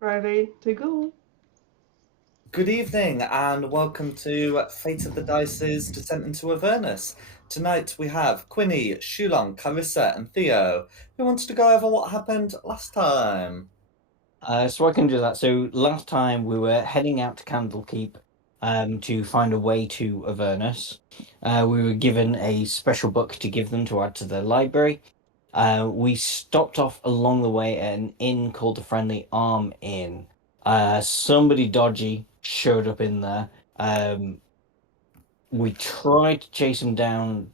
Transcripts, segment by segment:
Ready to go. Good evening and welcome to Fate of the Dice's Descent into Avernus. Tonight we have Quinny, Shulong, Carissa, and Theo, who wants to go over what happened last time. So I can do that. So last time we were heading out to Candlekeep to find a way to Avernus. We were given a special book to give them to add to their library. We stopped off along the way at an inn called the Friendly Arm Inn. Somebody dodgy showed up in there. We tried to chase him down,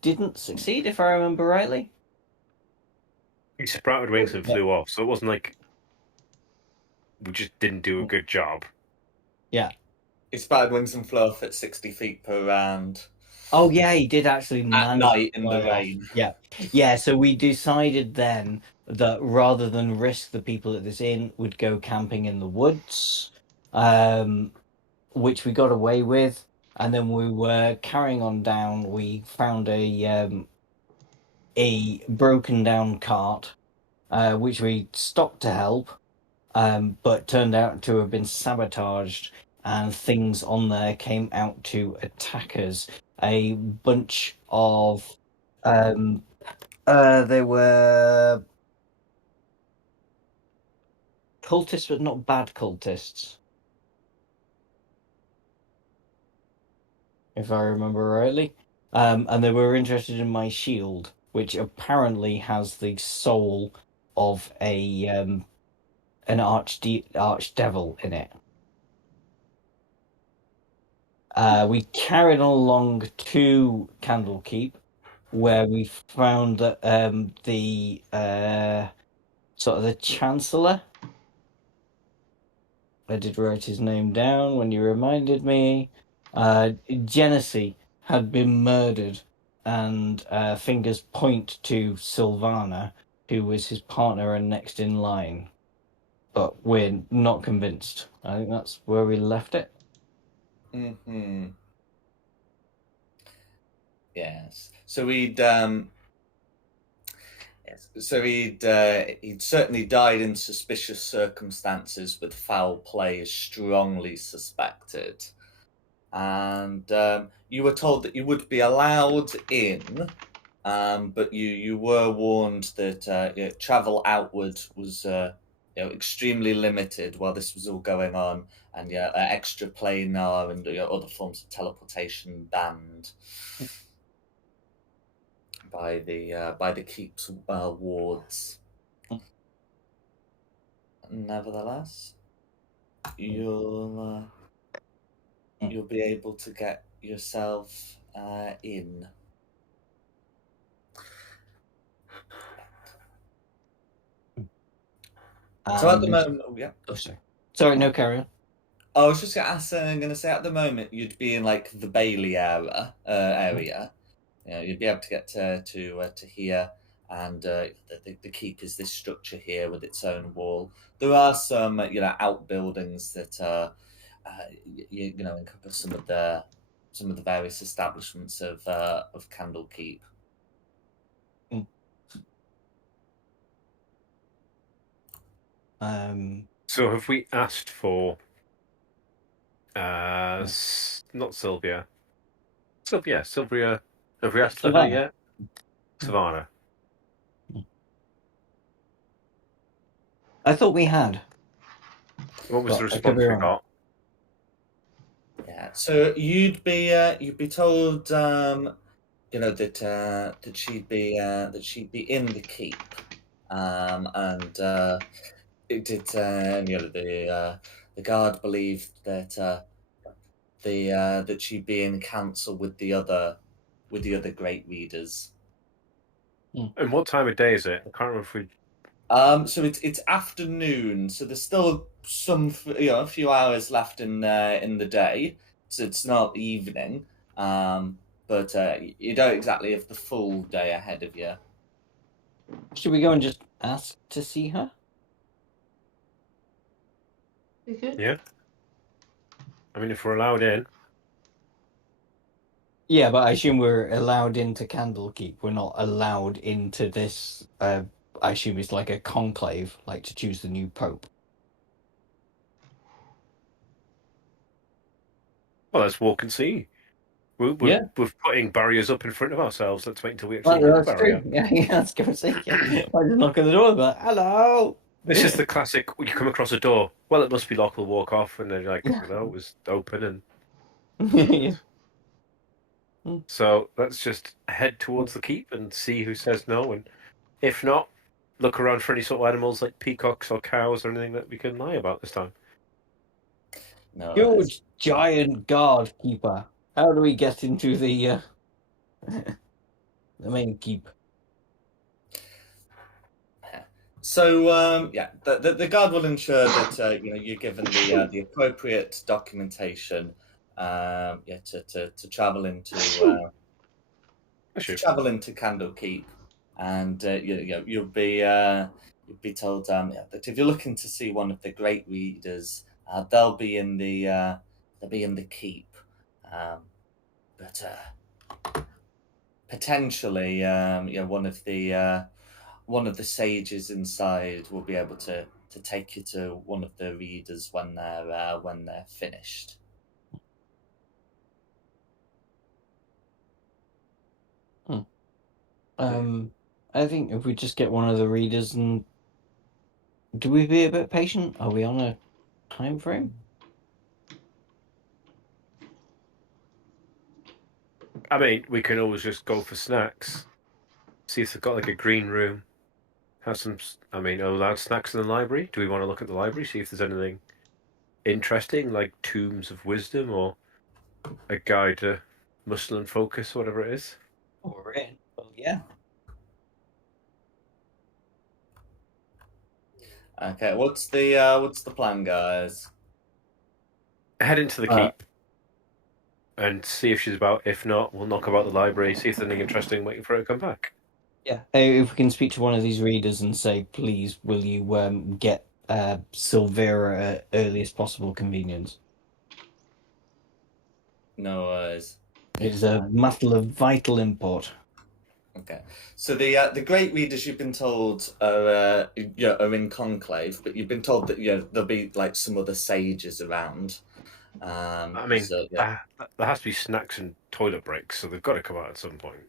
didn't succeed, if I remember rightly. He sprouted wings and Yeah. flew off, so it wasn't like we just didn't do a good job. Yeah. He spotted wings and flew off at 60 feet per round. Oh yeah, he did actually At manage night to in the fly off. rain. Yeah. So we decided then that rather than risk the people at this inn, we'd go camping in the woods, which we got away with. And then we were carrying on down. We found a broken down cart, which we stopped to help, but turned out to have been sabotaged, and things on there came out to attack us. A bunch of they were cultists, but not bad cultists, if I remember rightly. And they were interested in my shield, which apparently has the soul of an archdevil in it. We carried on along to Candlekeep, where we found that the sort of the Chancellor. I did write his name down when you reminded me. Genesee had been murdered, and fingers point to Sylvana, who was his partner and next in line. But we're not convinced. I think that's where we left it. Mm-hmm. Yes. So he'd he'd certainly died in suspicious circumstances with foul play strongly suspected. And you were told that you would be allowed in, but you were warned that travel outward was extremely limited while this was all going on, and extra planar and other forms of teleportation banned by the keep's wards. Nevertheless, you'll be able to get yourself in. So at the moment, yeah. Oh, sorry, no, carry on. I was just gonna say at the moment you'd be in like the Bailey area. You'd be able to get to here, and the keep is this structure here with its own wall. There are some outbuildings that encompass some of the various establishments of Candlekeep. So have we asked for not Sylvia? Sylvia. Have we asked for her yet? Savannah. I thought we had. What was But the I could response be we wrong. got? Yeah, so you'd be told that she'd be in the keep, and it did the guard believed that that she'd be in council with the other great readers. And what time of day is it? I can't remember if we. So it's afternoon, so there's still a few hours left in the day, so it's not evening. But you don't exactly have the full day ahead of you. Should we go and just ask to see her? You could. Yeah. I mean, if we're allowed in. Yeah, but I assume we're allowed into Candlekeep. We're not allowed into this. I assume it's like a conclave, like to choose the new pope. Well, let's walk and see. We're putting barriers up in front of ourselves. Let's wait until we actually hit the That's barrier. true. Yeah, let's go and see. Yeah. I just knock on the door, but hello. This is the classic. You come across a door. Well, it must be locked. We'll walk off, and then you're like, Yeah. no, it was open, and Yeah. so let's just head towards the keep and see who says no, and if not, look around for any sort of animals like peacocks or cows or anything that we can lie about this time. No, Huge giant guard keeper. How do we get into the the main keep? So the guard will ensure that you're given the appropriate documentation to travel into Candlekeep, and you'll be told that if you're looking to see one of the great readers, they'll be in the keep, but potentially one of the sages inside will be able to take you to one of the readers when they're finished. I think if we just get one of the readers, and do we be a bit patient? Are we on a time frame? I mean, we can always just go for snacks. See if they've got like a green room. Have some. I mean, are allowed snacks in the library? Do we want to look at the library, see if there's anything interesting, like tombs of wisdom or a guide to muscle and focus, whatever it is? Oh, we're in. Well, yeah. Okay, what's the plan, guys? Head into the keep and see if she's about. If not, we'll knock about the library, see if there's anything interesting waiting for her to come back. Yeah. If we can speak to one of these readers and say, please, will you get Silvera at earliest possible convenience? No worries. It's a matter of vital import. Okay, so the great readers you've been told are in conclave, but you've been told that there'll be like some other sages around. I mean, there has to be snacks and toilet breaks, so they've got to come out at some point,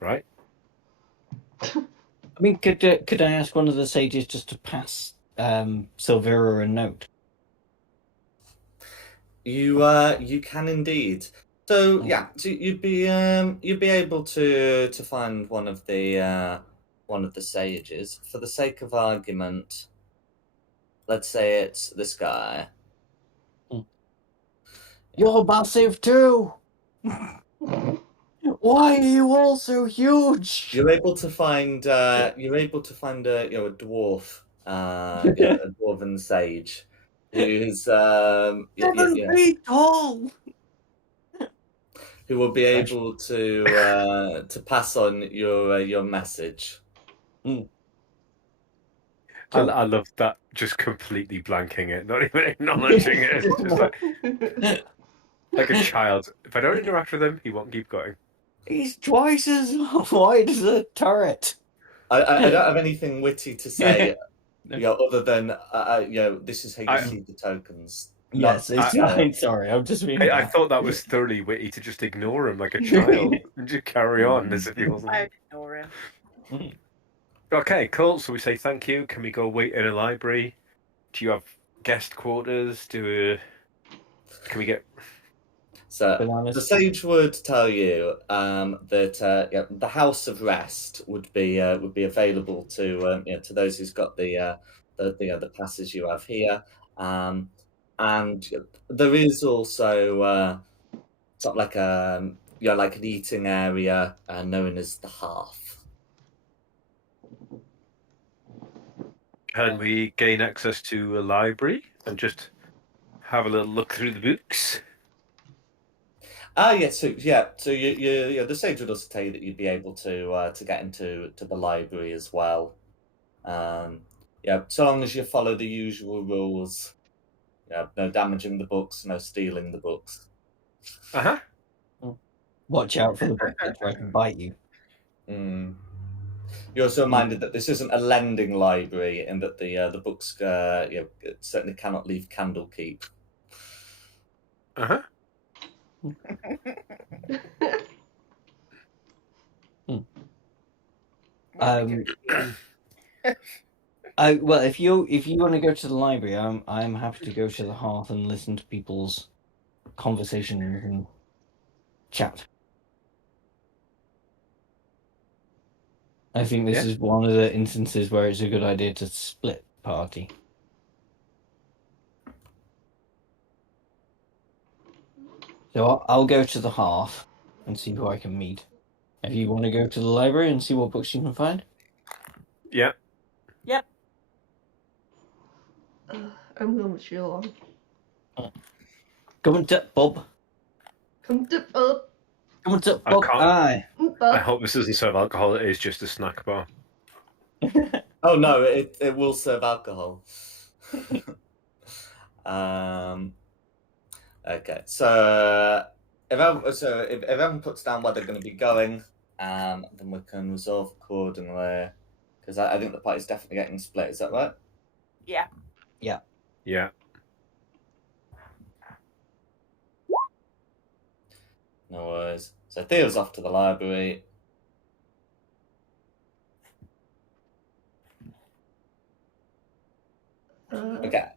right? I mean, could I ask one of the sages just to pass Silvera a note? You can indeed. So so you'd be able to find one of the sages. For the sake of argument, let's say it's this guy. You're massive too. Why are you all so huge? You're able to find a dwarf, a dwarven sage, who's 7 feet tall. who will be able to pass on your message. I love that, just completely blanking it, not even acknowledging it. It's just like a child. If I don't interact with him, he won't keep going. He's twice as wide as a turret. I don't have anything witty to say, other than this is how you see the tokens. Yes, it's fine. Sorry, I'm just being. I thought that was thoroughly witty to just ignore him like a child and just carry on as if he wasn't. I'd ignore him. Okay, cool. So we say thank you. Can we go wait in a library? Do you have guest quarters? Can we get? So the sage would tell you that the House of Rest would be available to those who's got the passes you have here, and there is also sort of like like an eating area known as the Hearth. Can we gain access to a library and just have a little look through the books? Yes, so the sage would also tell you that you'd be able to get into the library as well. So long as you follow the usual rules. No damaging the books, no stealing the books. Watch out for the book that tries to bite you. You're also reminded that this isn't a lending library, and that the books certainly cannot leave Candlekeep. Uh-huh. Well, if you want to go to the library, I'm happy to go to the hearth and listen to people's conversations and chat. I think this is one of the instances where it's a good idea to split the party. So I'll go to the hearth and see who I can meet. If you want to go to the library and see what books you can find. Yeah. Yep. I'm going with you along. Come on, Bob. Come to Bob. Come on, I Bob. can't- Aye. I hope this doesn't serve alcohol. It is just a snack bar. Oh no, it will serve alcohol. Okay, so if everyone puts down where they're going to be going, then we can resolve accordingly. Because I think the party's definitely getting split. Is that right? Yeah. Yeah. No worries. So Theo's off to the library. Okay.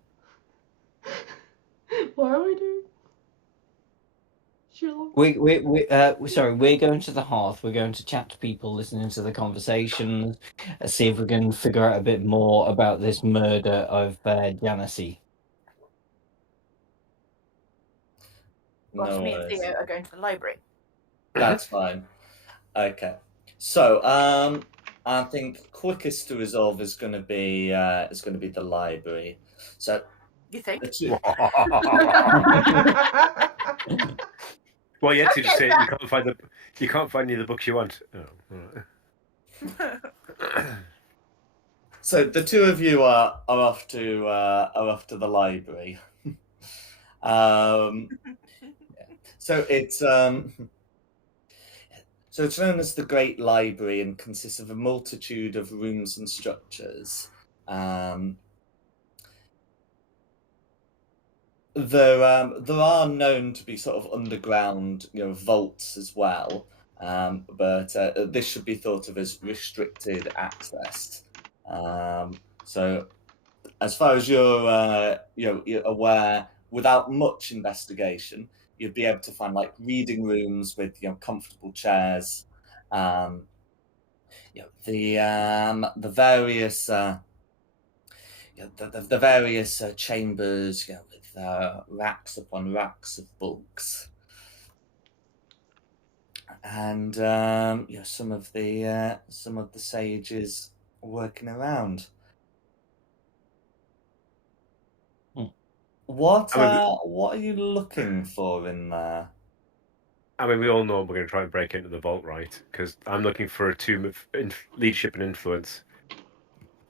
What are we doing? Sure. We're going to the hearth. We're going to chat to people, listening to the conversations, see if we can figure out a bit more about this murder of Janissy. Whilst No me and worries. Theo are going to the library. That's fine. Okay. So I think quickest to resolve is going to be the library. So You think? the two, Well, you had to just Okay, say that- you can't find any of the books you want. Oh, right. so the two of you are off to the library. So it's known as the Great Library and consists of a multitude of rooms and structures. There are known to be sort of underground, vaults as well, but this should be thought of as restricted access. So, as far as you're aware, without much investigation, you'd be able to find like reading rooms with comfortable chairs, the various the various chambers, with racks upon racks of books, and some of the sages working around. What are you looking for in there? I mean, we all know we're going to try and break into the vault, right? Because I'm looking for a tomb of leadership and influence,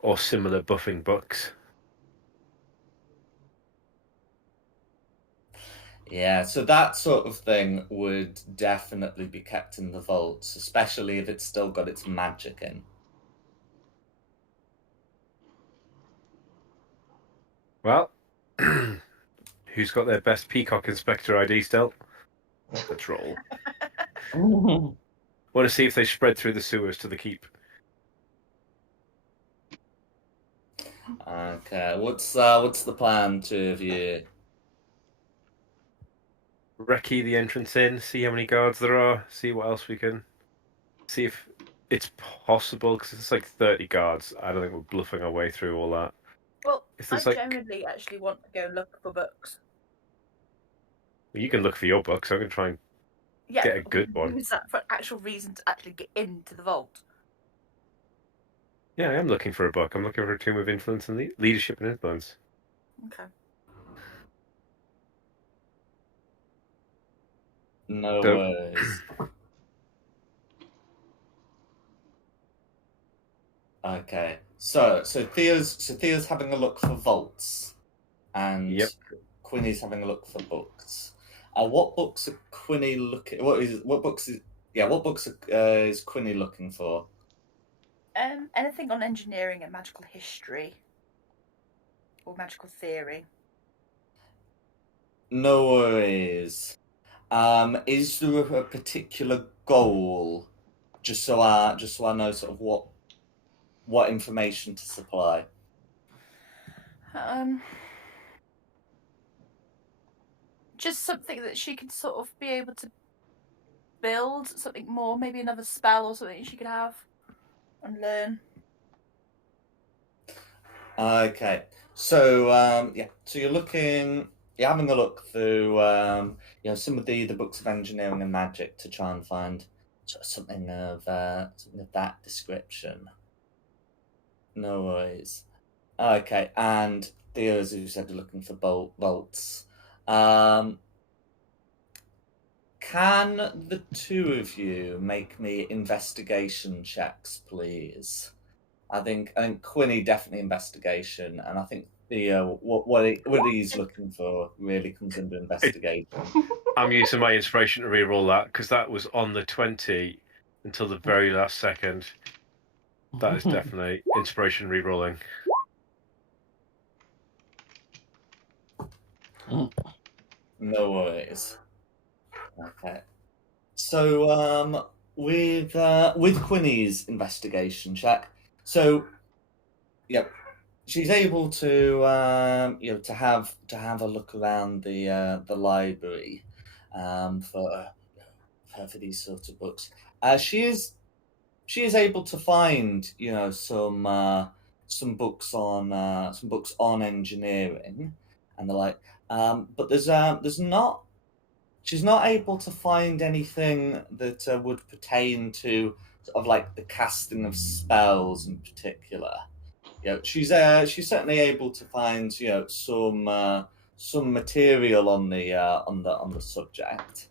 or similar buffing books. Yeah, so that sort of thing would definitely be kept in the vaults, especially if it's still got its magic in. Well, who's got their best Peacock Inspector ID still? The troll. Want to see if they spread through the sewers to the keep. Okay, what's the plan, two of you? Recce the entrance in, see how many guards there are, see what else we can... See if it's possible, because it's like 30 guards. I don't think we're bluffing our way through all that. Well, If I there's, like- generally actually want to go look for books. Well, you can look for your books. I'm going to try and Yeah, get a good one. Is that for an actual reason to actually get into the vault? Yeah, I am looking for a book. I'm looking for a tomb of influence and leadership and influence. Okay. No So- worries. Okay, so Theo's having a look for vaults, and Yep. Quinny's having a look for books. What books are Quinny looking? What books is Quinny looking for? Anything on engineering and magical history, or magical theory. No worries. Is there a particular goal? Just so I know sort of what information to supply. Just something that she can sort of be able to build, something more, maybe another spell or something she could have and learn. Okay, so so you're having a look through some of the books of engineering and magic to try and find something of that description. No worries. Okay, and Theo, as you said, are looking for bolts. Can the two of you make me investigation checks, please? I think Quinny definitely investigation, and I think Theo what he's looking for really comes under investigation. I'm using my inspiration to re-roll that because that was on the 20 until the very last second. That is definitely inspiration re-rolling. No worries. Okay. So with Quinny's investigation check, so yeah, she's able to to have a look around the library for these sorts of books. She is able to find some books on engineering and the like, but there's not. She's not able to find anything that would pertain to sort of like the casting of spells in particular. She's certainly able to find some material on the subject,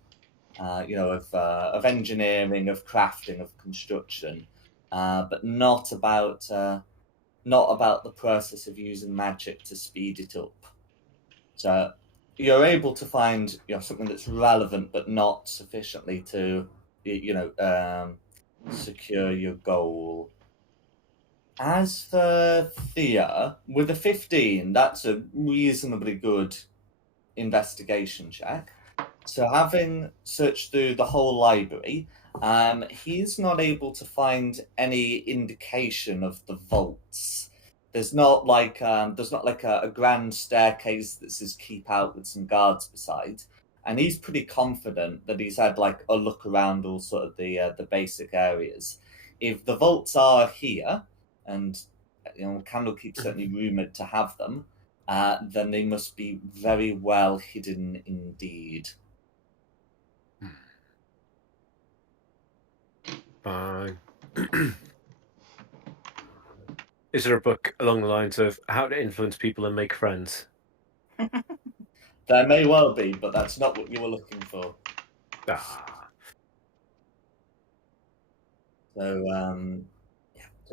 of engineering, of crafting, of construction, but not about the process of using magic to speed it up. So you're able to find something that's relevant, but not sufficiently to secure your goal. As for Thea, with a 15, that's a reasonably good investigation check. So having searched through the whole library, he's not able to find any indication of the vaults. There's not like a grand staircase that says keep out with some guards beside. And he's pretty confident that he's had like a look around all sort of the basic areas. If the vaults are here, and Candlekeep's certainly rumoured to have them, then they must be very well hidden indeed. Fine. Is there a book along the lines of how to influence people and make friends? There may well be, but that's not what you were looking for. So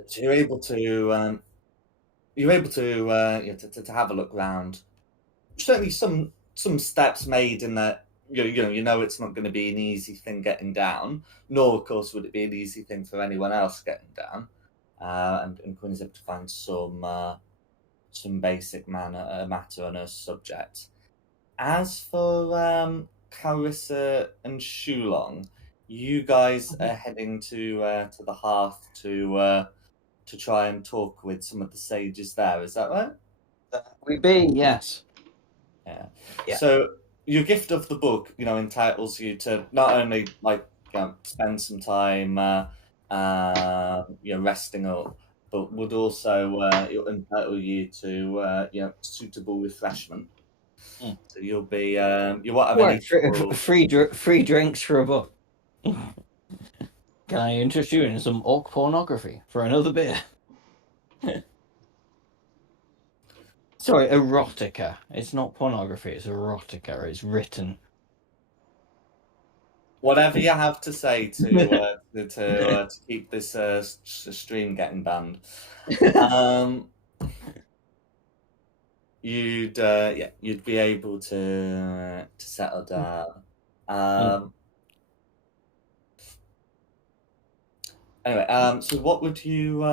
so you're able to to have a look round. Certainly, some steps made in that. It's not going to be an easy thing getting down, nor of course would it be an easy thing for anyone else getting down. And Quinn is able to find some basic matter on her subject. As for Carissa and Shulong, you guys are heading to the hearth to try and talk with some of the sages there. Is that right? We be, yes. Yeah. Yeah. So your gift of the book, entitles you to not only spend some time, resting up, but would also entitle you to suitable refreshment. Mm. So you'll be you won't have any trouble. Free drinks for a book. Can I interest you in some orc pornography for another beer? Sorry, erotica. It's not pornography, it's erotica. It's written. Whatever you have to say to keep this stream getting banned. You'd be able to settle down. Anyway, so what would you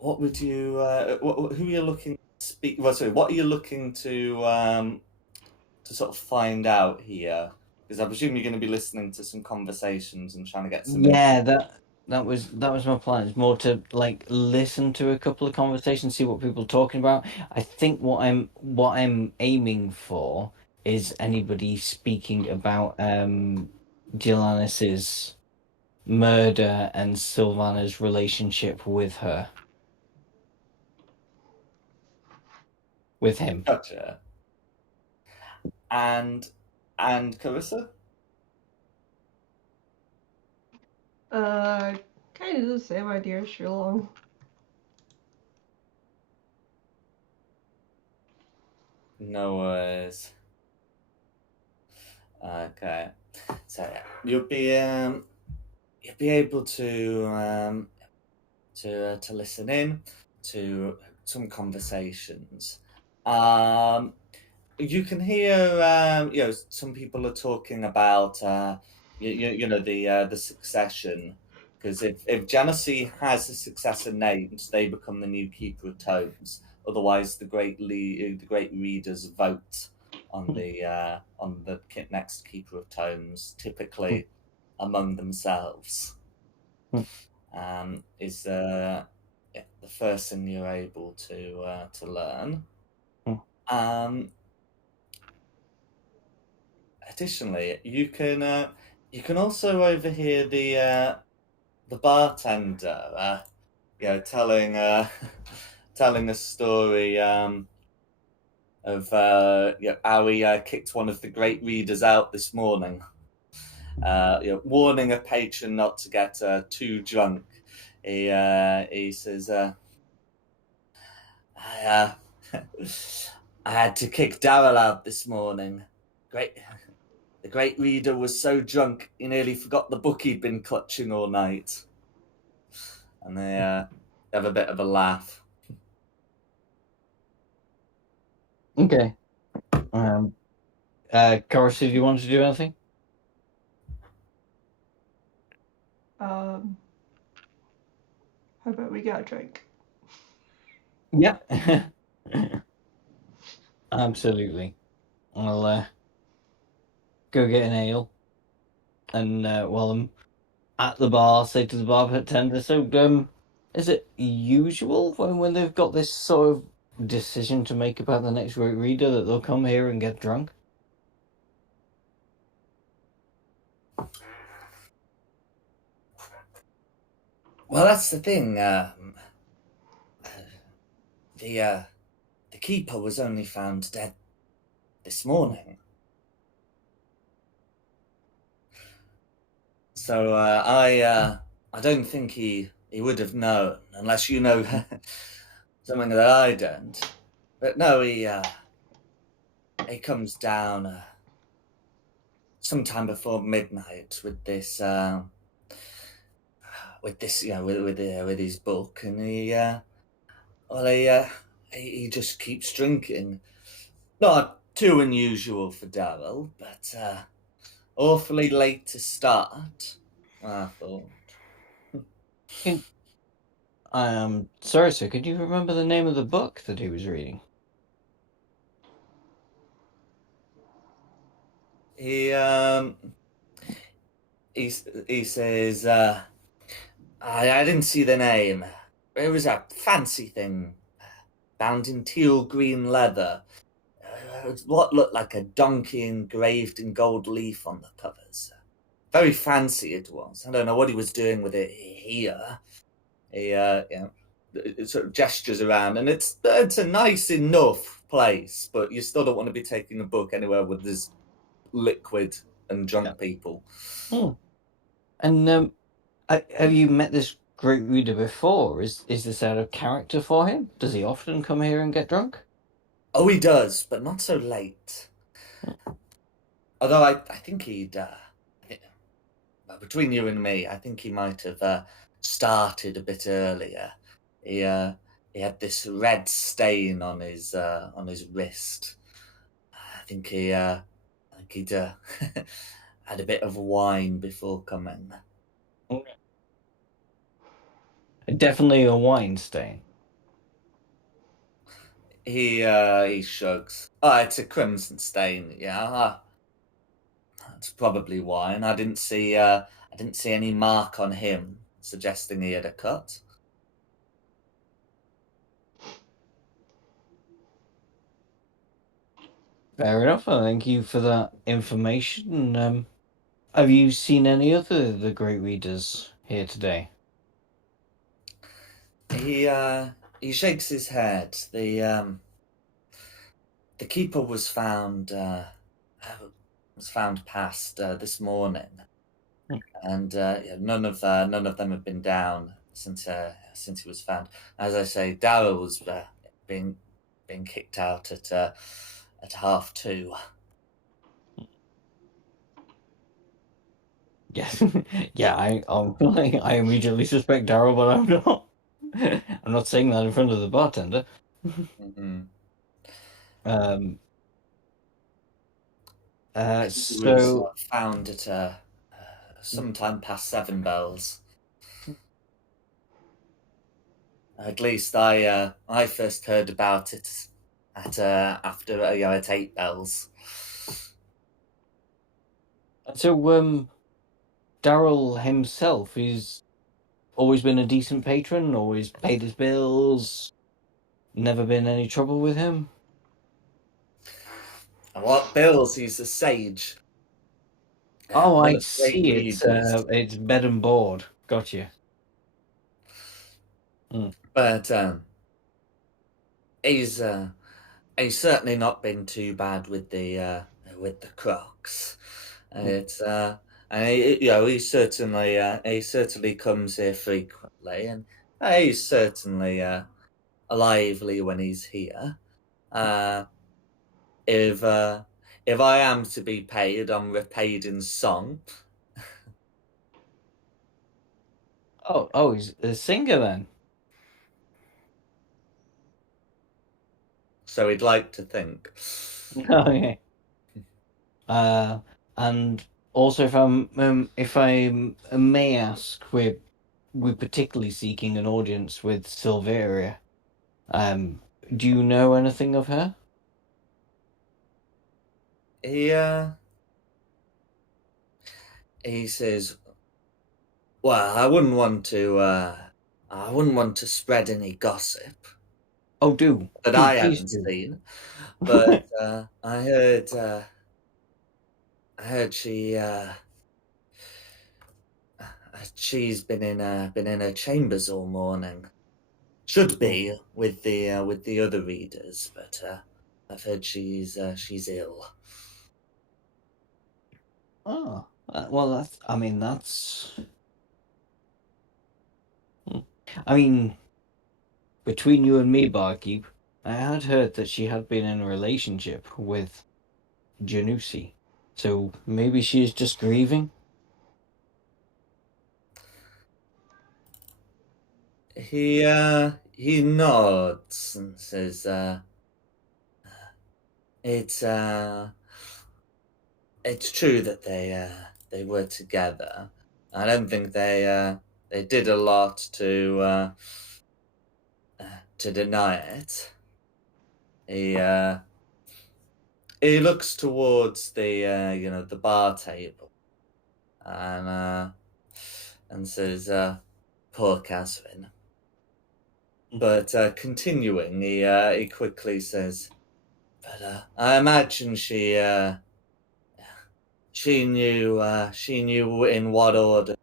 who are you looking speak? Well, sorry, what are you looking to sort of find out here? Because I presume you're going to be listening to some conversations and trying to get some. Yeah, that was my plan. It's more to like listen to a couple of conversations, see what people are talking about. I think what I'm aiming for is anybody speaking about Giannis's murder and Sylvana's relationship with him. Gotcha. And Carissa? Kind of the same idea, Shilong. No worries. Okay. So yeah, you'll be able to listen in to some conversations. You can hear some people are talking about the succession, because if Genesee has a successor named, they become the new keeper of tomes. Otherwise, the great readers vote on the next keeper of tomes, typically among themselves. Is the first thing you're able to learn. Additionally, you can also overhear the bartender, telling telling a story of how he kicked one of the great readers out this morning. Warning a patron not to get too drunk. He says, I had to kick Daryl out this morning. The great reader was so drunk he nearly forgot the book he'd been clutching all night. And they have a bit of a laugh. Okay. Carissa, do you want to do anything? How about we got a drink? Yeah. Absolutely. I'll go get an ale, and while I'm at the bar, say to the bartender, so is it usual when they've got this sort of decision to make about the next great reader that they'll come here and get drunk? Well, that's the thing. The keeper was only found dead this morning. So I don't think he would have known, unless you know something that I don't. But no, he comes down sometime before midnight with this with his book, and he just keeps drinking. Not too unusual for Daryl, but awfully late to start, I thought. Sorry, sir, could you remember the name of the book that he was reading? He says, I didn't see the name. It was a fancy thing, bound in teal green leather. What looked like a donkey engraved in gold leaf on the covers. Very fancy it was. I don't know what he was doing with it here. He it sort of gestures around, and it's a nice enough place, but you still don't want to be taking a book anywhere with this liquid and drunk people. And have you met this great reader before? Is this out of character for him? Does he often come here and get drunk? Oh, he does, but not so late. Although I think he'd between you and me, I think he might have started a bit earlier. He had this red stain on his wrist. I think he'd had a bit of wine before coming. Definitely a wine stain. He shrugs. Oh, it's a crimson stain. Yeah, that's probably why. And I didn't see any mark on him suggesting he had a cut. Fair enough. Thank you for that information. Have you seen any other of the great readers here today? He shakes his head. The keeper was found passed this morning, and none of them have been down since he was found. As I say, Darrow was being kicked out at 2:30. Yes. Yeah, I immediately suspect Daryl, but I'm not. I'm not saying that in front of the bartender. Mm-hmm. He was found at sometime past 7 bells. At least I first heard about it at 8 bells. So, Daryl himself is always been a decent patron, always paid his bills, never been any trouble with him. And what bills? He's a sage. Oh, One I of the great see. readers. It's bed and board. Gotcha. But he's certainly not been too bad with the crocs. It's and he certainly comes here frequently, and he's certainly lively when he's here. If I am to be paid, I'm repaid in song. Oh, he's a singer then. So he'd like to think. Okay. And also, if I may ask, we're particularly seeking an audience with Silveria. Do you know anything of her? He says, "Well, I wouldn't want to spread any gossip Oh, do that do, I please haven't do. seen, but I heard she's been in her chambers all morning. Should be with the other readers, but I've heard she's ill." Oh, well, that's. I mean, between you and me, barkeep, I had heard that she had been in a relationship with Janusi, so maybe she is just grieving. He nods and says, "It's true that they were together. I don't think they did a lot to deny it." He looks towards the bar table and says, "Poor Catherine." But continuing, he quickly says, "But I imagine she knew in what order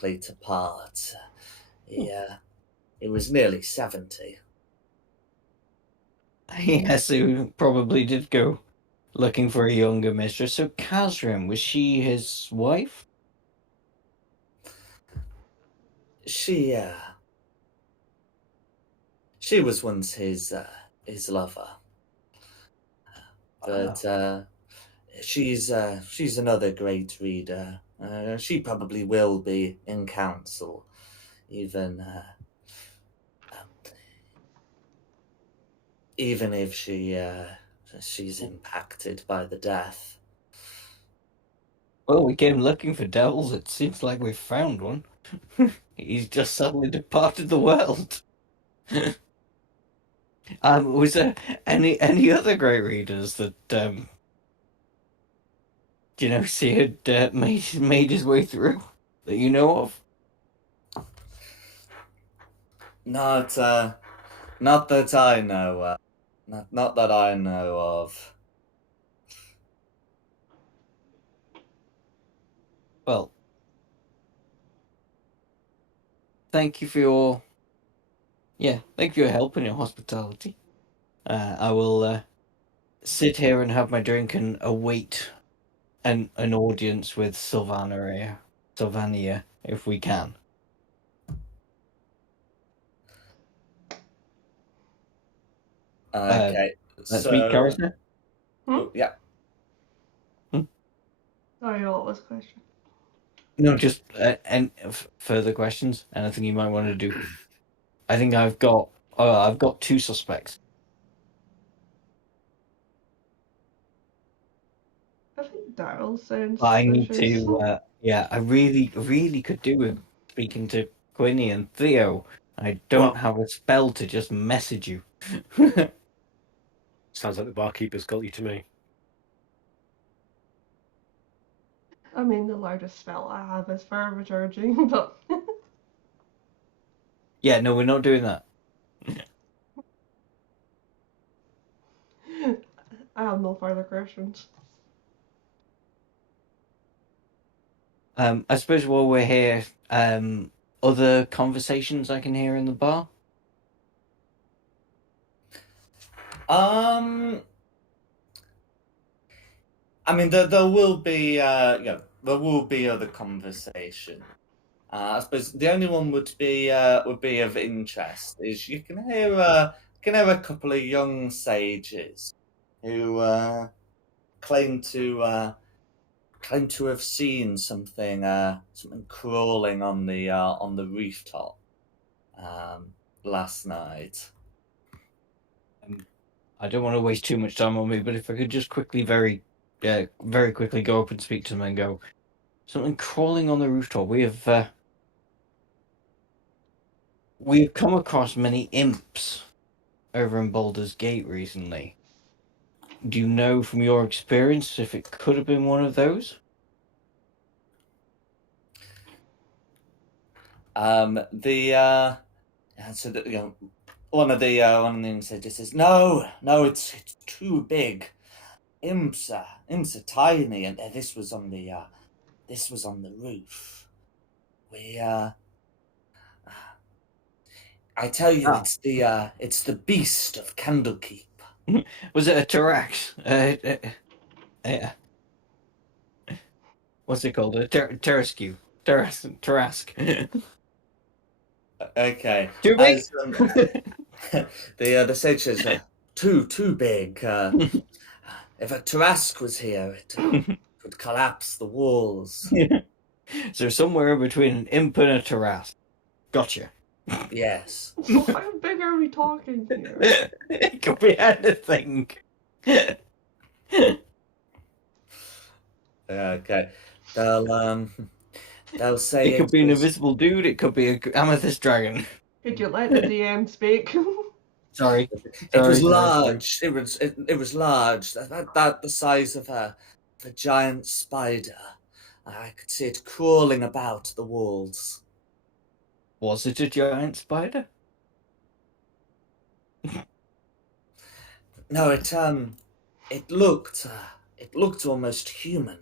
to part. He was nearly 70. Yes, who probably did go looking for a younger mistress. So, Kazrim, was she his wife? She was once his lover, but she's another great reader. She probably will be in council, even if she's impacted by the death. Well, we came looking for devils. It seems like we've found one. He's just suddenly departed the world. Was there any other great readers that see had made his way through that you know of? Not that I know. Not that I know of. Well, thank you for your help and your hospitality. I will sit here and have my drink and await an audience with Sylvania, if we can. Okay, Let's meet Carissa. yeah. Sorry, what was the question? No, just further questions. Anything you might want to do. I think I've got 2 suspects. I think Daryl sounds I need suspicious. to. I really could do with speaking to Quinny and Theo. I don't have a spell to just message you. Sounds like the barkeeper's got you to me. I mean, the largest spell I have is fire recharging, but Yeah, no, we're not doing that. I have no further questions. I suppose while we're here, other conversations I can hear in the bar. I mean, there will be, there will be other conversation. I suppose the only one would be of interest is you can hear a couple of young sages who claim to have seen something crawling on the rooftop last night. I don't want to waste too much time on me, but if I could just quickly, very quickly go up and speak to them and go, something crawling on the rooftop. We have come across many imps over in Baldur's Gate recently. Do you know from your experience if it could have been one of those? One of the sages says, no, it's too big. Imps are tiny, and this was on the roof. I tell you, it's the beast of Candlekeep. Was it a Tarax? What's it called? A Tarasque. Tarask. Okay. Too big. The sage says, too big. If a Tarask was here, it would collapse the walls. So somewhere between an imp and a Tarask. Gotcha. Yes. So how big are we talking here? It could be anything. Okay. They'll say it could be an invisible dude. It could be an amethyst dragon. Could you let the DM speak? Sorry. It was large. It was large. That the size of a giant spider. I could see it crawling about the walls. Was it a giant spider? No, it looked almost human.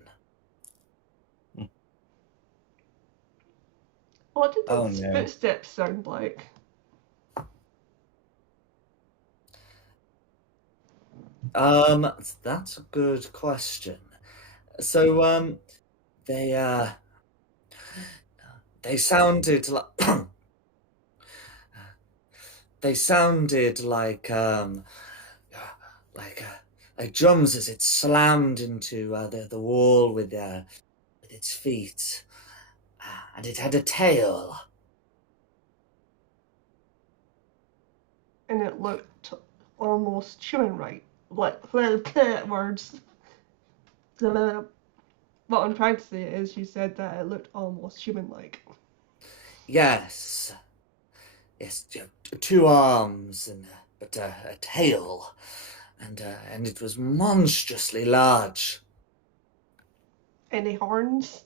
What did Oh, those no. footsteps sound like? That's a good question. So, they sounded like like drums as it slammed into the wall with its feet, and it had a tail. And it looked almost human, right? Like words. What I'm trying to say is, you said that it looked almost human-like. Yes, 2 arms and but a tail, and it was monstrously large. Any horns?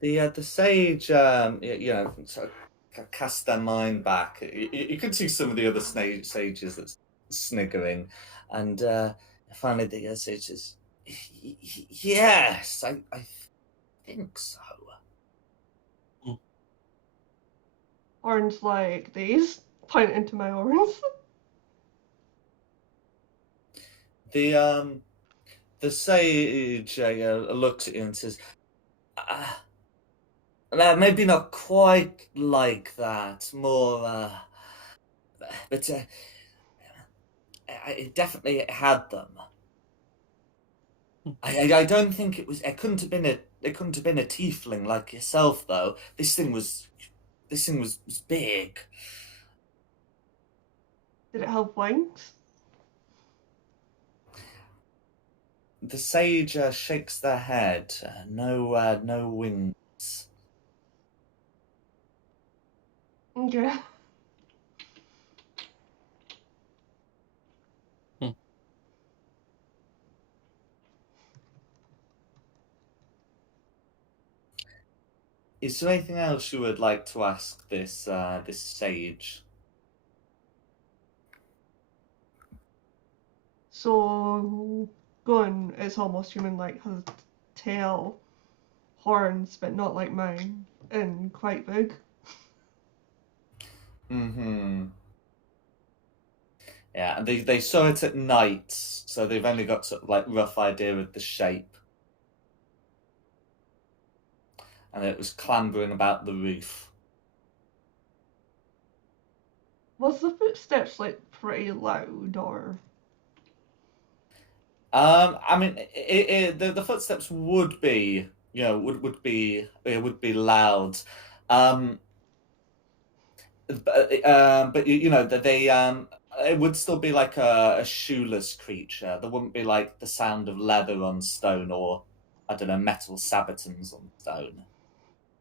The sage, sort of cast their mind back. You could see some of the other sages that's sniggering, and finally the sage says, "Yes, I think so." Horns like these? Pointing to my horns. The sage looks at you and says, "Maybe not quite like that. More, but it definitely had them. I don't think it was. It couldn't have been a. It couldn't have been a tiefling like yourself, though. This thing was big." Did it have wings? The sage shakes their head. No wings. Okay. Is there anything else you would like to ask this sage? So, gun is almost human-like, has a tail, horns, but not like mine, and quite big. Mm-hmm. Yeah, and they saw it at night, so they've only got sort of like rough idea of the shape. And it was clambering about the roof. Was the footsteps like pretty loud, or? I mean, the footsteps would be, would be loud. But that they it would still be like a shoeless creature. There wouldn't be like the sound of leather on stone, or I don't know, metal sabatons on stone.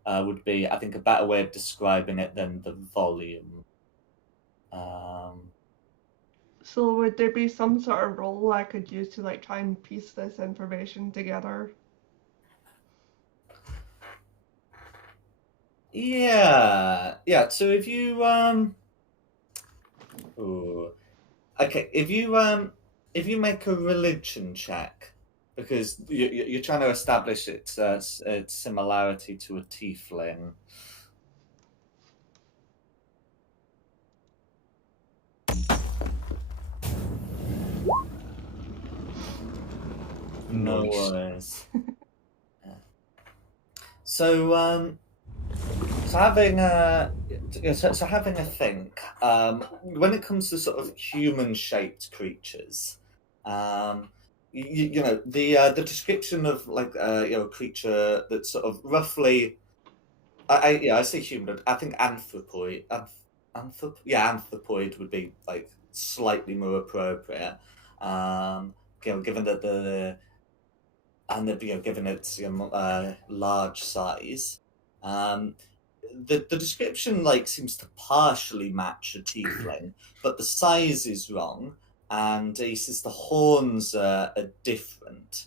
Would be, I think, a better way of describing it than the volume. So would there be some sort of role I could use to like try and piece this information together? Yeah. So if you ooh. Okay, if you make a religion check, because you're trying to establish its similarity to a tiefling. No Nice. worries. Yeah. So having having a think, when it comes to sort of human-shaped creatures, the description of like a creature that's sort of roughly, I say human. I think anthropoid. Anthropoid would be like slightly more appropriate. Given that given its large size, um, the description like seems to partially match a tiefling, but the size is wrong, and he says the horns are different.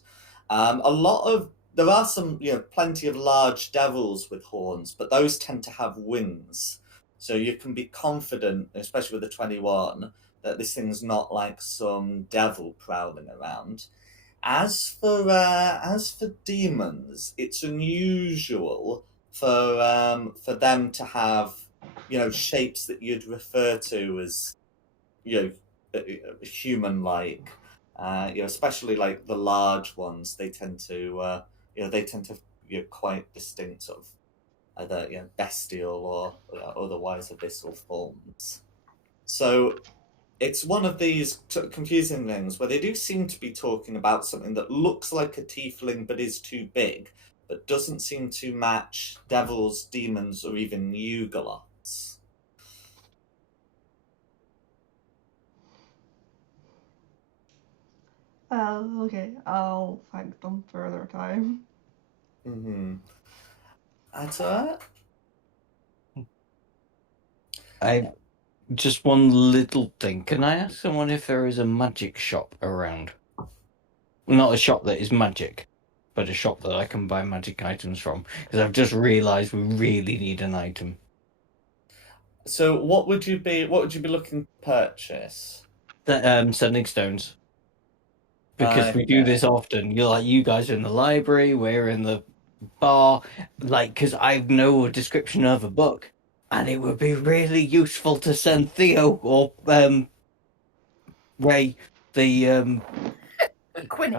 A lot of There are some, plenty of large devils with horns, but those tend to have wings. So you can be confident, especially with the 21, that this thing's not like some devil prowling around. As for demons, it's unusual for them to have shapes that you'd refer to as human like. Especially like the large ones, they tend to quite distinct sort of either bestial or otherwise abyssal forms. So it's one of these confusing things where they do seem to be talking about something that looks like a tiefling but is too big, but doesn't seem to match devils, demons, or even Yugoloths. Okay, I'll thank them for their time. Mm-hmm. That's all right. Just one little thing. Can I ask someone if there is a magic shop around? Not a shop that is magic, but a shop that I can buy magic items from. Because I've just realised we really need an item. So what would you be looking to purchase? Sending stones. Because we do this often. You guys are in the library, we're in the bar. Because I know a description of a book, and it would be really useful to send Theo or Ray the Quinny.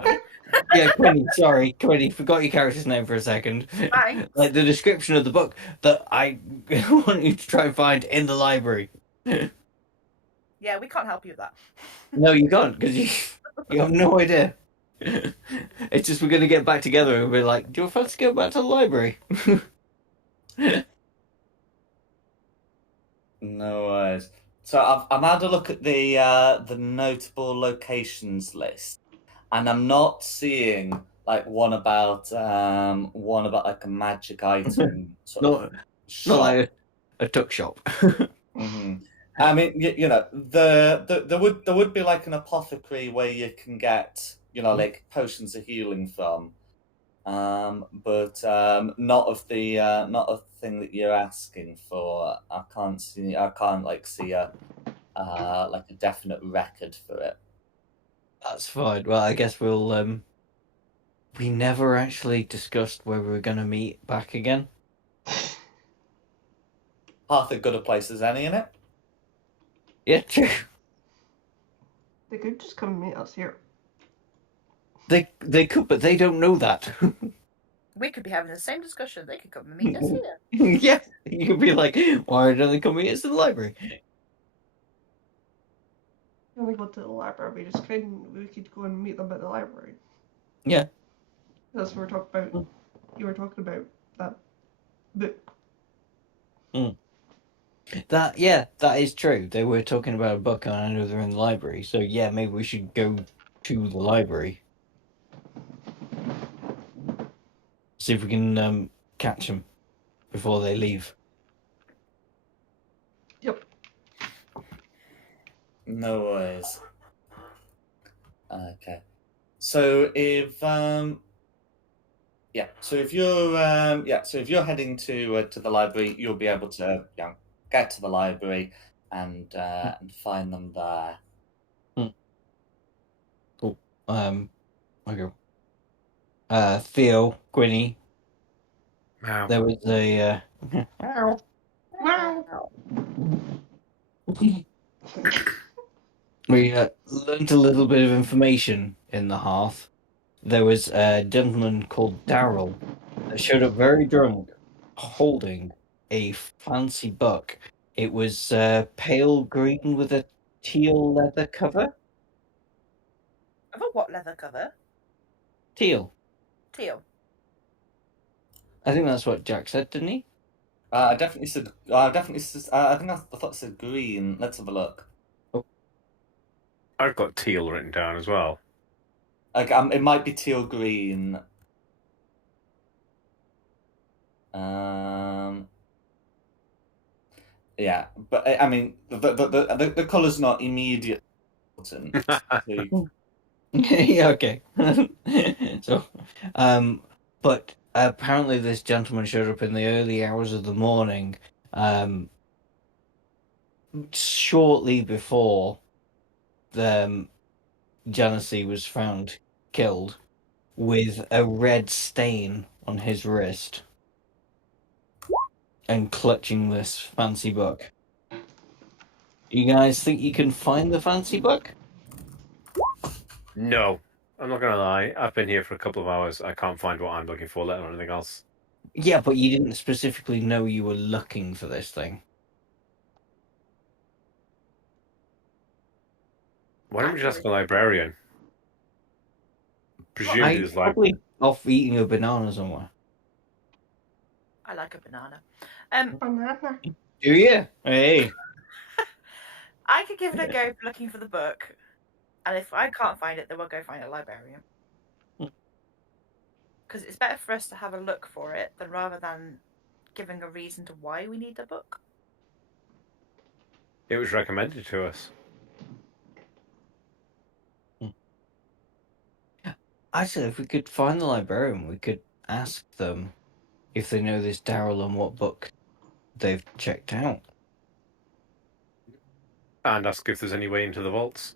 yeah, Quinny, sorry, Quinny, forgot your character's name for a second. Thanks. Like the description of the book that I want you to try and find in the library. Yeah, we can't help you with that. No, you can't, because you have no idea. It's just we're going to get back together and we're like, do you fancy go back to the library? No worries. So I've had a look at the notable locations list, and I'm not seeing like one about like a magic item sort of Not shop. like a tuck shop. Hmm. I mean, you know, there would be like an apothecary where you can get, you know, like potions of healing from, but not of the thing that you're asking for. I can't see a like a definite record for it. That's fine. Well, I guess we'll we never actually discussed where we're going to meet back again. Half as good a place as any in it. Yeah, true. They could just come and meet us here. They could, but they don't know that. We could be having the same discussion. They could come and meet us here. Yeah, you could be like, why don't they come meet us in the library? When we go to the library, we could go and meet them at the library. Yeah. That's what we're talking about. You were talking about that book. That is true. They were talking about a book, and I know they're in the library. So yeah, maybe we should go to the library. See if we can catch them before they leave. Yep. No worries. Okay. So if you're heading to the library, you'll be able to get to the library and find them there. Cool. Okay. Theo, Gwynny. Wow. There was a we learned a little bit of information in the hearth. There was a gentleman called Darrell that showed up very drunk, holding a fancy book. It was pale green with a teal leather cover. Of a what leather cover? Teal. Teal. I think that's what Jack said, didn't he? I definitely said. I thought it said green. Let's have a look. I've got teal written down as well. Like, it might be teal green. Yeah, but I mean, the color's not immediate. Yeah, okay. So, but apparently this gentleman showed up in the early hours of the morning, shortly before the Janessi was found killed, with a red stain on his wrist and clutching this fancy book. You guys think you can find the fancy book? No, I'm not gonna lie. I've been here for a couple of hours. I can't find what I'm looking for, let alone anything else. Yeah, but you didn't specifically know you were looking for this thing. Why don't we just ask the librarian? Presumably, there's Probably off eating a banana somewhere. I like a banana. Banana. Do you? Hey. I could give it a go for looking for the book, and if I can't find it, then we'll go find a librarian. Because it's better for us to have a look for it than rather than giving a reason to why we need the book. It was recommended to us. Actually, if we could find the librarian, we could ask them if they know this Daryl and what book they've checked out. And ask if there's any way into the vaults.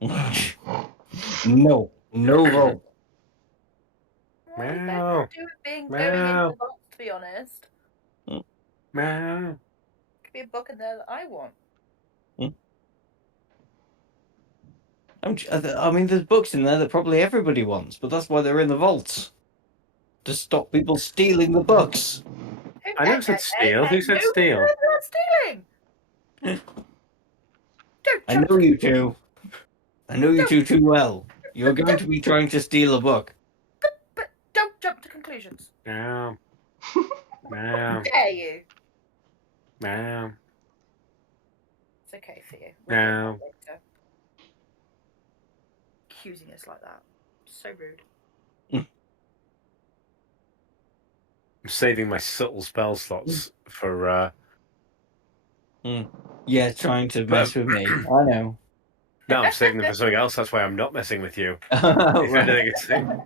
No vote. Well, we Meow. better do it being Meow. going into the box, to be honest. Meow. Could be a book in there that I want. I mean, there's books in there that probably everybody wants, but that's why they're in the vaults. To stop people stealing the books. I never said steal. Who said steal? They're not stealing. Don't I jump know to you two. I know you two too well. You're going to be trying to steal a book. But don't jump to conclusions. Meow. How Meow. dare you? Meow. It's okay for you. Meow. Later. Accusing us like that. So rude. I'm saving my subtle spell slots for. Yeah, trying to mess with me. I know. No, I'm saving them for something else. That's why I'm not messing with you. If Right. anything,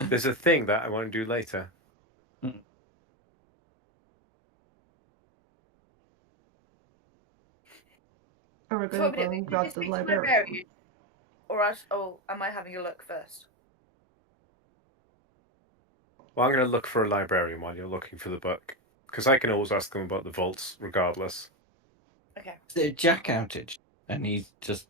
there's a thing that I want to do later. Are we So going to go did and you grab the speak to librarian? Or am I having a look first? Well, I'm going to look for a librarian while you're looking for the book. Because I can always ask them about the vaults, regardless. Okay. It's a Jack outage, and he's just.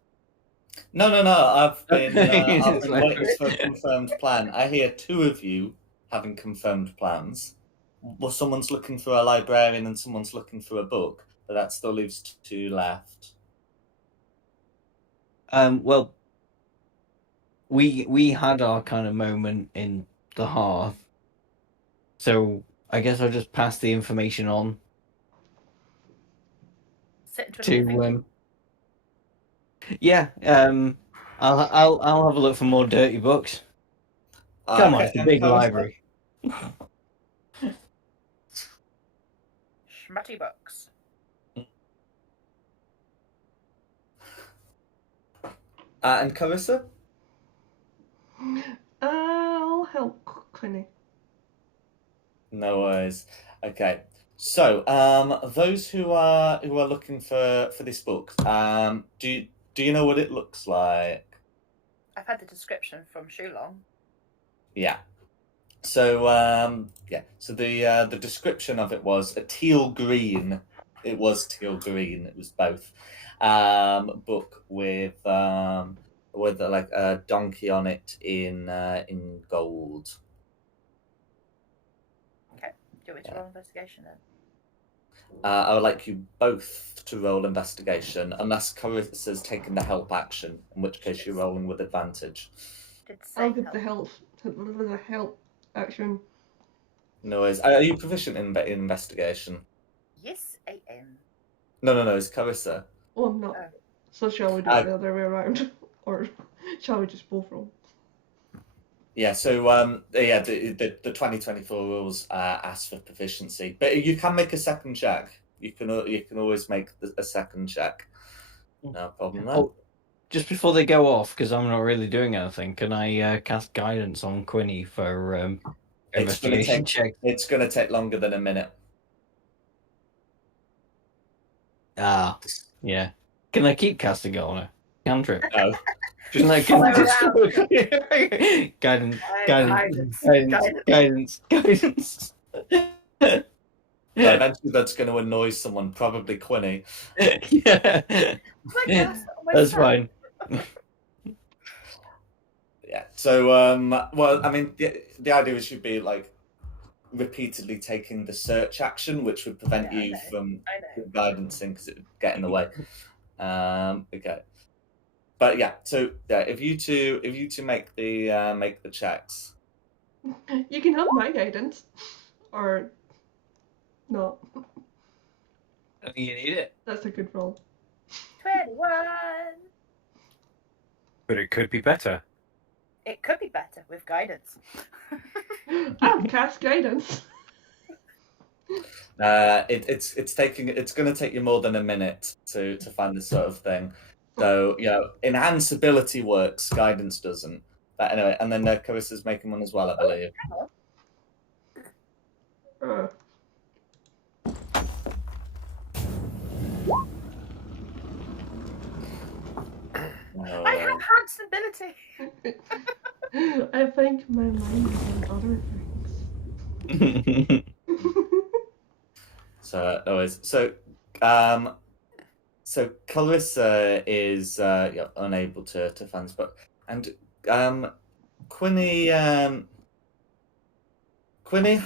No. I've been It's like- waiting for a confirmed plan. I hear two of you having confirmed plans. Well, someone's looking for a librarian and someone's looking for a book, but that still leaves two left. Well, we had our kind of moment in the hearth, so I guess I'll just pass the information on Sit into to anything. yeah. I'll have a look for more dirty books. Come on, it's a and big Carissa? library. Schmutty books. And Carissa? I'll help Quinny. No worries. Okay. So, those who are looking for this book, do you know what it looks like? I've had the description from Shulong. Yeah. So, So the description of it was a teal green. It was teal green. It was both. Book with like a donkey on it in gold. Okay. Do you want me to roll investigation then? I would like you both to roll investigation, unless Carissa's taken the help action, in which case you're rolling with advantage. Did say I'll give help. the help action. No worries. Are you proficient in investigation? Yes, I am. No. It's Carissa. Oh, I'm not. Oh. So shall we do it the other way around? Or shall we just both roll? Yeah. So the 2024 rules ask for proficiency, but you can make a second check. You can always make a second check. No problem there. Oh, just before they go off, because I'm not really doing anything, can I cast guidance on Quinny for investigation check? It's going to take longer than a minute. Ah, yeah. Can I keep casting it on her? Cantrip. No. Can I follow just guidance. But eventually that's going to annoy someone, probably Quinny. Yeah, that's fine. Yeah. So, well, I mean, the idea is you'd be like repeatedly taking the search action, which would prevent you from guidancing because it would get in the way. Okay. But yeah, so yeah, if you two make the checks. You can have my guidance. Or not. I think you need it. That's a good roll. 21. But it could be better. It could be better with guidance. I'll cast guidance. It's going to take you more than a minute to find this sort of thing. So enhance ability works, guidance doesn't. But anyway, and then Carissa's making one as well, I believe. Uh, I have enhanced ability. I think my mind is on other things. So anyways, so Clarissa is unable to find this book, and Quinny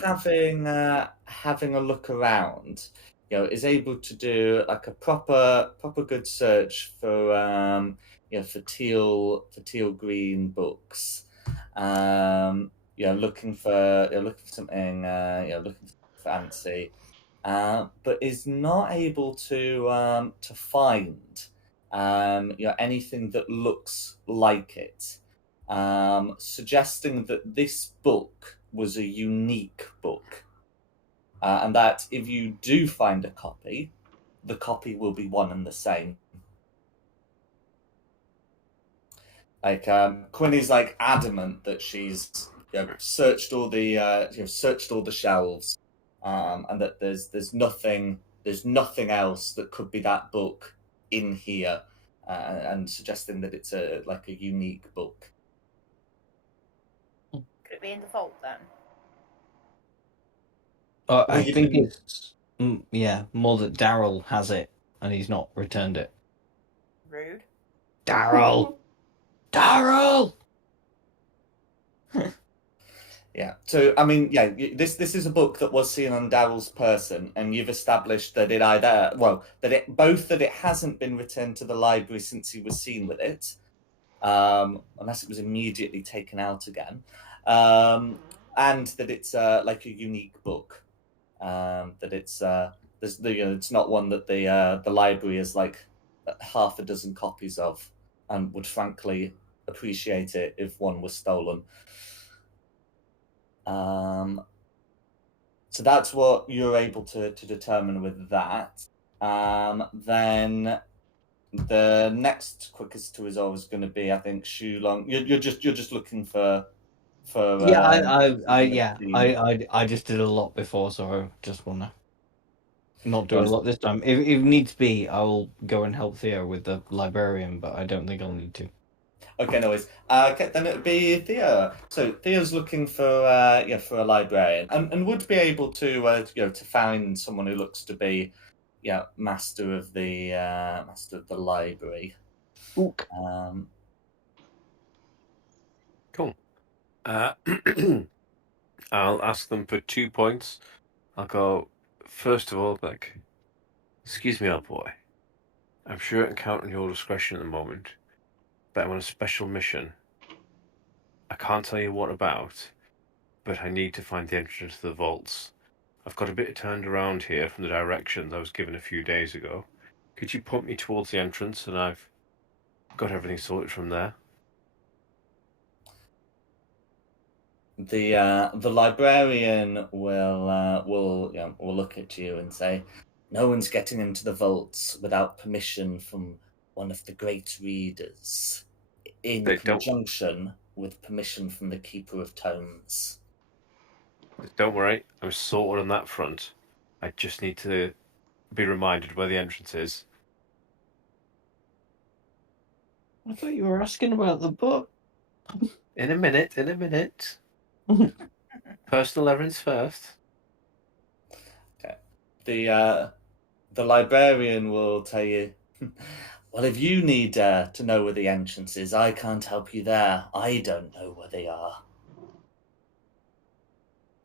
having a look around, is able to do like a proper good search for for teal green books, looking for something looking fancy, but is not able to find anything that looks like it, suggesting that this book was a unique book, and that if you do find a copy, the copy will be one and the same. Like Quinny's like adamant that she's searched all the searched all the shelves, and that there's nothing else that could be that book in here, and suggesting that it's a unique book. Could it be in the vault then? I think it's more that Daryl has it and he's not returned it. Rude. Daryl. Yeah. So I mean, this is a book that was seen on Daryl's person, and you've established that it that it hasn't been returned to the library since he was seen with it, unless it was immediately taken out again, and that it's like a unique book, that it's it's not one that the library has like half a dozen copies of, and would frankly appreciate it if one was stolen. So that's what you're able to determine with that. Then the next quickest to resolve is going to be, I think, Shulong. You're just looking for. I just did a lot before, so I just want to not do a lot this time. If needs be, I will go and help Theo with the librarian, but I don't think I'll need to. Okay, no worries. Okay, then it'd be Theo. So Theo's looking for a librarian, and would be able to to find someone who looks to be master of the library. Ook. Cool. I'll ask them for 2 points. I'll go first of all, like, excuse me, old boy. I'm sure I can count on your discretion at the moment, but I'm on a special mission. I can't tell you what about, but I need to find the entrance to the vaults. I've got a bit turned around here from the directions I was given a few days ago. Could you point me towards the entrance, and I've got everything sorted from there? The librarian will look at you and say, "No one's getting into the vaults without permission from one of the great readers, in conjunction with permission from the Keeper of Tomes." Don't worry, I'm sorted on that front. I just need to be reminded where the entrance is. I thought you were asking about the book. In a minute. Personal errands first. Okay. The librarian will tell you, "Well, if you need to know where the entrance is, I can't help you there. I don't know where they are."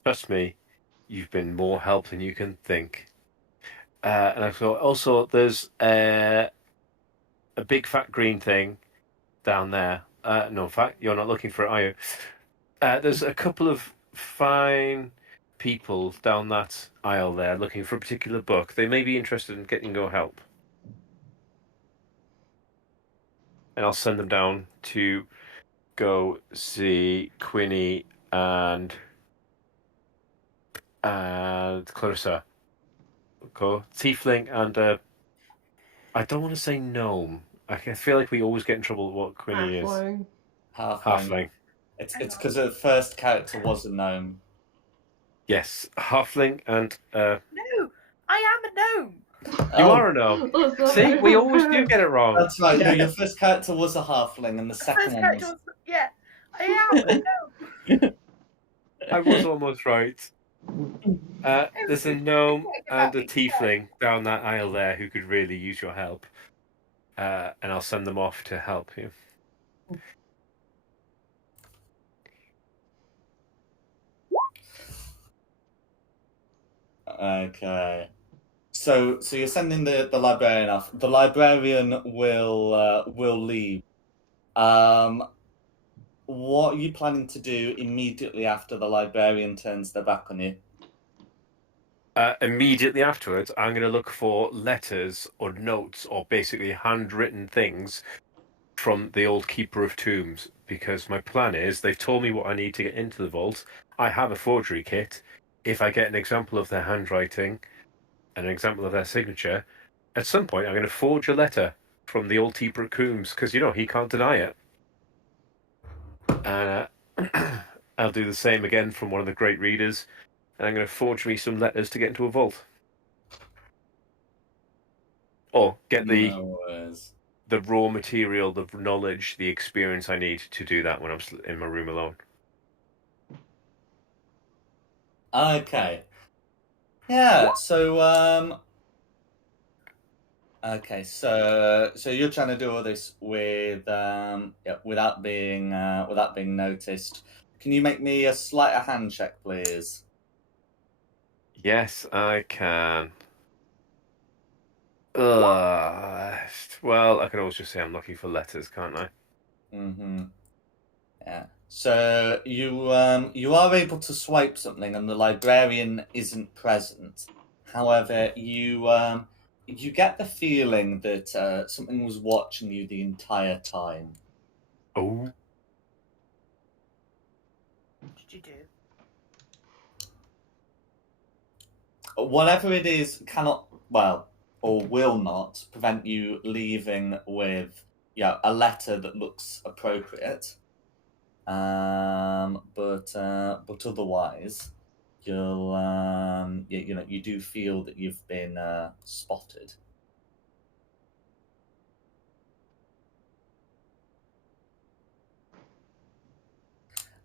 Trust me, you've been more help than you can think. And I thought also there's a big fat green thing down there. No, in fact, you're not looking for it, are you? There's a couple of fine people down that aisle there looking for a particular book. They may be interested in getting your help. And I'll send them down to go see Quinny and Clarissa go tiefling and I don't want to say gnome. I feel like we always get in trouble with what Quinny is. Halfling. Halfling. It's because the first character was a gnome. Yes, halfling and No, I am a gnome. you Oh, are a gnome. Oh, sorry. See, we always do get it wrong. that's right. No, your first character was a halfling, and the The second first one character was. was yeah. I am a gnome. I was almost right. There's a gnome and a tiefling down that aisle there who could really use your help. And I'll send them off to help you. Okay. So you're sending the librarian off. The librarian will leave. What are you planning to do immediately after the librarian turns their back on you? Immediately afterwards, I'm going to look for letters or notes or basically handwritten things from the old Keeper of Tombs, because my plan is they've told me what I need to get into the vault. I have a forgery kit. If I get an example of their handwriting, an example of their signature, at some point I'm going to forge a letter from the old Keeper of Tombs, because he can't deny it. And I'll do the same again from one of the great readers, and I'm going to forge me some letters to get into a vault. Or get the No worries. raw material, the knowledge, the experience I need to do that when I'm in my room alone. Okay. Yeah. So Okay. So you're trying to do all this with without being noticed. Can you make me a sleight of hand check, please? Yes, I can. Well, I can always just say I'm looking for letters, can't I? Mm-hmm. Yeah. So you are able to swipe something, and the librarian isn't present. However, you get the feeling that something was watching you the entire time. Oh, What did you do? Whatever it is cannot, well, or will not prevent you leaving with a letter that looks appropriate. But otherwise, you'll you do feel that you've been spotted.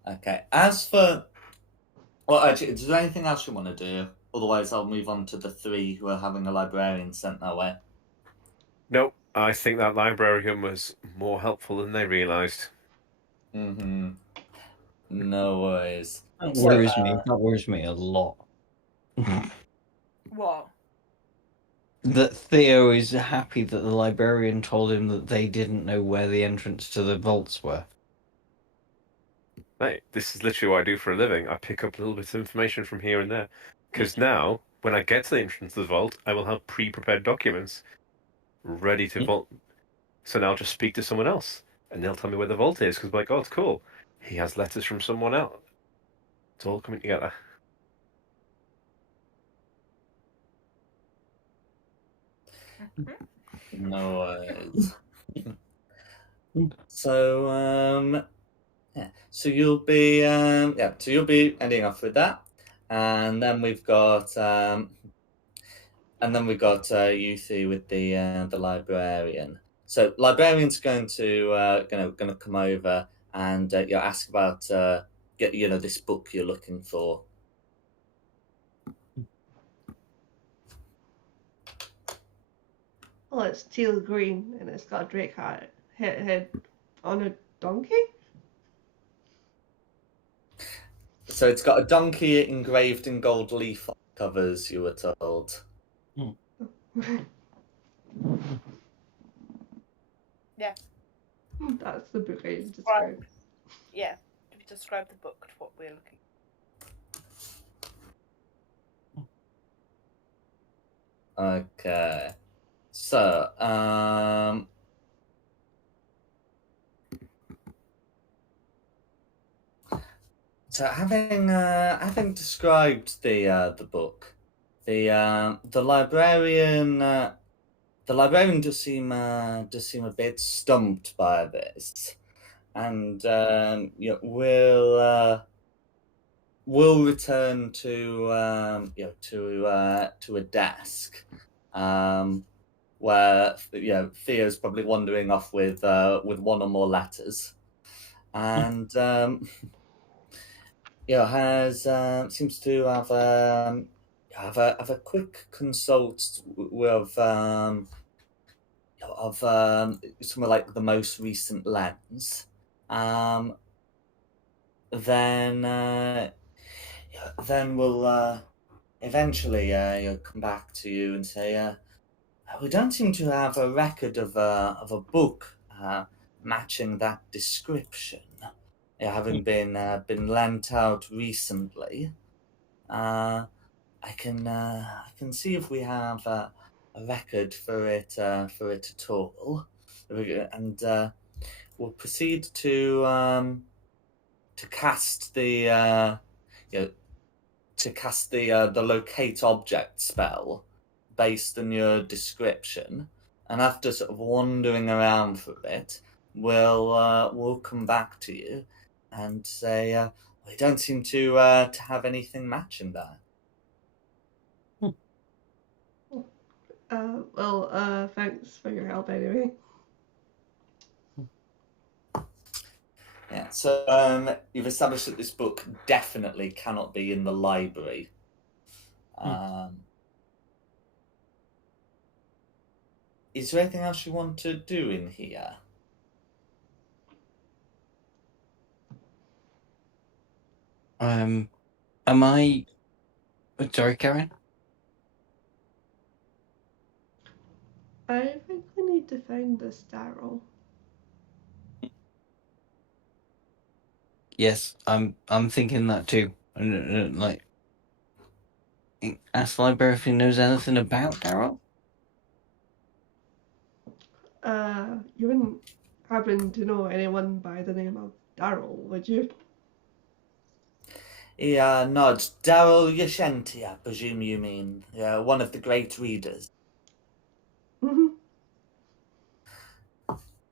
Okay. As for actually, is there anything else you want to do? Otherwise, I'll move on to the three who are having a librarian sent their way. no, I think that librarian was more helpful than they realised. Mm-hmm. No worries. That So, worries me. That worries me a lot. What? That Theo is happy that the librarian told him that they didn't know where the entrance to the vaults were. Mate, this is literally what I do for a living. I pick up little bits of information from here and there. Because now, when I get to the entrance of the vault, I will have pre-prepared documents ready to vault. So now I'll just speak to someone else, and they'll tell me where the vault is. Because like, oh, it's cool. He has letters from someone else. It's all coming together. no worries. So, yeah. So you'll be So you'll be ending off with that, and then we've got you three with the librarian. So librarian's going to come over and ask about this book you're looking for. Well, it's teal green and it's got a drake head on a donkey. So it's got a donkey engraved in gold leaf covers. You were told. Yeah. That's the book I described. Yeah. If you describe the book to what we're looking. Okay. So, having described the book the librarian does seem a bit stumped by this, and we'll return to to a desk, where Theo's probably wandering off with one or more letters, and has seems to have a quick consult with of some of like the most recent lens. Then we'll eventually come back to you and say we don't seem to have a record of a book matching that description, having been lent out recently. I can see if we have a record for it at all, and we'll proceed to cast the the locate object spell based on your description, and after sort of wandering around for a bit, we'll come back to you and say we don't seem to have anything matching that. Thanks for your help anyway. Yeah, so you've established that this book definitely cannot be in the library. Is there anything else you want to do in here? Am I... Sorry, Karen? I think we need to find this Daryl. Yes, I'm thinking that too. And like, ask the library if he knows anything about Daryl. You wouldn't happen to know anyone by the name of Daryl, would you? He nods. Daryl Yashenti, I presume you mean. One of the great readers. Mm-hmm.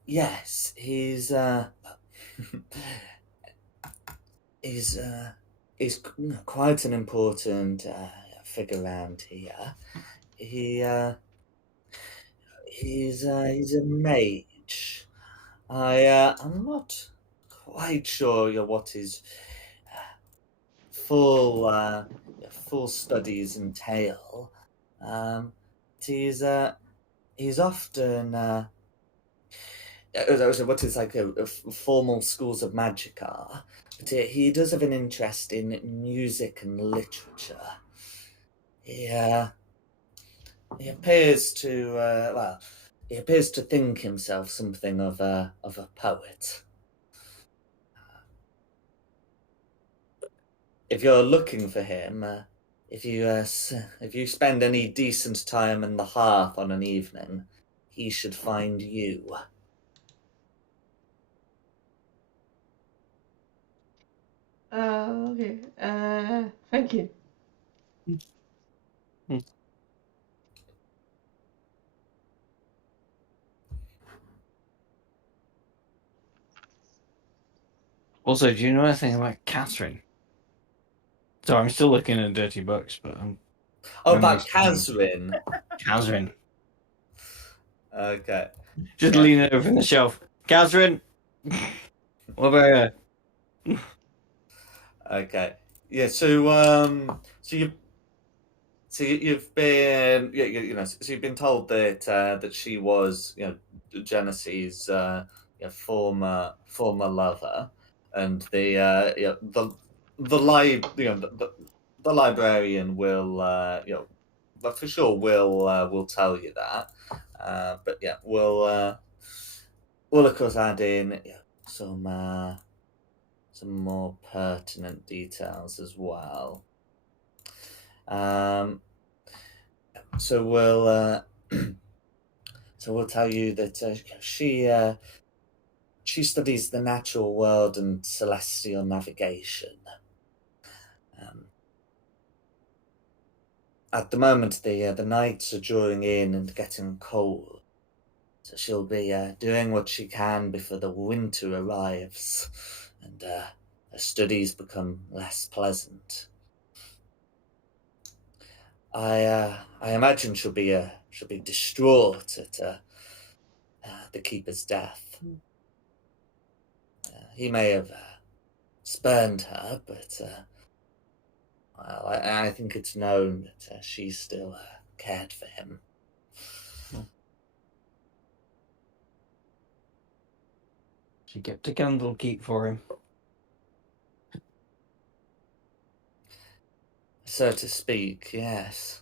Yes, he's he's quite an important figure around here. He's a mage. I'm not quite sure what his full studies entail. He's often what is like a formal schools of magic are, but he does have an interest in music and literature. He appears to think himself something of a poet. If you're looking for him, if you spend any decent time in the hearth on an evening, he should find you. Okay. Thank you. Also, do you know anything about Catherine? So I'm still looking at dirty books, but I'm... About Catherine. Catherine. Okay. Just leaning over the shelf. Catherine! What about her? Okay. Yeah. So you've been so you've been told that that she was Genesee's former lover, and the librarian will but for sure will tell you that. But yeah, we'll of course add in some more pertinent details as well. So we'll tell you that she studies the natural world and celestial navigation. at the moment, the nights are drawing in and getting cold. So she'll be doing what she can before the winter arrives, and her studies become less pleasant. I imagine she'll be distraught at the keeper's death. He may have spurned her, but well, I think it's known that she still cared for him. She kept a Candlekeep for him. So to speak, yes.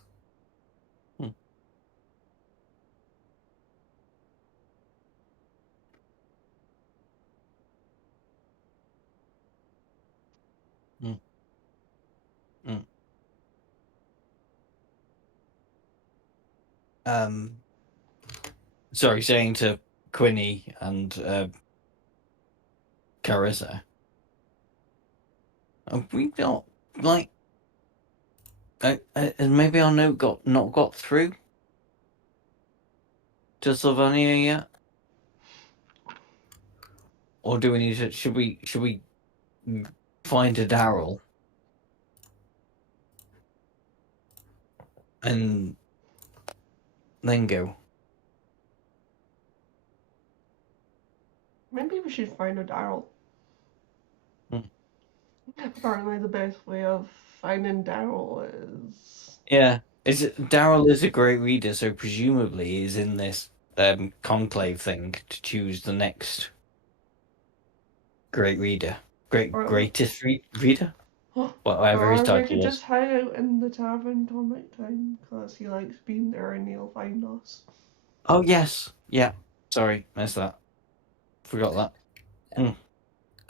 Sorry, saying to Quinny and Carissa, have we got, like, has maybe our note not got through to Sylvania yet? Or do we need to, should we find a Daryl and then go? Maybe we should find a Daryl. Hmm. Apparently the best way of finding Daryl is... Yeah. Daryl is a great reader, so presumably he's in this conclave thing to choose the next great reader. Greatest reader? Whatever his Or we title could was. just hang out in the tavern till night time, because he likes being there and he'll find us. Oh, yes. Yeah. Sorry, missed that. Forgot that.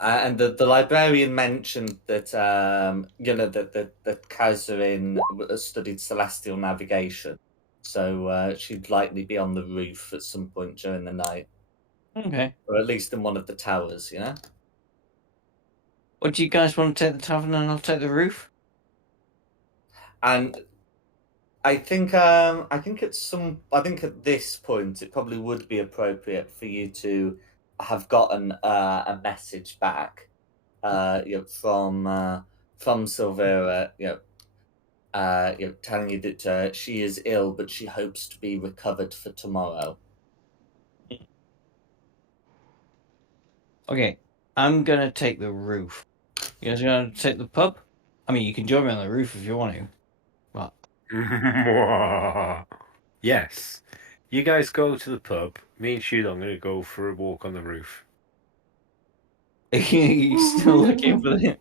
And the librarian mentioned that that Kazarin studied celestial navigation, so she'd likely be on the roof at some point during the night, Okay. or at least in one of the towers. What do you guys want to take the tavern and I'll take the roof? And I think at this point it probably would be appropriate for you to have gotten a message back, from Silvera, telling you that she is ill, but she hopes to be recovered for tomorrow. Okay, I'm gonna take the roof. You guys gonna take the pub? I mean, you can join me on the roof if you want to. But yes. You guys go to the pub. Me and Shudo, I'm going to go for a walk on the roof. you still looking for the...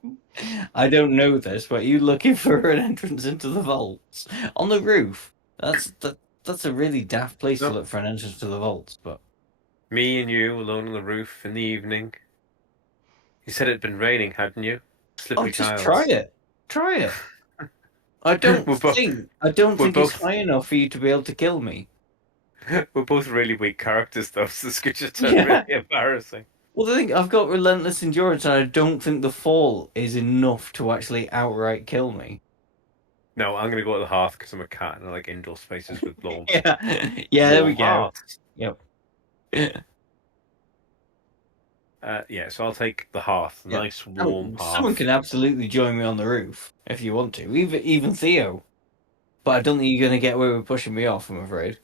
I don't know this, but you looking for an entrance into the vaults on the roof? That's a really daft place to look for an entrance to the vaults. But me and you alone on the roof in the evening. You said it'd been raining, hadn't you? Slippery just tiles. try it. Try it. I don't think it's high enough for you to be able to kill me. We're both really weak characters, though, so this could just turn really embarrassing. Well, the thing, I've got relentless endurance, and I don't think the fall is enough to actually outright kill me. No, I'm going to go to the hearth because I'm a cat and I like indoor spaces with lawns. Yeah, there we go. Hearths. Yep. Yeah, so I'll take the hearth. Yeah. Nice, warm hearth. Someone can absolutely join me on the roof if you want to, even Theo. But I don't think you're going to get away with pushing me off, I'm afraid.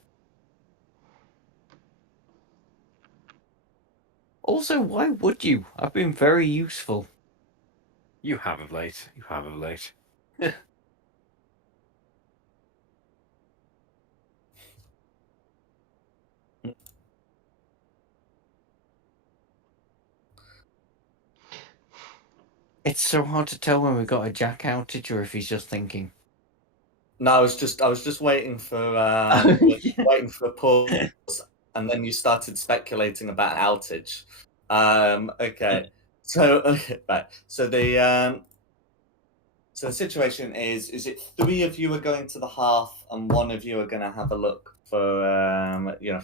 Also, why would you? I've been very useful. You have of late. You have of late. It's so hard to tell when we've got a Jack outage or if he's just thinking. No, I was just waiting for waiting for a pause, and then you started speculating about an outage. Okay, so right, so the situation is it three of you are going to the hearth, and one of you are going to have a look for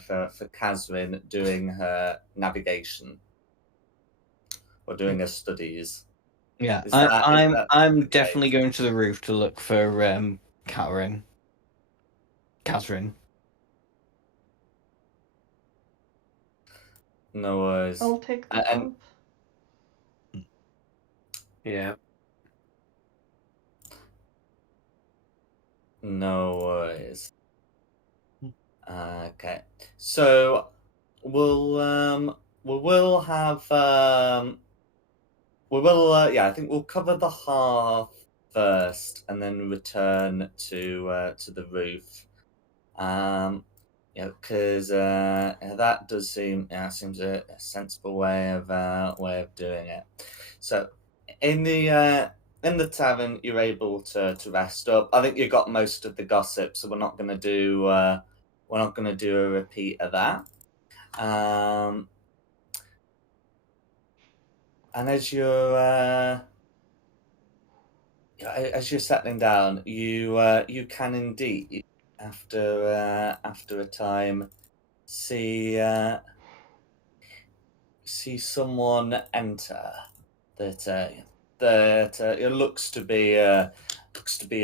for Kazrin doing her navigation or doing her studies. Yeah, I'm definitely going to the roof to look for Karen. Catherine. No worries. I'll take the And pub. Yeah. no worries. Okay, so we'll have I think we'll cover the hearth first, and then return to the roof. Because that does seems a sensible way of doing it. So in the tavern, you're able to rest up. I think you got most of the gossip, so we're not going to do a repeat of that. And as you're settling down, you can indeed, after a time, see someone enter that it looks to be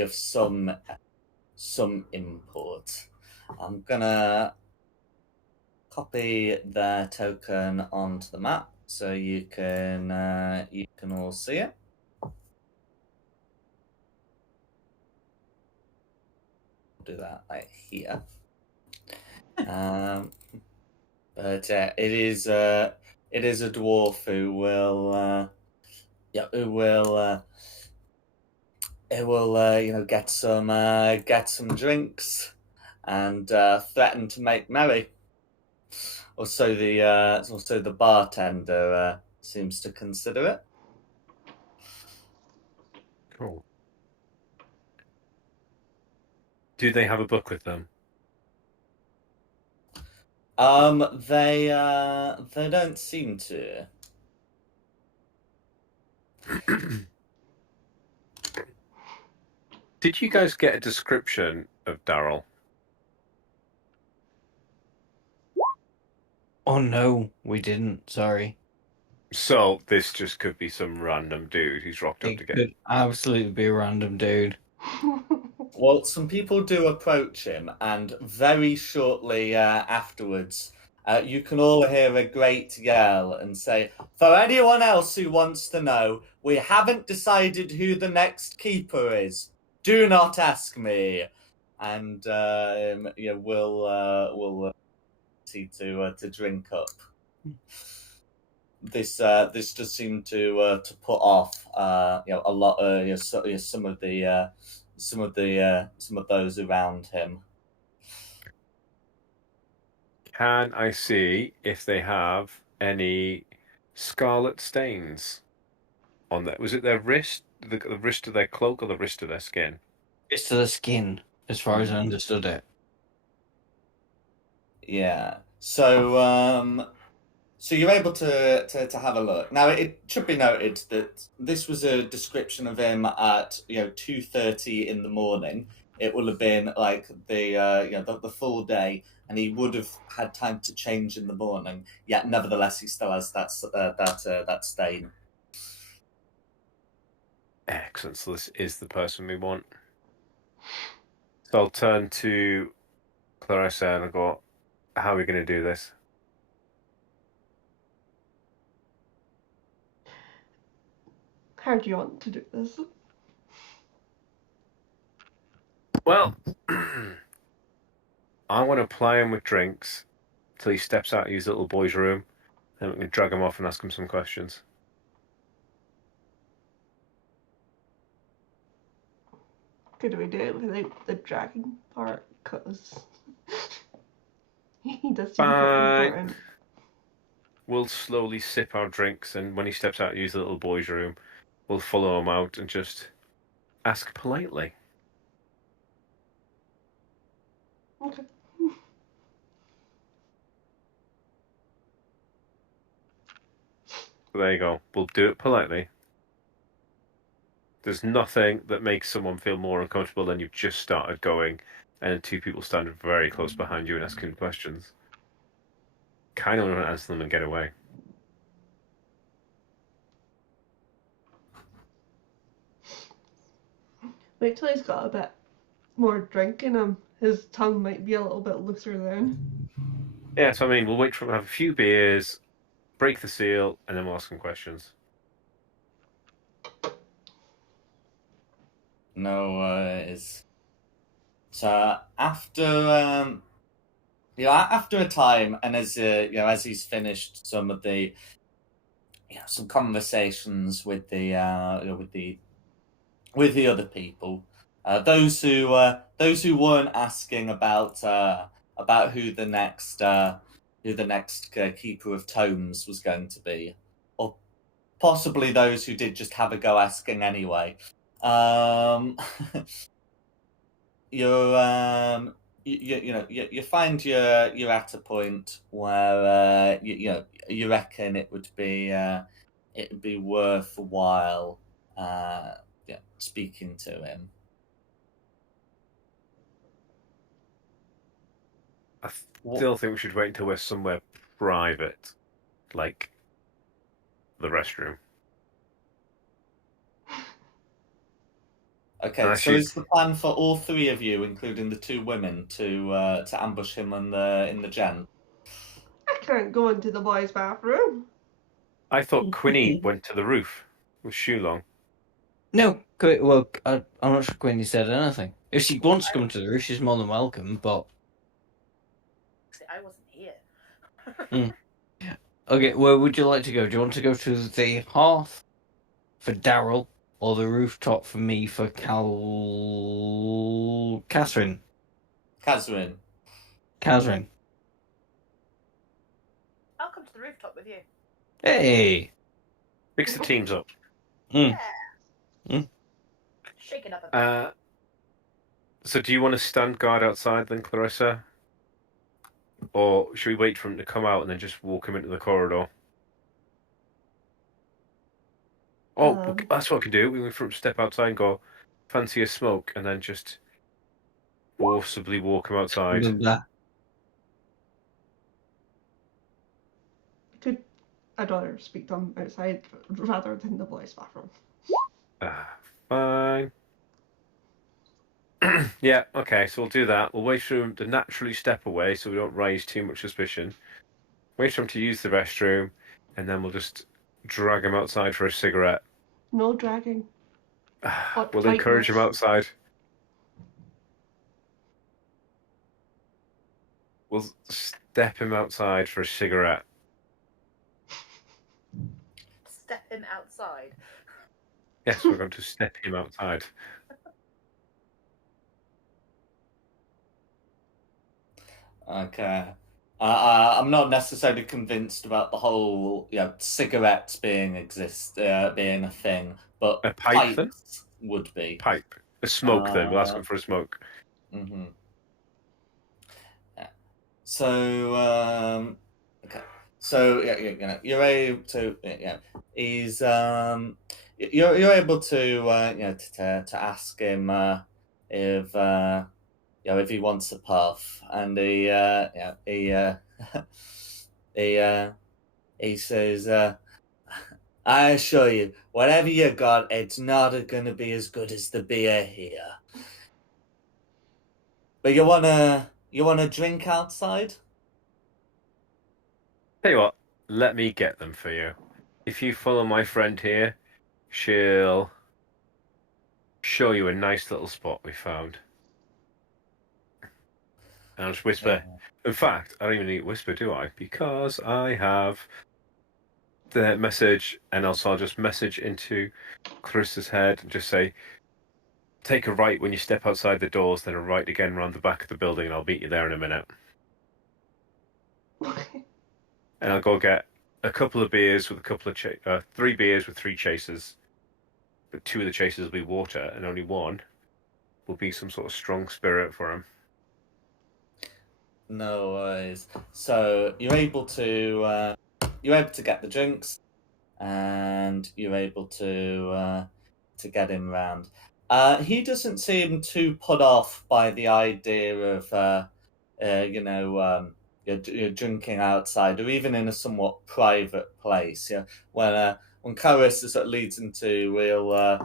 of some import. I'm gonna copy their token onto the map so you can all see it. Do that right here. But it is a dwarf who will get some drinks and threaten to make merry. Also, the bartender seems to consider it. Cool. Do they have a book with them? They don't seem to. Did you guys get a description of Daryl? Oh no, we didn't. Sorry. So this just could be some random dude who's rocked up It to get. could absolutely be a random dude. Well, some people do approach him, and very shortly afterwards, you can all hear a great yell and say, "For anyone else who wants to know, we haven't decided who the next keeper is. Do not ask me." And we'll see to drink up. This does seem to put off a lot some of those around him. Can I see if they have any scarlet stains on that? Was it their wrist, the wrist of their cloak, or the wrist of their skin? It's to the skin, as far as I understood it. Yeah. So you're able to have a look. Now, it should be noted that this was a description of him at 2:30 in the morning. It will have been like the full day, and he would have had time to change in the morning. Yet, nevertheless, he still has that stain. Excellent. So this is the person we want. So I'll turn to Clarissa and I'll go, how are we going to do this? How do you want to do this? Well, I want to ply him with drinks till he steps out of his little boy's room. Then we can drag him off and ask him some questions. Could we do it without the dragging part? Because he does seem quite important. We'll slowly sip our drinks, and when he steps out of his little boy's room, we'll follow him out and just ask politely. Okay. So there you go. We'll do it politely. There's nothing that makes someone feel more uncomfortable than you've just started going, and two people standing very close behind you and asking questions. Kind of want to answer them and get away. Wait till he's got a bit more drink in him, his tongue might be a little bit looser then. Yeah, so I mean, we'll wait for him to have a few beers, break the seal, and then we'll ask him questions. No worries. So after after a time, and as as he's finished some of the some conversations with the with the other people, those who weren't asking about who the next keeper of tomes was going to be, or possibly those who did just have a go asking anyway. You're you find you're at a point where you reckon it'd be worthwhile speaking to him. I still think we should wait until we're somewhere private, like the restroom. Okay, so is the plan for all three of you, including the two women, to ambush him in the gen? I can't go into the boys' bathroom. I thought Quinny went to the roof with Shulong. No, well, I'm not sure Quinny said anything. If she wants to come to the roof, she's more than welcome, but... I wasn't here. Okay, where would you like to go? Do you want to go to the hearth for Daryl, or the rooftop for me for Catherine? Catherine. I'll come to the rooftop with you. Hey! Mix the teams up. Yeah. Shake it up a bit. So do you want to stand guard outside then, Clarissa? Or should we wait for him to come out and then just walk him into the corridor? Oh, that's what we can do. We wait for him to step outside and go, fancy a smoke, and then just forcibly walk him outside. I'd rather speak to him outside rather than the boys' bathroom. Fine. Yeah, okay, so we'll do that. We'll wait for him to naturally step away so we don't raise too much suspicion. Wait for him to use the restroom, and then we'll just drag him outside for a cigarette. No dragging. We'll encourage him outside. We'll step him outside for a cigarette. Step him outside. Yes, we're going to step him outside. Okay. I'm not necessarily convinced about the whole, cigarettes being a thing, but a pipe pipes would be. Pipe. A smoke then. We'll ask him for a smoke. Mm-hmm. Yeah. So, okay. So you're able to, he's you're able to to ask him if he wants a puff, and he says, I assure you, whatever you got, it's not going to be as good as the beer here. But you wanna drink outside? Tell you what, let me get them for you. If you follow my friend here, she'll show you a nice little spot we found. And I'll just whisper. Yeah. In fact, I don't even need to whisper, do I? Because I have the message, and also I'll just message into Clarissa's head and just say, take a right when you step outside the doors, then a right again around the back of the building, and I'll meet you there in a minute. Okay. And I'll go get a couple of beers with 3 beers with 3 chasers. But 2 of the chasers will be water, and only 1 will be some sort of strong spirit for him. No worries. So you're able to get the drinks, and you're able to get him round. He doesn't seem too put off by the idea of you're drinking outside, or even in a somewhat private place. Yeah, when Clarissa sort of leads him to,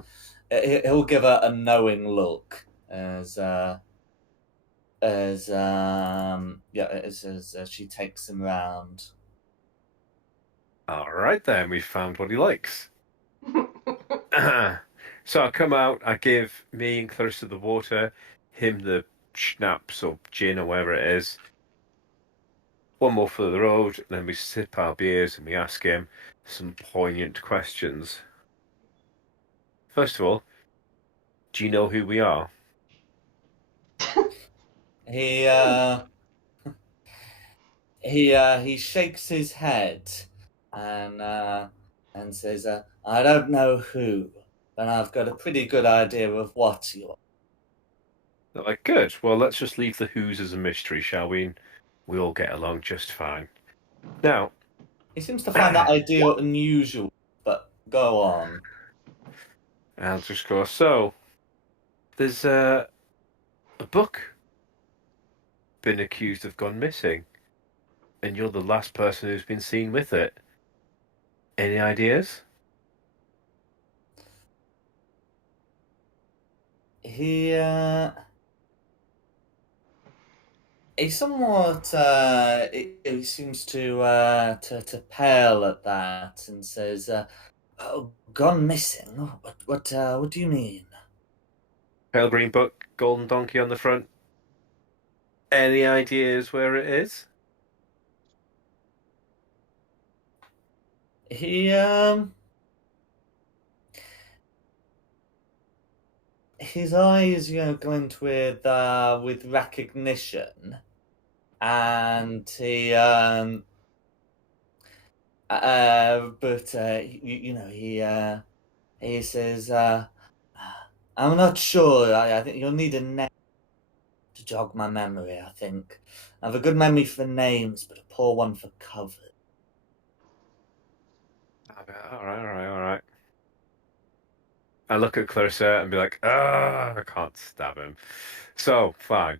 he'll give a knowing look as as she takes him round. All right, then we found what he likes. So I come out, I give me and Clarissa the water, him the schnapps or gin or whatever it is. One more for the road, and then we sip our beers and we ask him some poignant questions. First of all, do you know who we are? He he shakes his head and says, "I don't know who, but I've got a pretty good idea of what you are." They're like, good. Well, let's just leave the who's as a mystery, shall we? We all get along just fine. Now, He seems to find that idea unusual, but go on. I'll just go. So, there's a book been accused of gone missing, and you're the last person who's been seen with it. Any ideas? He somewhat he seems to pale at that and says, "Oh, gone missing? What do you mean?" Pale green book, golden donkey on the front. Any ideas where it is? He his eyes, glint with recognition, and he says, "I'm not sure. I think you'll need a name to jog my memory. I think I have a good memory for names, but a poor one for covers." All right. I look at Clarissa and be like, I can't stab him. So, fine.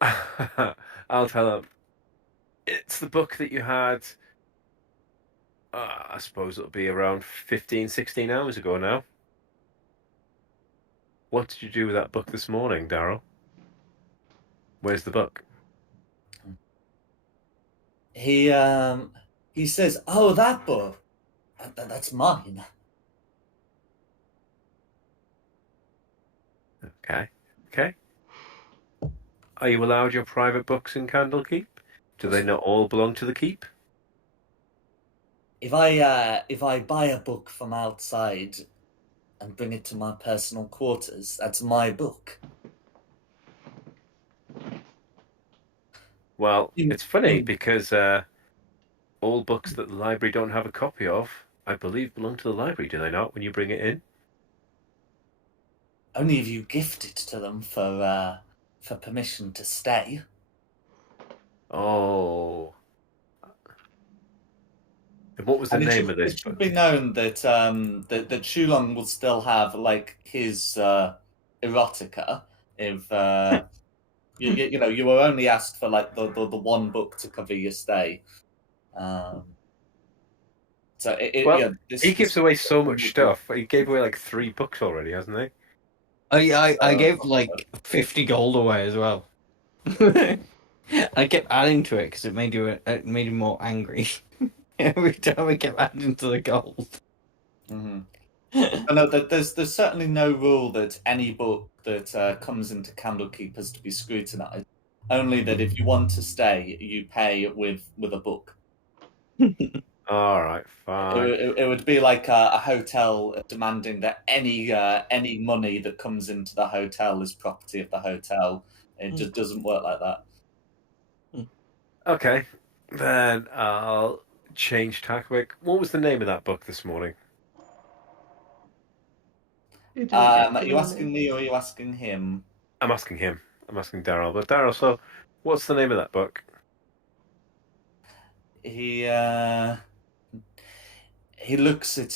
I'll tell him. It's the book that you had, I suppose it'll be around 15, 16 hours ago now. What did you do with that book this morning, Daryl? Where's the book? He says, "Oh, that book. That's mine." Okay. Are you allowed your private books in Candlekeep? Do they not all belong to the keep? If I buy a book from outside and bring it to my personal quarters, that's my book. Well, it's funny because all books that the library don't have a copy of, I believe, belong to the library, do they not, when you bring it in? Only if you gift it to them for permission to stay. Oh. And what was the name of this It book? should be known that that Shulong will still have like his erotica if you were only asked for like the one book to cover your stay. So he gives away so much stuff. He gave away like 3 books already, hasn't he? I gave like 50 gold away as well. I kept adding to it because it made him more angry every time I kept adding to the gold. Mm-hmm. No, there's certainly no rule that any book that comes into Candlekeep has to be scrutinized. Only that if you want to stay, you pay with a book. All right, fine. It would be like a hotel demanding that any money that comes into the hotel is property of the hotel. It just doesn't work like that. Okay, then I'll change tack. What was the name of that book this morning? Are you asking me or are you asking him? I'm asking him. I'm asking Daryl. But Daryl, so what's the name of that book? He looks at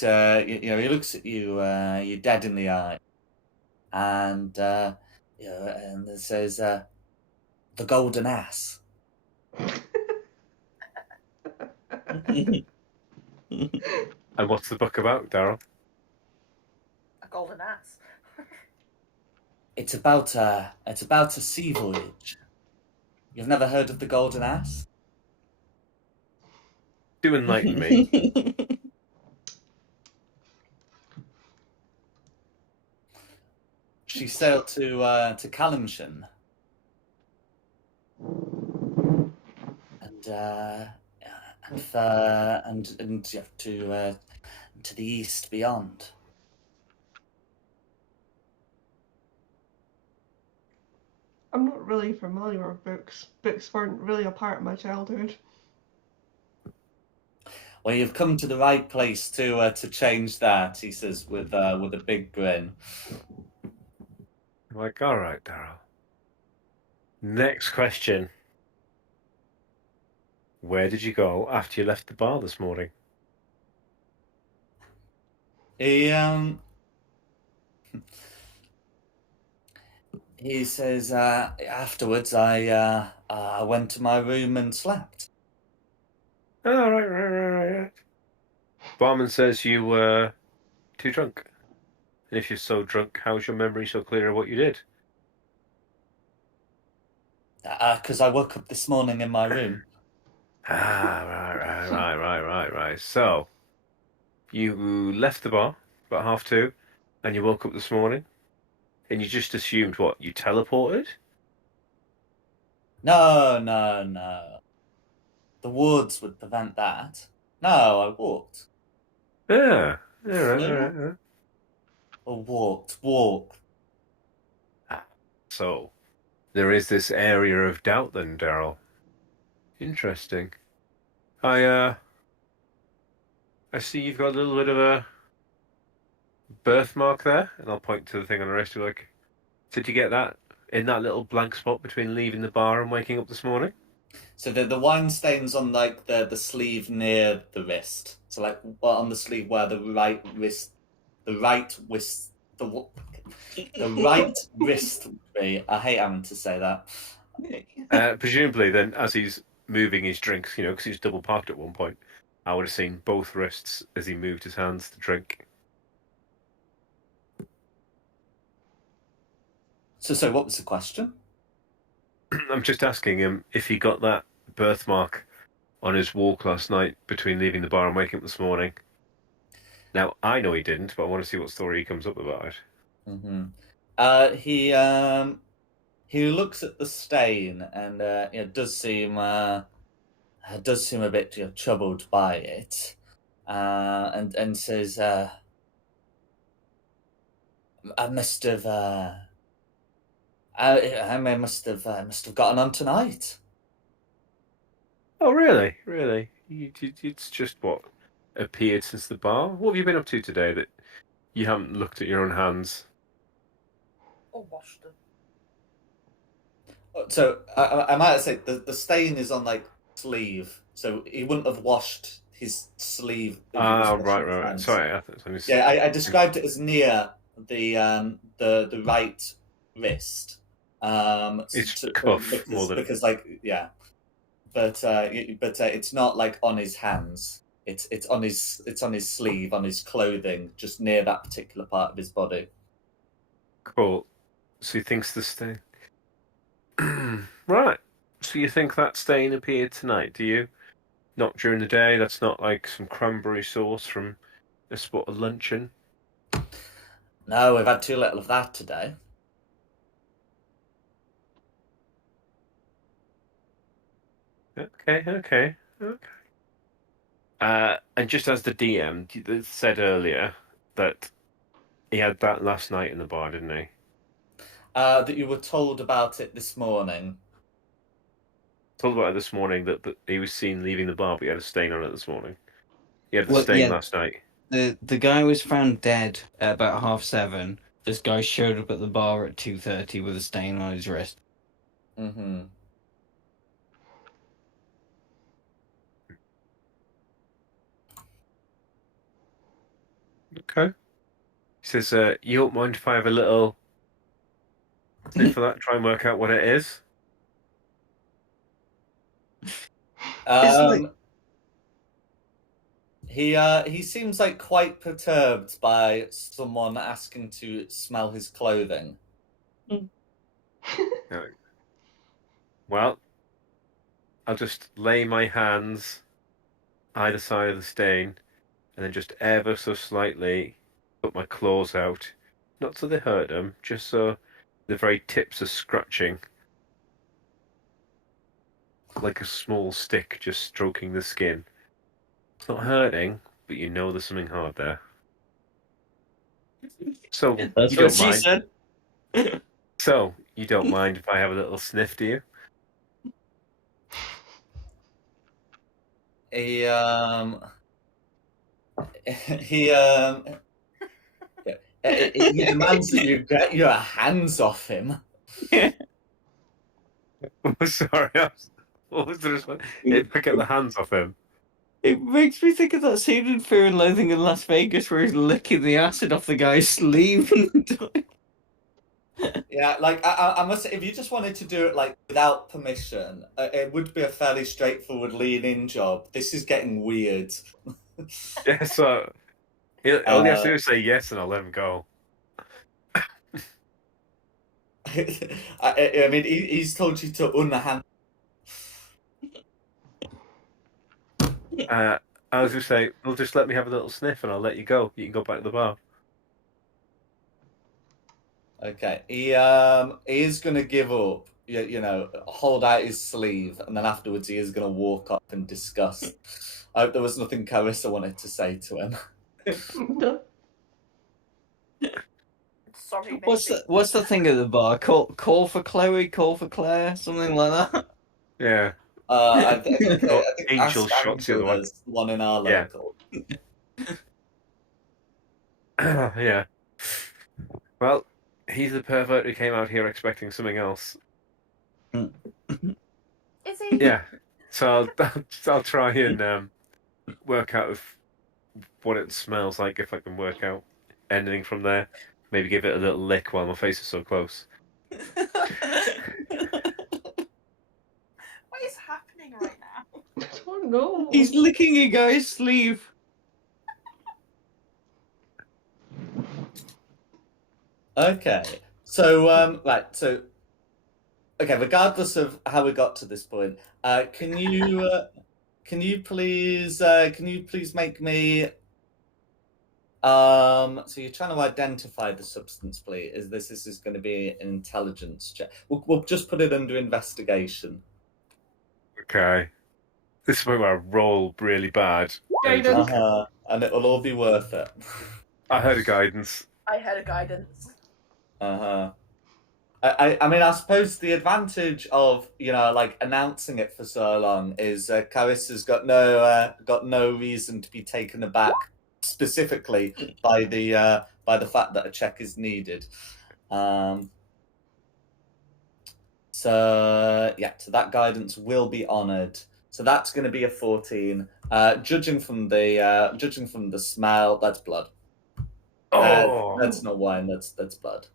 he looks at you you dead in the eye, and and it says The Golden Ass. And what's the book about, Daryl? A golden ass. It's about a sea voyage. You've never heard of the Golden Ass? Do enlighten me. She sailed to Calimshan, and yeah, to the east beyond. I'm not really familiar with books. Books weren't really a part of my childhood. Well, you've come to the right place to change that, he says with a big grin. I'm like, all right, Daryl. Next question. Where did you go after you left the bar this morning? He says afterwards I went to my room and slept. Oh, right. Barman says you were too drunk. And if you're so drunk, how's your memory so clear of what you did? Because I woke up this morning in my room. Right. So, you left the bar about 2:30, and you woke up this morning, and you just assumed what? You teleported? No. The woods would prevent that. No, I walked. Yeah. All Flew? right. Or walked. So, there is this area of doubt then, Daryl. Interesting. I see you've got a little bit of a birthmark there, and I'll point to the thing on the wrist. You're like, did you get that in that little blank spot between leaving the bar and waking up this morning? So the wine stains on like the sleeve near the wrist. So like on the sleeve where the right wrist would be. I hate having to say that. Presumably, then, as he's moving his drinks, because he was double parked at one point, I would have seen both wrists as he moved his hands to drink. So what was the question? I'm just asking him if he got that birthmark on his walk last night between leaving the bar and waking up this morning. Now, I know he didn't, but I want to see what story he comes up about it. Mm-hmm. He looks at the stain and does seem a bit troubled by it, and says, "I must have I must have gotten on tonight." Oh, really? Really? It's just what appeared since the bar? What have you been up to today that you haven't looked at your own hands? Or washed them. So I might say the stain is on like sleeve, so he wouldn't have washed his sleeve. If he was washing his Right. hands. Sorry, I described it as near the right wrist. It's cuff more than because but it's not like on his hands. It's on his sleeve, on his clothing, just near that particular part of his body. cool. So he thinks the stain. Right. So you think that stain appeared tonight, do you? Not during the day? That's not like some cranberry sauce from a spot of luncheon? No, we've had too little of that today. Okay. And just as the DM said earlier that he had that last night in the bar, didn't he? That you were told about it this morning. Told about it this morning that he was seen leaving the bar, but he had a stain on it this morning. He had the stain last night. The guy was found dead at about 7:30. This guy showed up at the bar at 2:30 with a stain on his wrist. Mm-hmm. Okay. He says, you don't mind if I have a little sniff for that, try and work out what it is? He seems like quite perturbed by someone asking to smell his clothing. Well, I'll just lay my hands either side of the stain, and then just ever so slightly put my claws out. Not so they hurt them, just so the very tips are scratching. Like a small stick just stroking the skin. It's not hurting, but you know there's something hard there. So, That's you what don't she mind. said. So, you don't mind if I have a little sniff, do you? He he demands that you get your hands off him. Sorry, what was the response? If I get the hands off him. It makes me think of that scene in Fear and Loathing in Las Vegas where he's licking the acid off the guy's sleeve. Yeah, like I must say, if you just wanted to do it like without permission, it would be a fairly straightforward lean-in job. This is getting weird. Yeah, so all he has to do is say yes, and I'll let him go. I mean, he's told you to unhand. I was just say, well, just let me have a little sniff, and I'll let you go. You can go back to the bar. Okay, he is gonna give up. You know, hold out his sleeve, and then afterwards he is gonna walk up in disgust. I hope there was nothing Carissa wanted to say to him. No. Sorry, maybe. What's the thing at the bar? Call for Chloe, call for Claire, something like that. Yeah. I think Angel Ask shots the other one. there's one in our Yeah. local. Yeah. Well, he's the pervert who came out here expecting something else. Is he? Yeah. So I'll try and work out what it smells like if I can work out anything from there. Maybe give it a little lick while my face is so close. What is happening right now? I don't know. He's licking a guy's sleeve. Okay, so right, so okay, regardless of how we got to this point, can you please make me so you're trying to identify the substance, please. This is going to be an intelligence check. We'll just put it under investigation. Okay. This is where I roll really bad. Guidance. And it'll all be worth it. I heard a guidance. I had a guidance. I mean, I suppose the advantage of, you know, like announcing it for so long is Carissa's got no reason to be taken aback specifically by the fact that a check is needed. So that guidance will be honoured. So that's going to be a 14. Judging from the smell, that's blood. Oh, That's not wine. That's blood.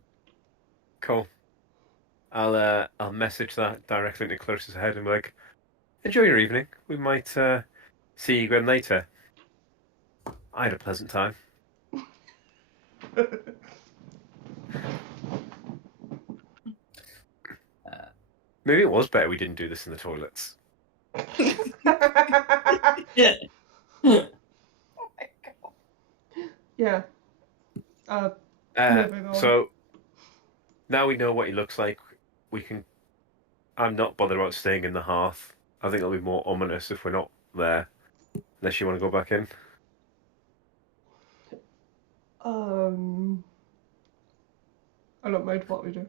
cool. I'll message that directly into Clarissa's head and be like, enjoy your evening. We might see you again later. I had a pleasant time. Maybe it was better we didn't do this in the toilets. Yeah. Oh my god. Yeah. Moving on. So now we know what he looks like. I'm not bothered about staying in the hearth. I think it'll be more ominous if we're not there. Unless you want to go back in. I don't mind what we do.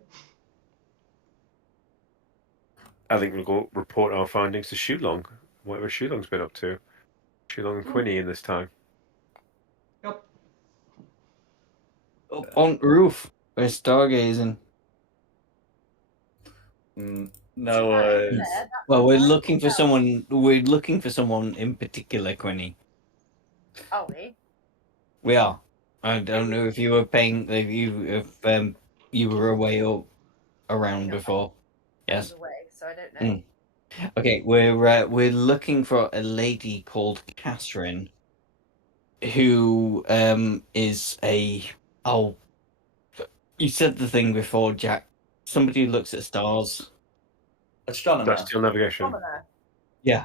I think we'll go report our findings to Shulong. Whatever Shulong's been up to. Shulong and Quinny in this time. Yep. Up on the roof. We're stargazing. No worries. Well, we're looking for someone. We're looking for someone in particular, Quinny. Are we? We are. I don't know if you were paying. If you were away or around before. I Yes. was away, so I don't know. Okay, we're looking for a lady called Catherine, who is a. Oh, you said the thing before, Jack. somebody who looks at stars. Astronomer. Celestial navigation. Commoner. Yeah.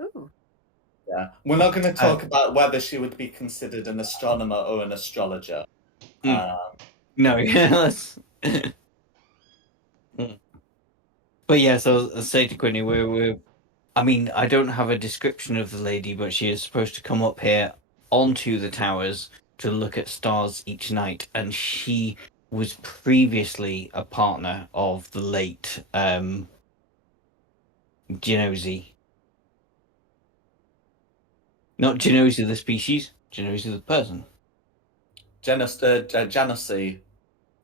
Ooh. Yeah. We're not going to talk about whether she would be considered an astronomer or an astrologer. No, yeah, let's. But yeah, so I'll say to Quinny, I mean, I don't have a description of the lady, but she is supposed to come up here onto the towers to look at stars each night, and she was previously a partner of the late Genoese. Not Genoese the species, Genoese the person. Janusy,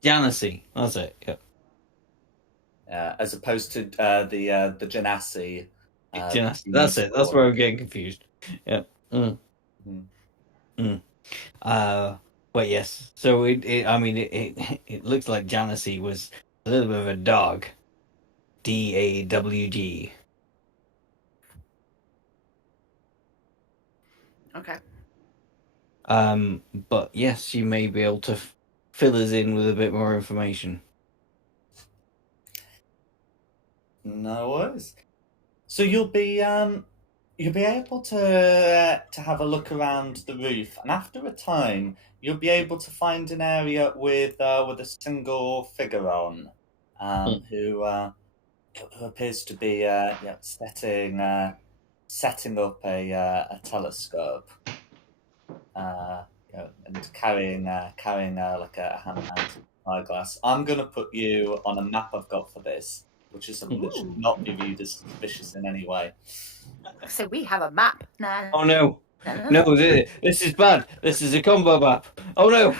Janusy, that's it. Yep. as opposed to the Genasi. Janusy, that's it. That's where I'm getting confused. Yep. But yes, so it looks like Janusy was a little bit of a dog. DAWG. Okay. But yes, you may be able to fill us in with a bit more information. No worries. So you'll be able to have a look around the roof, and after a time, you'll be able to find an area with a single figure on, who appears to be setting up a telescope, and carrying like a hand-mounted eyeglass. I'm gonna put you on a map I've got for this, which is something that should not be viewed as suspicious in any way. So we have a map now. Oh no! No, this is bad. This is a combo map. Oh no!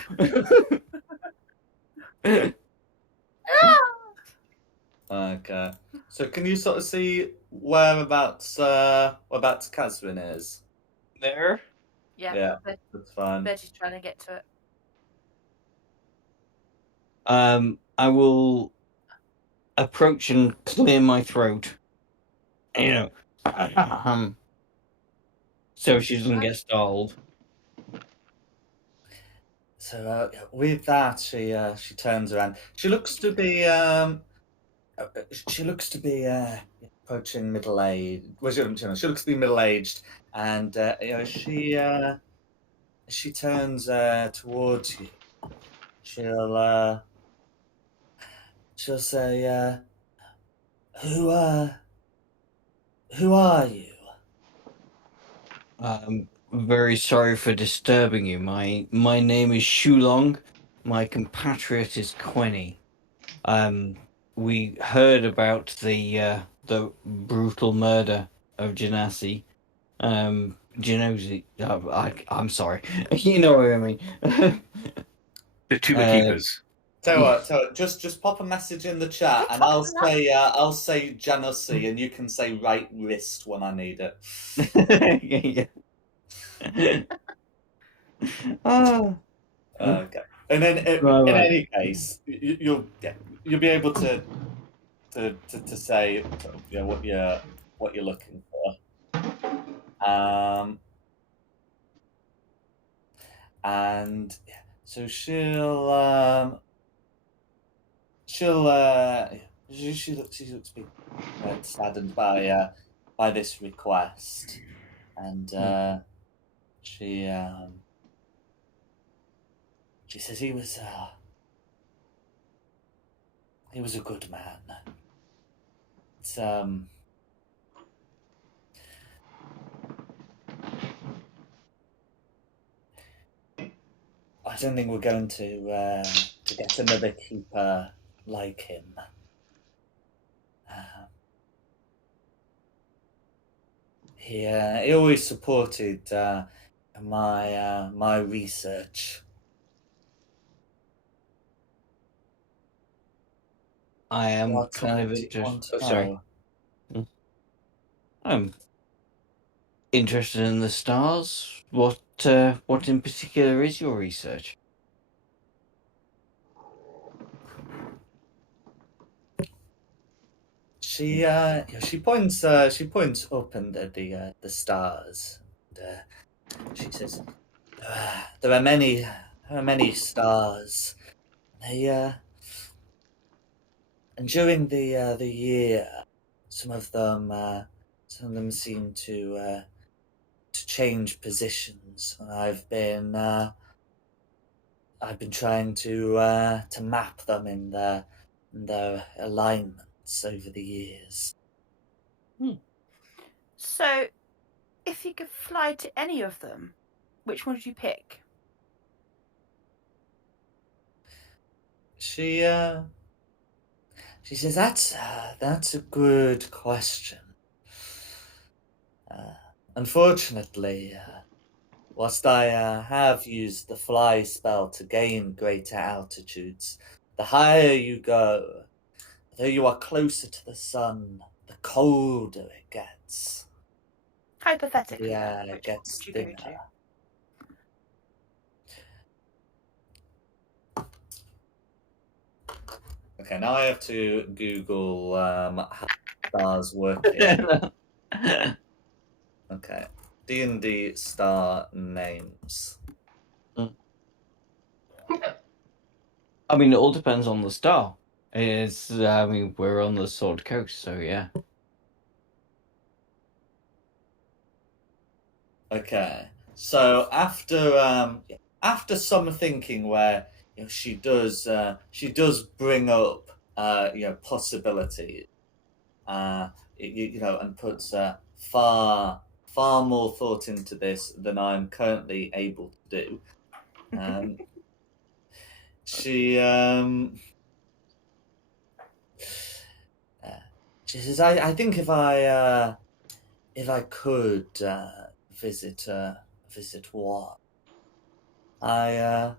Okay. So can you sort of see whereabouts Catherine is? There. Yeah. That's fine. Betty's trying to get to it. I will approach and clear my throat. You know, so she doesn't get startled. So with that, she turns around. She looks to be approaching middle age. Well, she looks to be middle aged, and she turns towards you. She'll say, who are you? Very sorry for disturbing you. My name is Shulong. My compatriot is Quenny. We heard about the brutal murder of Genasi. Genosi. I'm sorry. You know what I mean. The Tuba Keepers. Tell you what, just pop a message in the chat, and I'll say Janusy, and you can say right wrist when I need it. Yeah. Oh. Okay. And then in any case, you'll be able to say what you're looking for. And so she looks a bit saddened by this request, and she says he was a good man. It's I don't think we're going to get another keeper like him. He always supported my research. I am What kind of do you interested. want to Sorry. know? I'm interested in the stars. What in particular is your research? She points up under the stars. And, she says, "There are many stars. They And during the year, some of them seem to change positions. I've been trying to map them in their alignments over the years. So, if you could fly to any of them, which one would you pick? She says that's a good question. Unfortunately, whilst I have used the fly spell to gain greater altitudes, the higher you go, though you are closer to the sun, the colder it gets. Hypothetically, Yeah, though, it which one gets would you go thinner. to? Okay, now I have to Google how stars work here. Okay, D&D star names. I mean, it all depends on the star. I mean, we're on the Sword Coast, so yeah. Okay, so after some thinking, where she does bring up possibilities, and puts far more thought into this than I'm currently able to do. She says, I think if I could visit one, I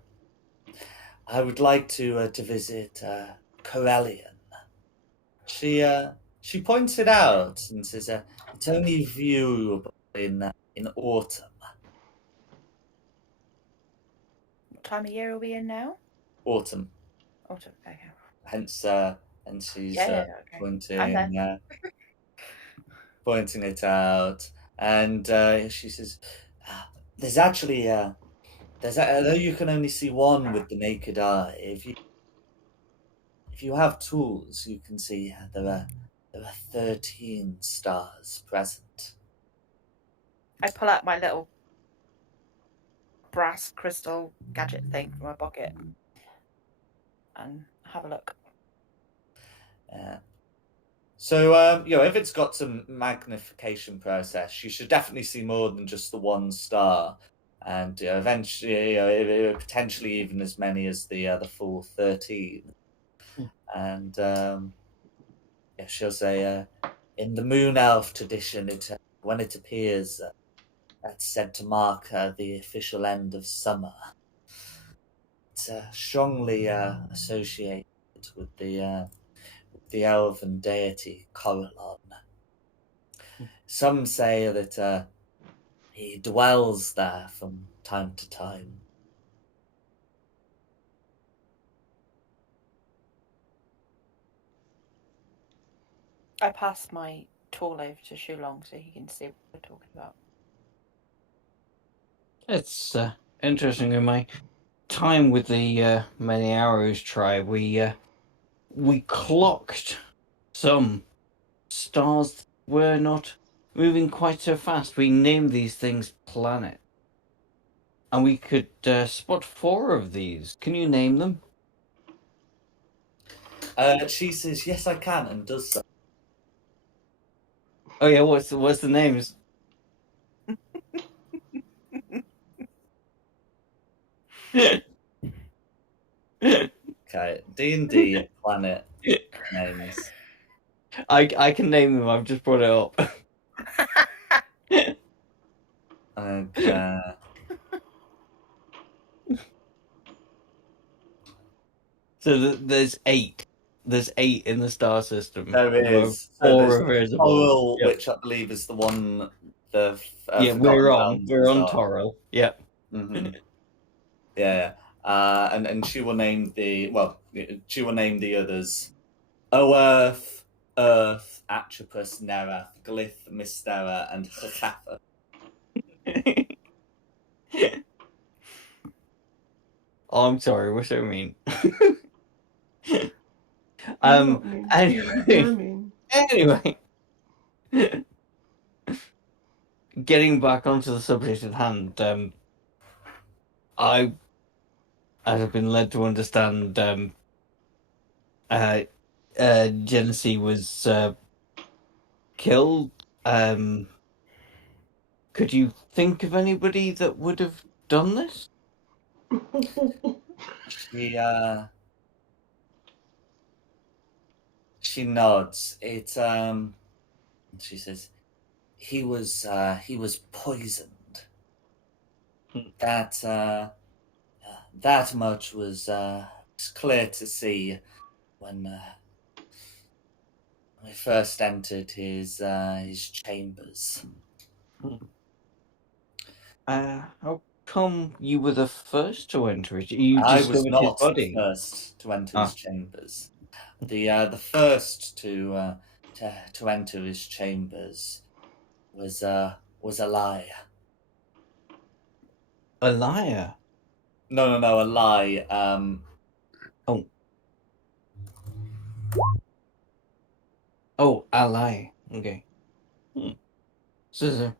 would like to visit Corellian. She points it out and says it's only viewable in autumn. What time of year are we in now? Autumn. Autumn. Okay. Hence, she's Okay. pointing it out, and she says, "There's actually although you can only see one with the naked eye, if you have tools, you can see there are 13 stars present." I pull out my little brass crystal gadget thing from my pocket and have a look. So, if it's got some magnification process, you should definitely see more than just the one star, and eventually, potentially even as many as the full 13. And she'll say, in the Moon Elf tradition, when it appears, that's said to mark the official end of summer. It's strongly associated with the elven deity Corellon. Some say that he dwells there from time to time. I pass my tool over to Shulong so he can see what we're talking about. It's interesting. In my time with the Many Arrows tribe, we clocked some stars that were not moving quite so fast. We named these things planets. And we could spot 4 of these. Can you name them? She says, "Yes, I can," and does so. Oh yeah, what's the names? Okay, D&D planet names. I can name them. I've just brought it up. Okay. So there's 8. There's 8 in the star system. There is. So 4 there's are visible. Coral, Yep. which I believe is the one. Yeah, we're on Toril. Yeah. Mm-hmm. Yeah. And she will name the others: Oearth, Earth, Atropus, Nerath, Glyph, Mystera, and Hachatha. Oh, I'm sorry, we're so mean. You're not mean. Anyway, You're mean. anyway, getting back onto the subject at hand, I have been led to understand Genesee was killed. Could you think of anybody that would have done this? She nods. She says, he was poisoned. That much was clear to see when we first entered his chambers. How come you were the first to enter it? You I was discovered his not the body. first to enter his chambers. The first to enter his chambers was a lie. A liar. No, a lie. Oh, a lie. Okay. So,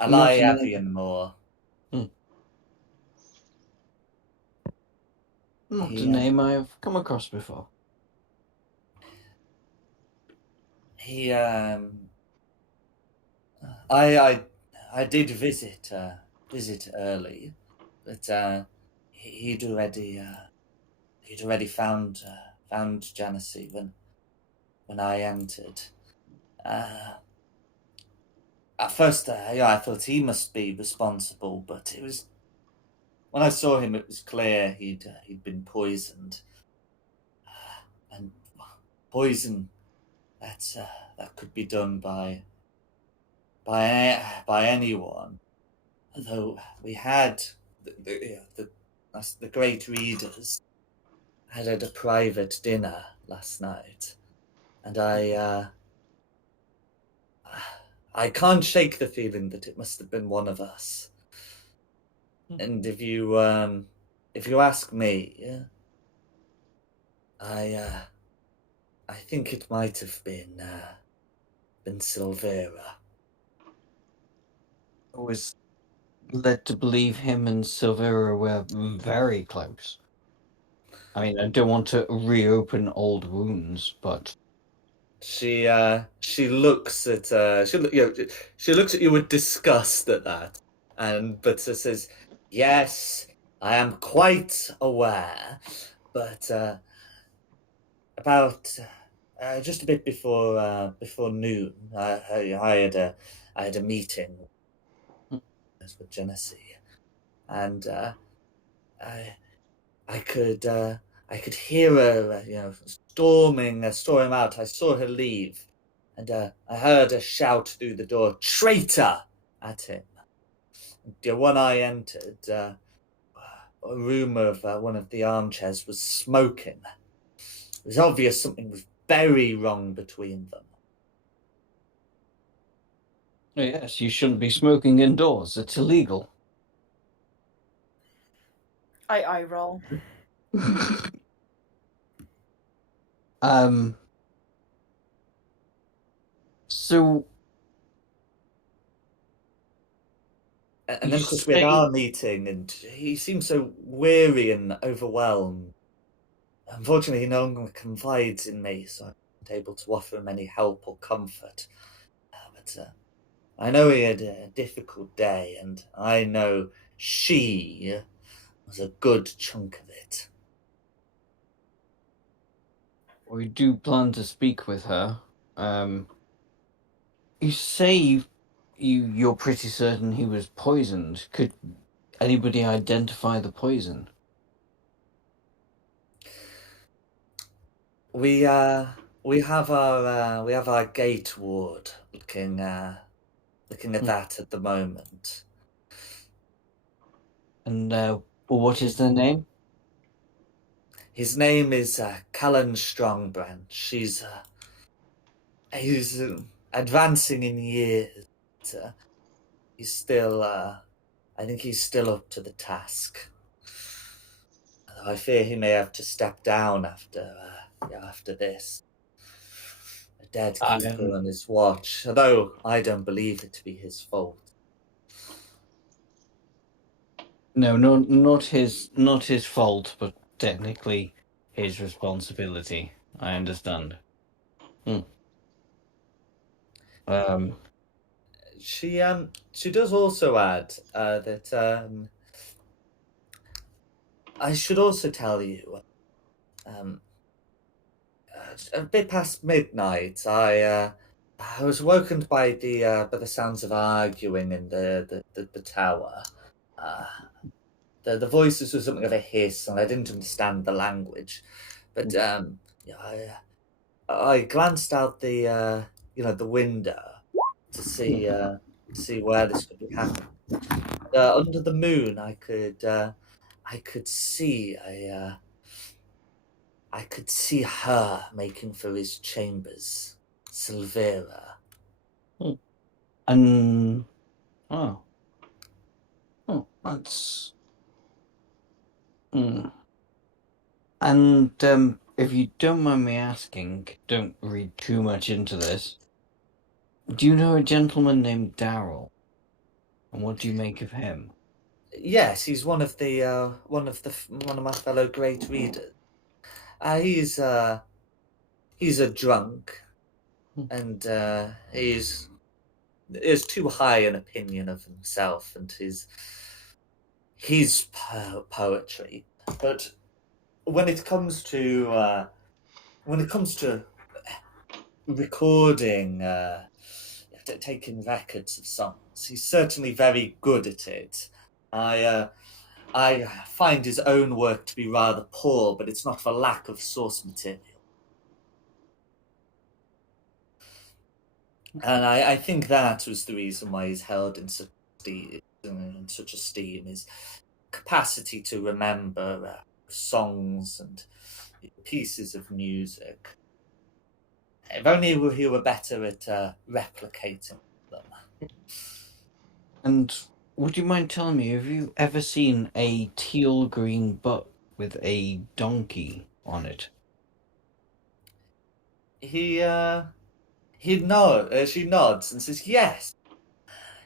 A Not lie, a name. Avian Moore. not He, a name I've come across before. He I did visit early, but he'd already found Janessie when I entered. At first, I thought he must be responsible, but it was when I saw him, it was clear he'd been poisoned, and poison that could be done by anyone. Although we had the great readers had a private dinner last night, and I can't shake the feeling that it must have been one of us. And if you ask me, I think it might have been Silvera. I was led to believe him and Silvera were very close. I mean, I don't want to reopen old wounds, but She looks at she looks at you with disgust at that, but says, "Yes, I am quite aware, but about just a bit before noon, I had a meeting with Genesee, and I could hear her, storming out. I saw her leave, and I heard her shout through the door, "Traitor!" at him. And, when I entered, a room of one of the armchairs was smoking. It was obvious something was very wrong between them. yes, you shouldn't be smoking indoors. It's illegal. I roll. So And then, of course, we had our meeting, and he seemed so weary and overwhelmed. Unfortunately, he no longer confides in me, so I'm not able to offer him any help or comfort. But I know he had a difficult day, and I know she was a good chunk of it. we do plan to speak with her. You say you're pretty certain he was poisoned. Could anybody identify the poison? We have our gate ward looking at that at the moment. And what is their name? His name is Callan Strongbranch. He's advancing in years. But, he's still, I think he's still up to the task. I fear he may have to step down after after this. A dead I keeper on his watch, although I don't believe it to be his fault. No, not his fault, but technically his responsibility. I understand. She does also add that I should also tell you, a bit past midnight, I was woken by the sounds of arguing in the tower. The voices were something of a hiss, and I didn't understand the language. But yeah, I glanced out the the window to see where this could be happening. Under the moon, I could see I could see her making for his chambers, Silvera. And that's. And if you don't mind me asking, don't read too much into this. Do you know a gentleman named Darrell? And what do you make of him? Yes, he's one of my fellow great readers. He's a drunk, and he's too high an opinion of himself and his poetry. But when it comes to recording, taking records of songs, he's certainly very good at it. I find his own work to be rather poor, but it's not for lack of source material. And I think that was the reason why he's held in such esteem, his capacity to remember songs and pieces of music. If only he were better at replicating them. And would you mind telling me, have you ever seen a teal green book with a donkey on it? She nods and says, "Yes,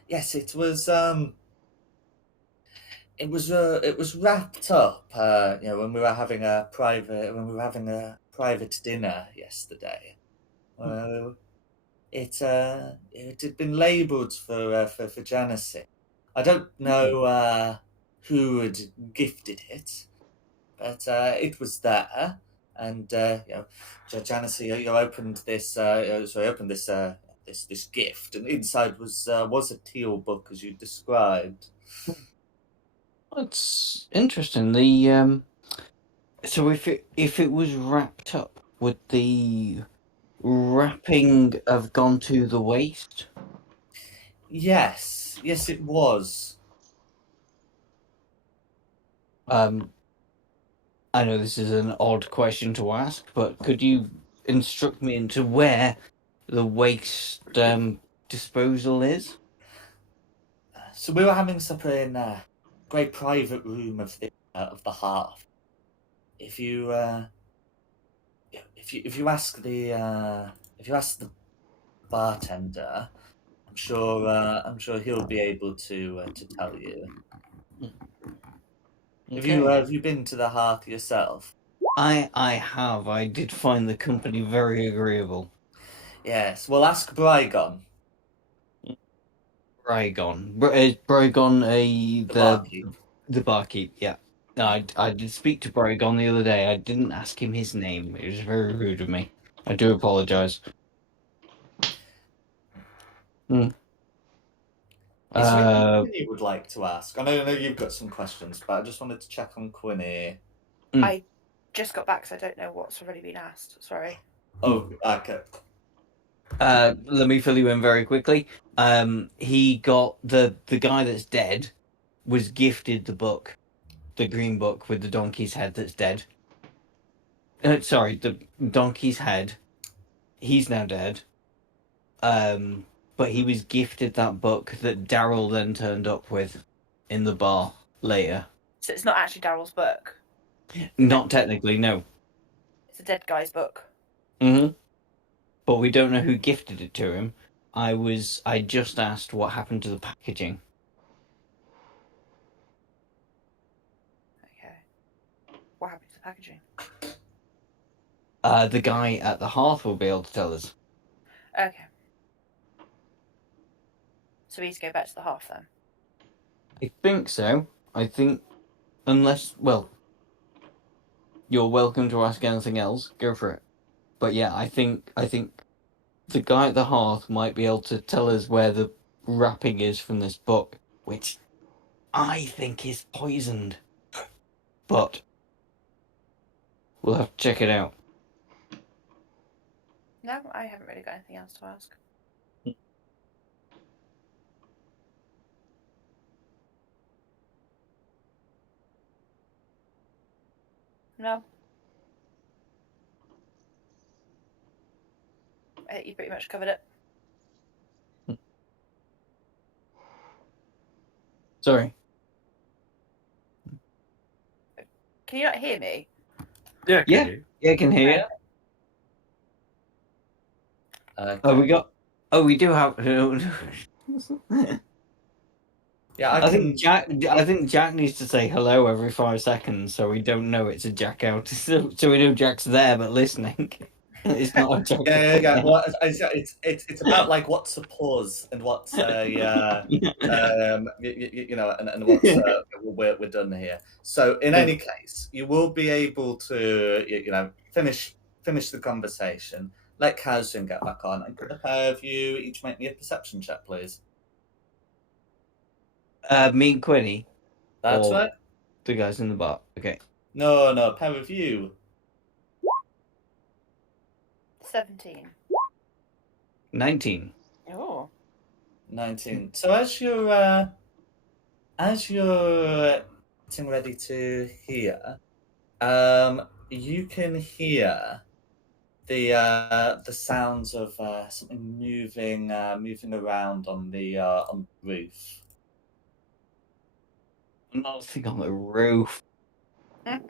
it was it was wrapped up. When we were having a private dinner yesterday. It had been labelled for Janice. I don't know who had gifted it, but it was there." And Janice, opened this. Opened this gift, and inside was a teal book, as you described. That's interesting. The so if it was wrapped up, would the wrapping have gone to the waste? Yes, it was. I know this is an odd question to ask, but could you instruct me into where the waste disposal is? So we were having supper in a great private room of the hearth. If you ask the bartender, I'm sure he'll be able to tell you. Okay. Have you been to the hearth yourself? I have. I did find the company very agreeable. Yes. Well, ask Brygon. Brygon. Brygon, Barkeep. the barkeep. Yeah. I did speak to Brygon the other day. I didn't ask him his name. It was very rude of me. I do apologize. Is there anything you would like to ask? I know you've got some questions, but I just wanted to check on Quinny. I just got back, so I don't know what's already been asked. Sorry. Oh, okay. Let me fill you in very quickly. He got the guy that's dead was gifted the book, the green book with the donkey's head that's dead. Sorry, the donkey's head. He's now dead. But he was gifted that book that Darrell then turned up with in the bar later. So it's not actually Daryl's book. Not technically, no. It's a dead guy's book. Mm-hmm. But we don't know who gifted it to him. I just asked what happened to the packaging. Okay. What happened to the packaging? The guy at the hearth will be able to tell us. Okay. So we need to go back to the hearth then. I think so. I think, unless, well, you're welcome to ask anything else. Go for it. But yeah, I think the guy at the hearth might be able to tell us where the wrapping is from this book, which I think is poisoned. But we'll have to check it out. No, I haven't really got anything else to ask. No. I think you pretty much covered it. Sorry. Can you not hear me? Yeah, can Yeah. you? Yeah, I can hear you. Okay. Oh, we do have. Yeah, I think Jack needs to say hello every 5 seconds, so we don't know it's a Jack out. So we know Jack's there but listening. It's not a Jack. Yeah. Well, it's about like what's a pause and what's a you know, and what's we're done here. So in any case, you will be able to you know finish the conversation. Let Kazun get back on, and could the pair of you each make me a perception check, please? Me and Quinny. That's Or right. the guys in the bar. Okay. No, pair of you. 17. 19. Oh. 19. So as you're getting ready to hear, you can hear the sounds of something moving around on the roof. Another thing on the roof. Have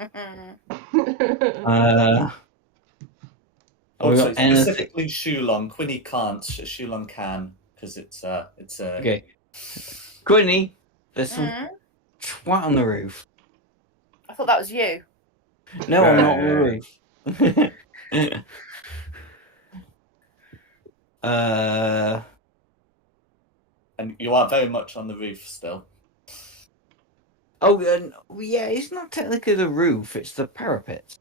we Also, got anything? specifically Shulong. Quinny can't. Shulong can because it's a. Okay. Quinny, there's some twat on the roof. I thought that was you. No, I'm not on the roof. And you are very much on the roof still. Oh, yeah, it's not technically the roof, it's the parapet.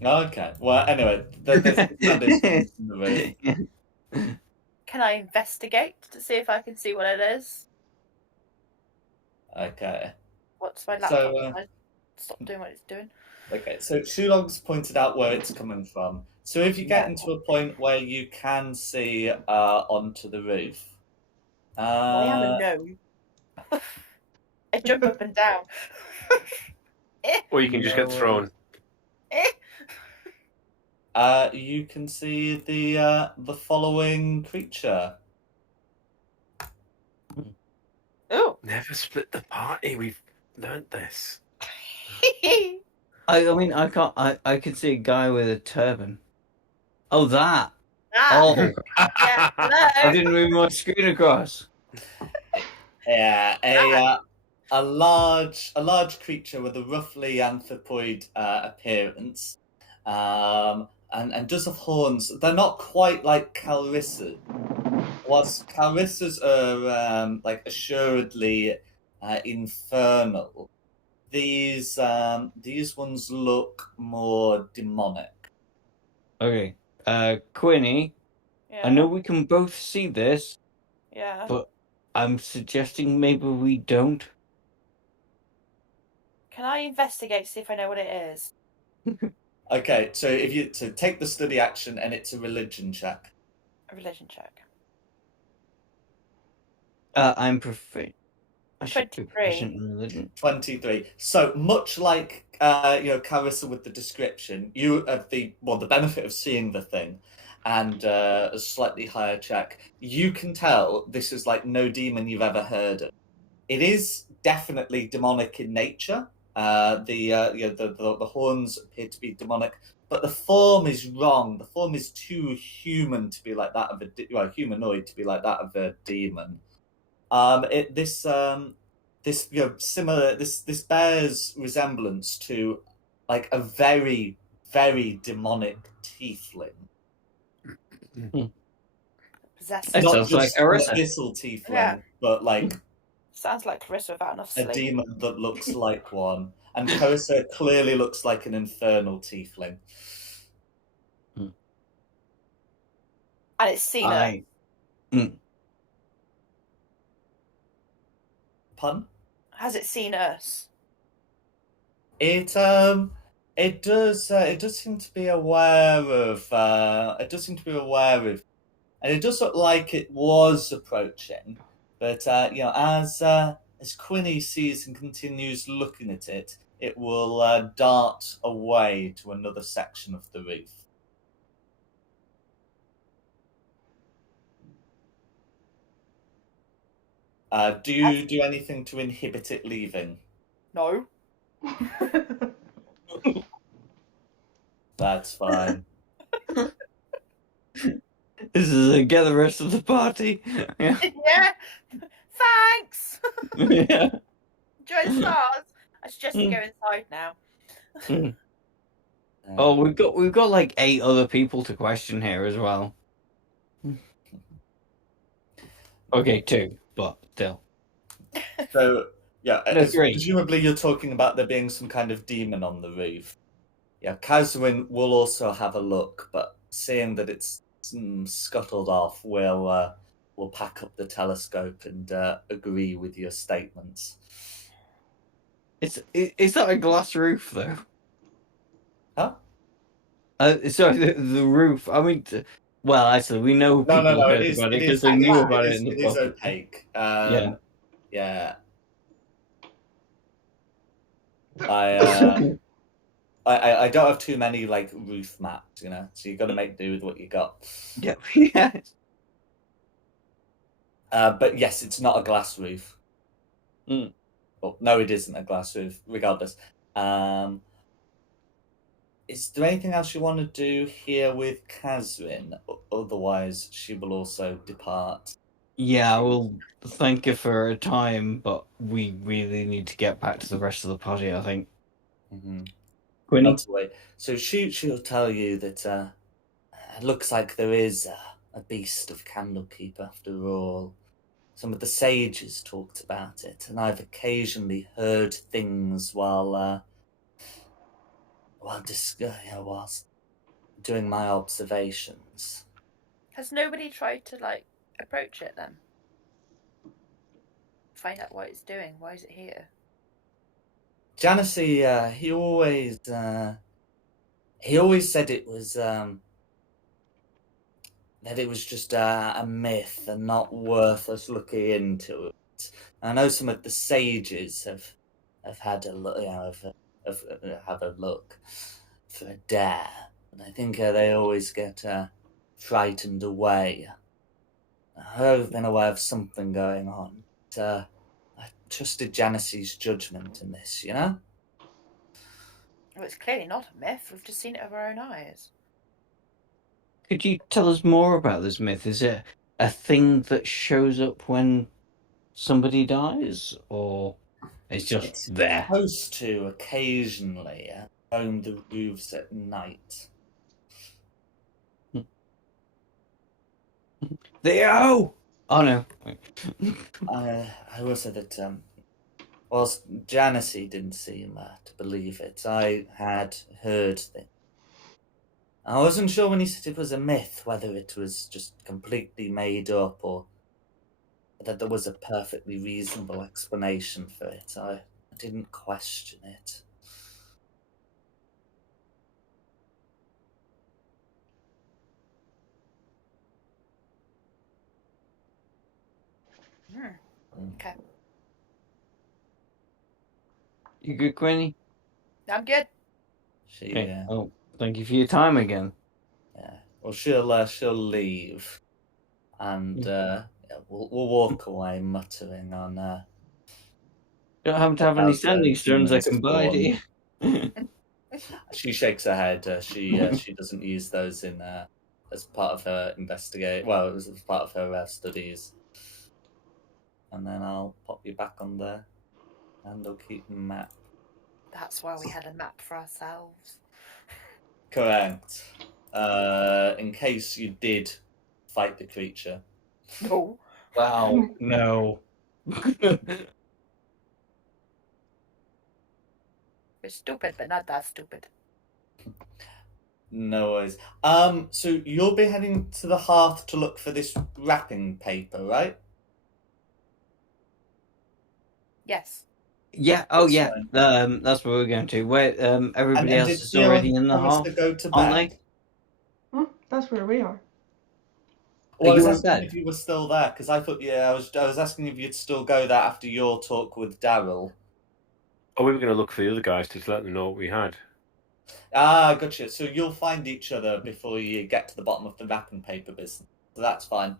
Okay. Well, anyway, there's on the roof. Can I investigate to see if I can see what it is? Okay. What's my laptop? So, Stop doing what it's doing. Okay, so Shulong's pointed out where it's coming from. So if you get Yeah. into a point where you can see onto the roof. I am a gnome. I jump up and down. Or you can just get thrown. You can see the following creature. Oh. Never split the party. We've learnt this. I mean, I can't. I can see a guy with a turban. Oh, that. Ah. Oh, Yeah, I hello. didn't move my screen across. Yeah, a large creature with a roughly anthropoid appearance, and does have horns. They're not quite like Calrissas. Whilst Calrissas are like assuredly infernal, these ones look more demonic. Okay. Quinny, Yeah. I know we can both see this, Yeah. but I'm suggesting maybe we don't. Can I investigate to see if I know what it is? Okay, so if you take the study action and it's a religion check. A religion check. I'm proficient. I should be 23. proficient in religion. 23. So much like Carissa with the description, you have the benefit of seeing the thing and a slightly higher check. You can tell this is like no demon you've ever heard of. It is definitely demonic in nature. The horns appear to be demonic, but the form is wrong. The form is too human to be like that of humanoid to be like that of a demon. This bears resemblance to like a very, very demonic tiefling. Possessed. It Not sounds like just an Arissa. abyssal tiefling, Yeah. but like Sounds like Carissa without enough a sleep. demon that looks like one. And Carissa clearly looks like an infernal tiefling. And it's seen her. Pun? Has it seen us? It does seem to be aware of and it does look like it was approaching, but as Quinny sees and continues looking at it, it will dart away to another section of the reef. Do you do anything to inhibit it leaving? No. That's fine. This is get the rest of the party. Yeah. Yeah. Thanks. Yeah. Enjoy the stars. I suggest you go inside now. Oh, we've got like 8 other people to question here as well. Okay, 2, but still. So yeah, No, 3. presumably you're talking about there being some kind of demon on the reef. Yeah, Kazwin will also have a look, but seeing that it's scuttled off, we'll pack up the telescope and agree with your statements. Is that a glass roof though? Huh? Sorry, the roof. I mean, well, actually, we know people No. heard It is. about it It because is. they knew glass. about it in the It is book. opaque. Yeah. Yeah. I don't have too many like roof maps, you know, so you got to make do with what you got. Yeah. Yeah. But yes, it's not a glass roof. Mm. Well, no, it isn't a glass roof. Regardless, is there anything else you want to do here with Kazrin? Otherwise, she will also depart. Yeah, I will thank her for her time, but we really need to get back to the rest of the party, I think. Mm-hmm. Quinny? Not to wait. So she'll tell you that it looks like there is a beast of Candlekeep after all. Some of the sages talked about it, and I've occasionally heard things whilst doing my observations. Has nobody tried to like approach it then? Find out what it's doing. Why is it here? Janissi, he always said it was that it was just a myth and not worth us looking into it. I know some of the sages have had a look, have a look for a dare, and I think they always get frightened away. I've been aware of something going on. But, I trusted Janice's judgment in this, you know? Well, it's clearly not a myth. We've just seen it with our own eyes. Could you tell us more about this myth? Is it a thing that shows up when somebody dies, or it's just there? Supposed to occasionally roam the roofs at night. Oh no. I will say that whilst Janice didn't seem to believe it, I had heard things. I wasn't sure when he said it was a myth, whether it was just completely made up or that there was a perfectly reasonable explanation for it. I didn't question it. Okay. You good, Quinny? I'm good. Okay. Oh, thank you for your time again. Yeah. Well, she'll leave, and we'll walk away muttering on. Don't happen to have any standing stones I can buy, do you? She shakes her head. She doesn't use those in as part of her investigate. Well, it was as part of her studies. And then I'll pop you back on there, and I'll keep the map. That's why we had a map for ourselves. Correct. In case you did fight the creature. No. Wow, no. We're stupid, but not that stupid. No worries. So you'll be heading to the hearth to look for this wrapping paper, right? Yes. Yeah, oh That's yeah. fine. That's where we're going to. Where everybody And else did is Dion already in the promise half, to go to aren't bed? they? That's where we are. Well, I was you in asking bed? if you were still there because I thought, I was asking if you'd still go there after your talk with Daryl. Oh, we were going to look for the other guys to let them know what we had. Ah, gotcha. So you'll find each other before you get to the bottom of the wrapping paper business. So that's fine.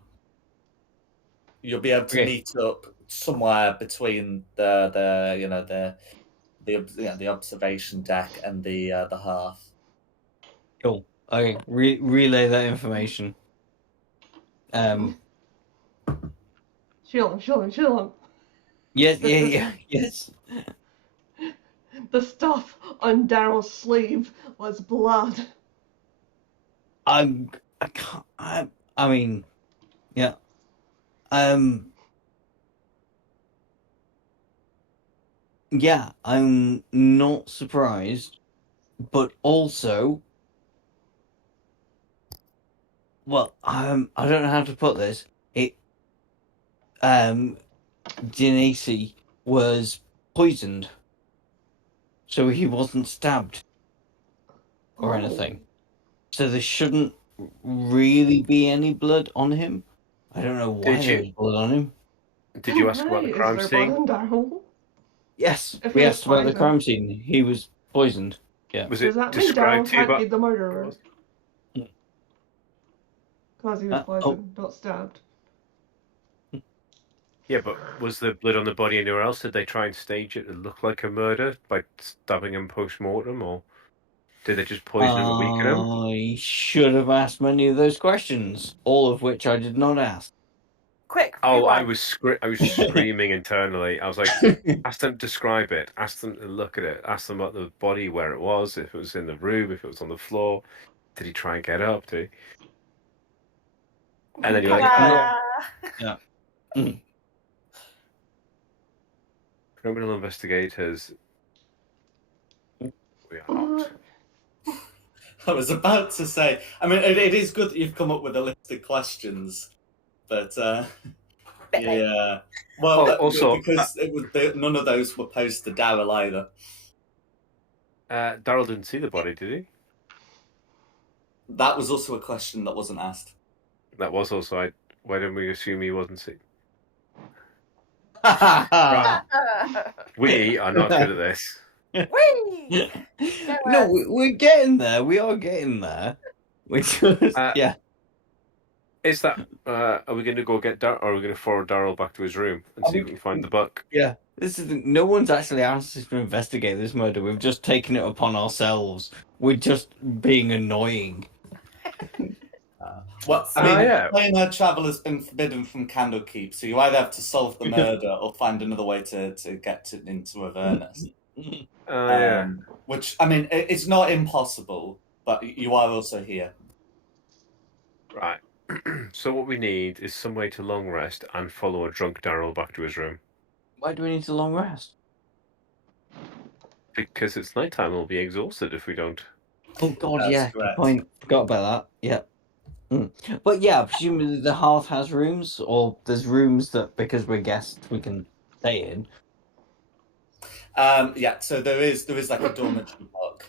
You'll be able to Okay. meet up somewhere between the observation deck and the hearth. Cool. Okay, relay that information. Shield him. Yes, yes. The stuff on Daryl's sleeve was blood. I can't. I mean, yeah. Yeah, I'm not surprised, but also, well, I don't know how to put this. Genesi was poisoned, so he wasn't stabbed or anything. So there shouldn't really be any blood on him. I don't know why there was blood on him. Did you ask about the crime Is there blood scene? on Daryl? Yes, If we he was asked about the poisoned. crime scene. He was poisoned. Yeah. Was Does it that mean described Daryl to you can't be about... the murderer? Because he was oh. poisoned, not stabbed. Yeah, but was there blood on the body anywhere else? Did they try and stage it to look like a murder by stabbing him post-mortem, or did they just poison him and weaken him? I should have asked many of those questions, all of which I did not ask. Quick, Oh, I rewind. was screaming internally. I was like, ask them to describe it, ask them to look at it, ask them about the body, where it was, if it was in the room, if it was on the floor. Did he try and get up? Did he? And then you're like, Yeah. Criminal investigators. We are not. I was about to say, I mean, it is good that you've come up with a list of questions, but yeah. Well, also, because none of those were posed to Daryl either. Daryl didn't see the body, did he? That was also a question that wasn't asked. That was also. Why didn't we assume he wasn't seen? We are not good at this. Whee! No, we're getting there. We are getting there. We just, yeah. Is that? Are we going to go get Daryl, or are we going to forward Daryl back to his room and see if we can find the book? Yeah. This is no one's actually asked us to investigate this murder. We've just taken it upon ourselves. We're just being annoying. Well, I mean, playing our travel has been forbidden from Candlekeep, so you either have to solve the murder or find another way to get into Avernus. Yeah. Which, I mean, it's not impossible, but you are also here. Right. So what we need is some way to long rest and follow a drunk Daryl back to his room. Why do we need a long rest? Because it's nighttime, we'll be exhausted if we don't. Oh God, That's yeah. correct. Good point. Forgot about that. Yeah. But yeah, presumably the hearth has rooms, or there's rooms that because we're guests we can stay in. Yeah, so there is like a dormitory block.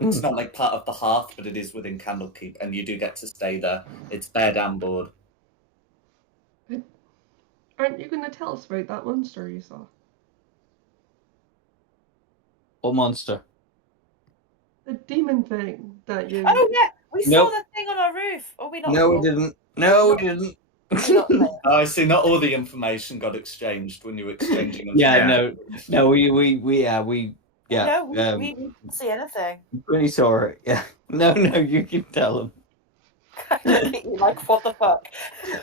It's not like part of the hearth, but it is within Candlekeep, and you do get to stay there. It's bed and board. Aren't you going to tell us about that monster you saw? What monster? The demon thing that you... Oh yeah, we saw Nope. the thing on our roof. Or we not? No, we didn't. No, we didn't. Oh, I see. Not all the information got exchanged when you were exchanging. Yeah, no, we Yeah. No, we didn't see anything. Quinny saw it. Yeah. No, you can tell him. I look at you like, what the fuck?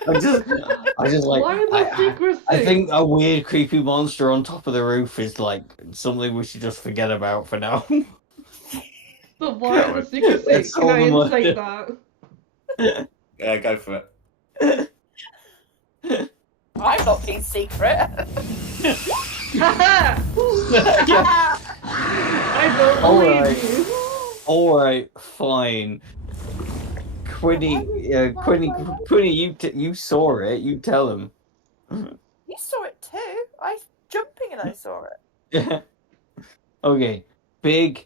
I just like. Why the secrecy? I think a weird, creepy monster on top of the roof is like something we should just forget about for now. But why the Coward. secrecy? Let's Can I solve the insight murder. that? Yeah, go for it. I'm not being secret. Haha! I don't Alright. believe you. All right, fine. Quinny, you saw it. You tell him. You saw it too. I was jumping and I saw it. Yeah. Okay. Big,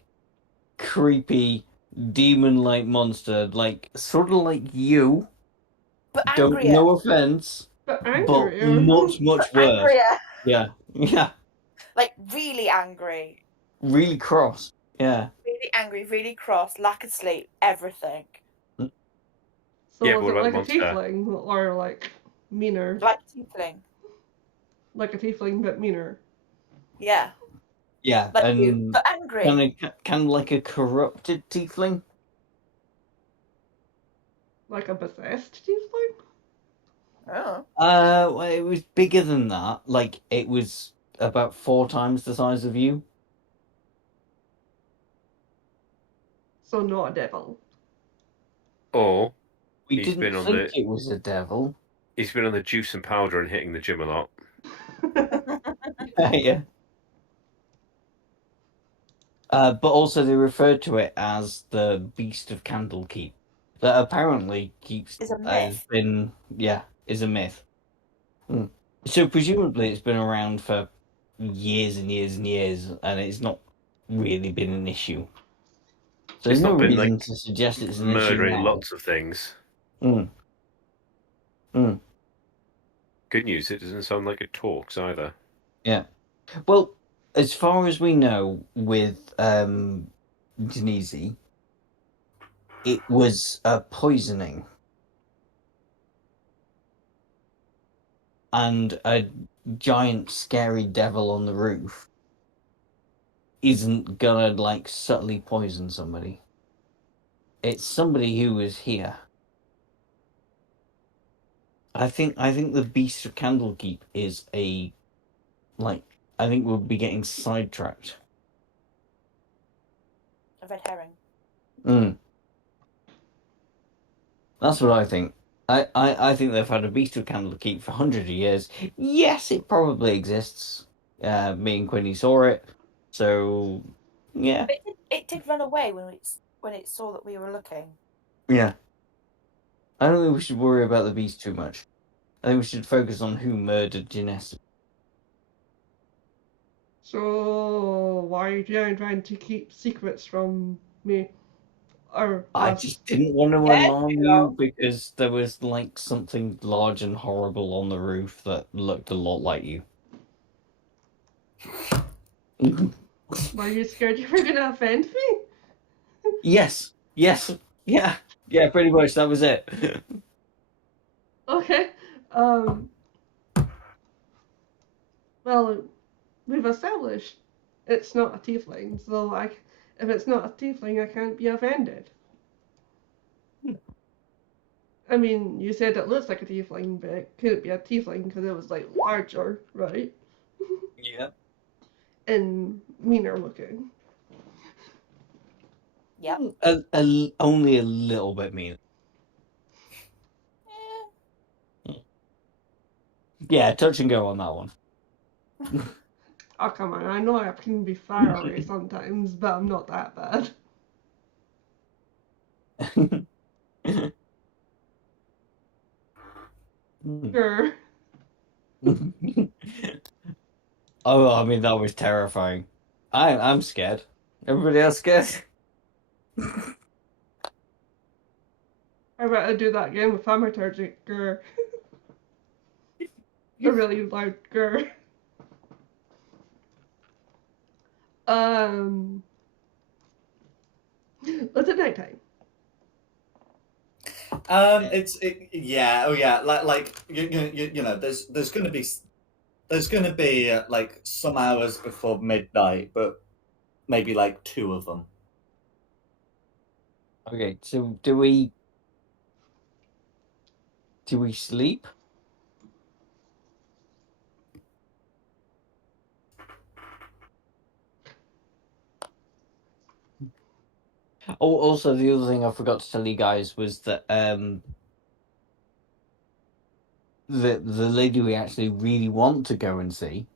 creepy, demon-like monster, like sort of like you. But Don't angrier. no offense, But but angrier. much worse. Angrier. Yeah. Like, really angry. Really cross. Yeah. Really angry, really cross, lack of sleep, everything. So Yeah, was but what it about like the a monster? tiefling or like meaner? Like tiefling. Like a tiefling but meaner. Yeah. Yeah. Like you, And but angry. kind of like a corrupted tiefling. Like a possessed tiefling? Oh. Well, it was bigger than that. Like it was about 4 times the size of you. So not a devil. Or We He's didn't been on think the- it was a devil. he's been on the juice and powder and hitting the gym a lot. Yeah. But also they referred to it as the Beast of Candlekeep. That apparently Is a myth. is a myth. So presumably it's been around for years and years and years, and it's not really been an issue. So there's It's no not been, reason like, to suggest it's an issue Murdering now. lots of things. Mm. Good news, it doesn't sound like it talks either. Yeah. Well, as far as we know, with Genesi, it was a poisoning. And a giant scary devil on the roof isn't gonna like subtly poison somebody. It's somebody who was here. I think the Beast of Candlekeep is I think we'll be getting sidetracked. A red herring. That's what I think. I think they've had a Beast of Candlekeep for hundreds of years. Yes, it probably exists. Me and Quinny saw it. So, yeah. But it did run away when it saw that we were looking. Yeah. I don't think we should worry about the beast too much. I think we should focus on who murdered Genesi. So why are you trying to keep secrets from me? Or I us? just didn't want to Yeah, alarm you you know. because there was like something large and horrible on the roof that looked a lot like you. Were you scared you were gonna offend me? Yes, yeah, pretty much. That was it. Okay. Well, we've established it's not a tiefling, so if it's not a tiefling, I can't be offended. I mean, you said it looks like a tiefling, but it couldn't be a tiefling because it was like larger, right? Yeah. And meaner looking. Yep. Only a little bit mean. Yeah, touch and go on that one. Oh, come on, I know I can be fiery sometimes, but I'm not that bad. Sure. Oh, I mean that was terrifying. I'm scared. Everybody else scared? I better do that again with thaumaturgic grr. A really loud grr. What's it nighttime? Like you know, there's gonna be like some hours before midnight, but maybe like 2 of them. Okay, so do we sleep? Oh, also the other thing I forgot to tell you guys was that the lady we actually really want to go and see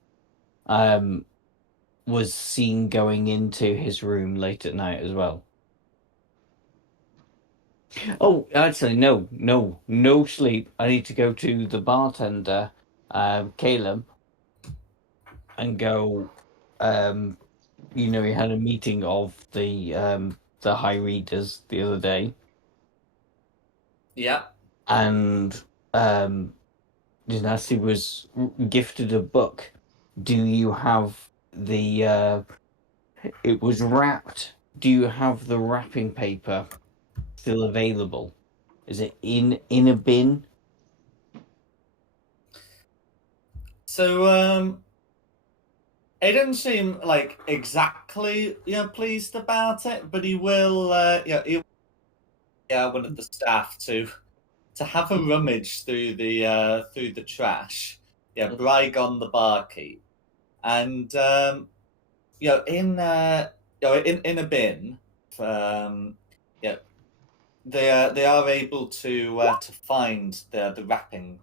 was seen going into his room late at night as well. Oh, actually, no sleep. I need to go to the bartender, Caleb, and go. He had a meeting of the high readers the other day, Yeah. and Janassi was gifted a book. Do you have the? It was wrapped. Do you have the wrapping paper still available? Is it in a bin? So he doesn't seem like exactly pleased about it, but he will one of the staff to have a rummage through the trash. Yeah, brag on the barkeep, and in in a bin. They are able to find the wrapping.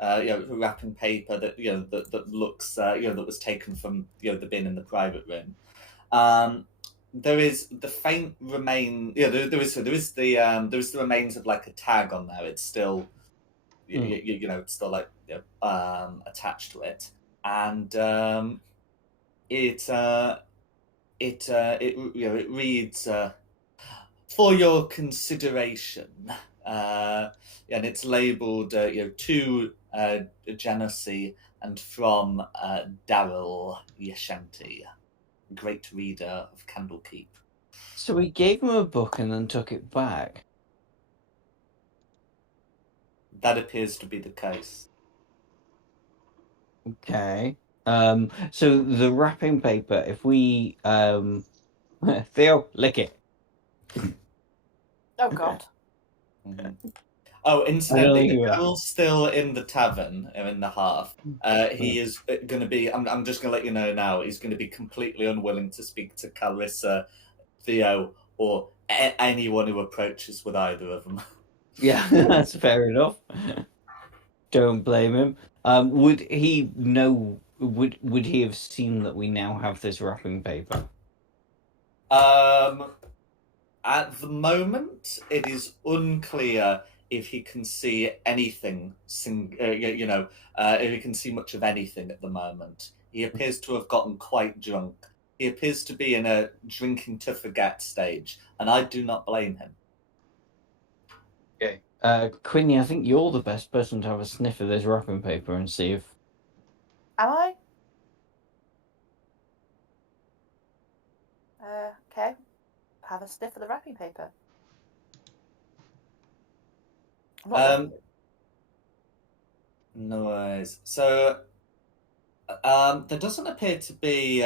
Wrapping paper that that looks that was taken from the bin in the private room. There is the faint remain. There is the remains of like a tag on there. It's still it's still like attached to it, and it reads for your consideration, and it's labeled to Genesee and from Daryl Yashenti, great reader of Candlekeep. So we gave him a book and then took it back. That appears to be the case. Okay. So the wrapping paper, if we Theo, lick it. Oh God. Mm-hmm. Oh, incidentally, think Daryl's still in the tavern in the hearth. He is going to be. I'm just going to let you know now. He's going to be completely unwilling to speak to Clarissa, Theo, or anyone who approaches with either of them. Yeah, that's fair enough. Don't blame him. Would he know? Would he have seen that we now have this wrapping paper? At the moment, it is unclear if he can see anything. If he can see much of anything at the moment. He appears to have gotten quite drunk. He appears to be in a drinking to forget stage, and I do not blame him. Okay. Quinny, I think you're the best person to have a sniff of this wrapping paper and see if. Am I? Okay. Have a sniff of the wrapping paper. I'm not No worries. So, there doesn't appear to be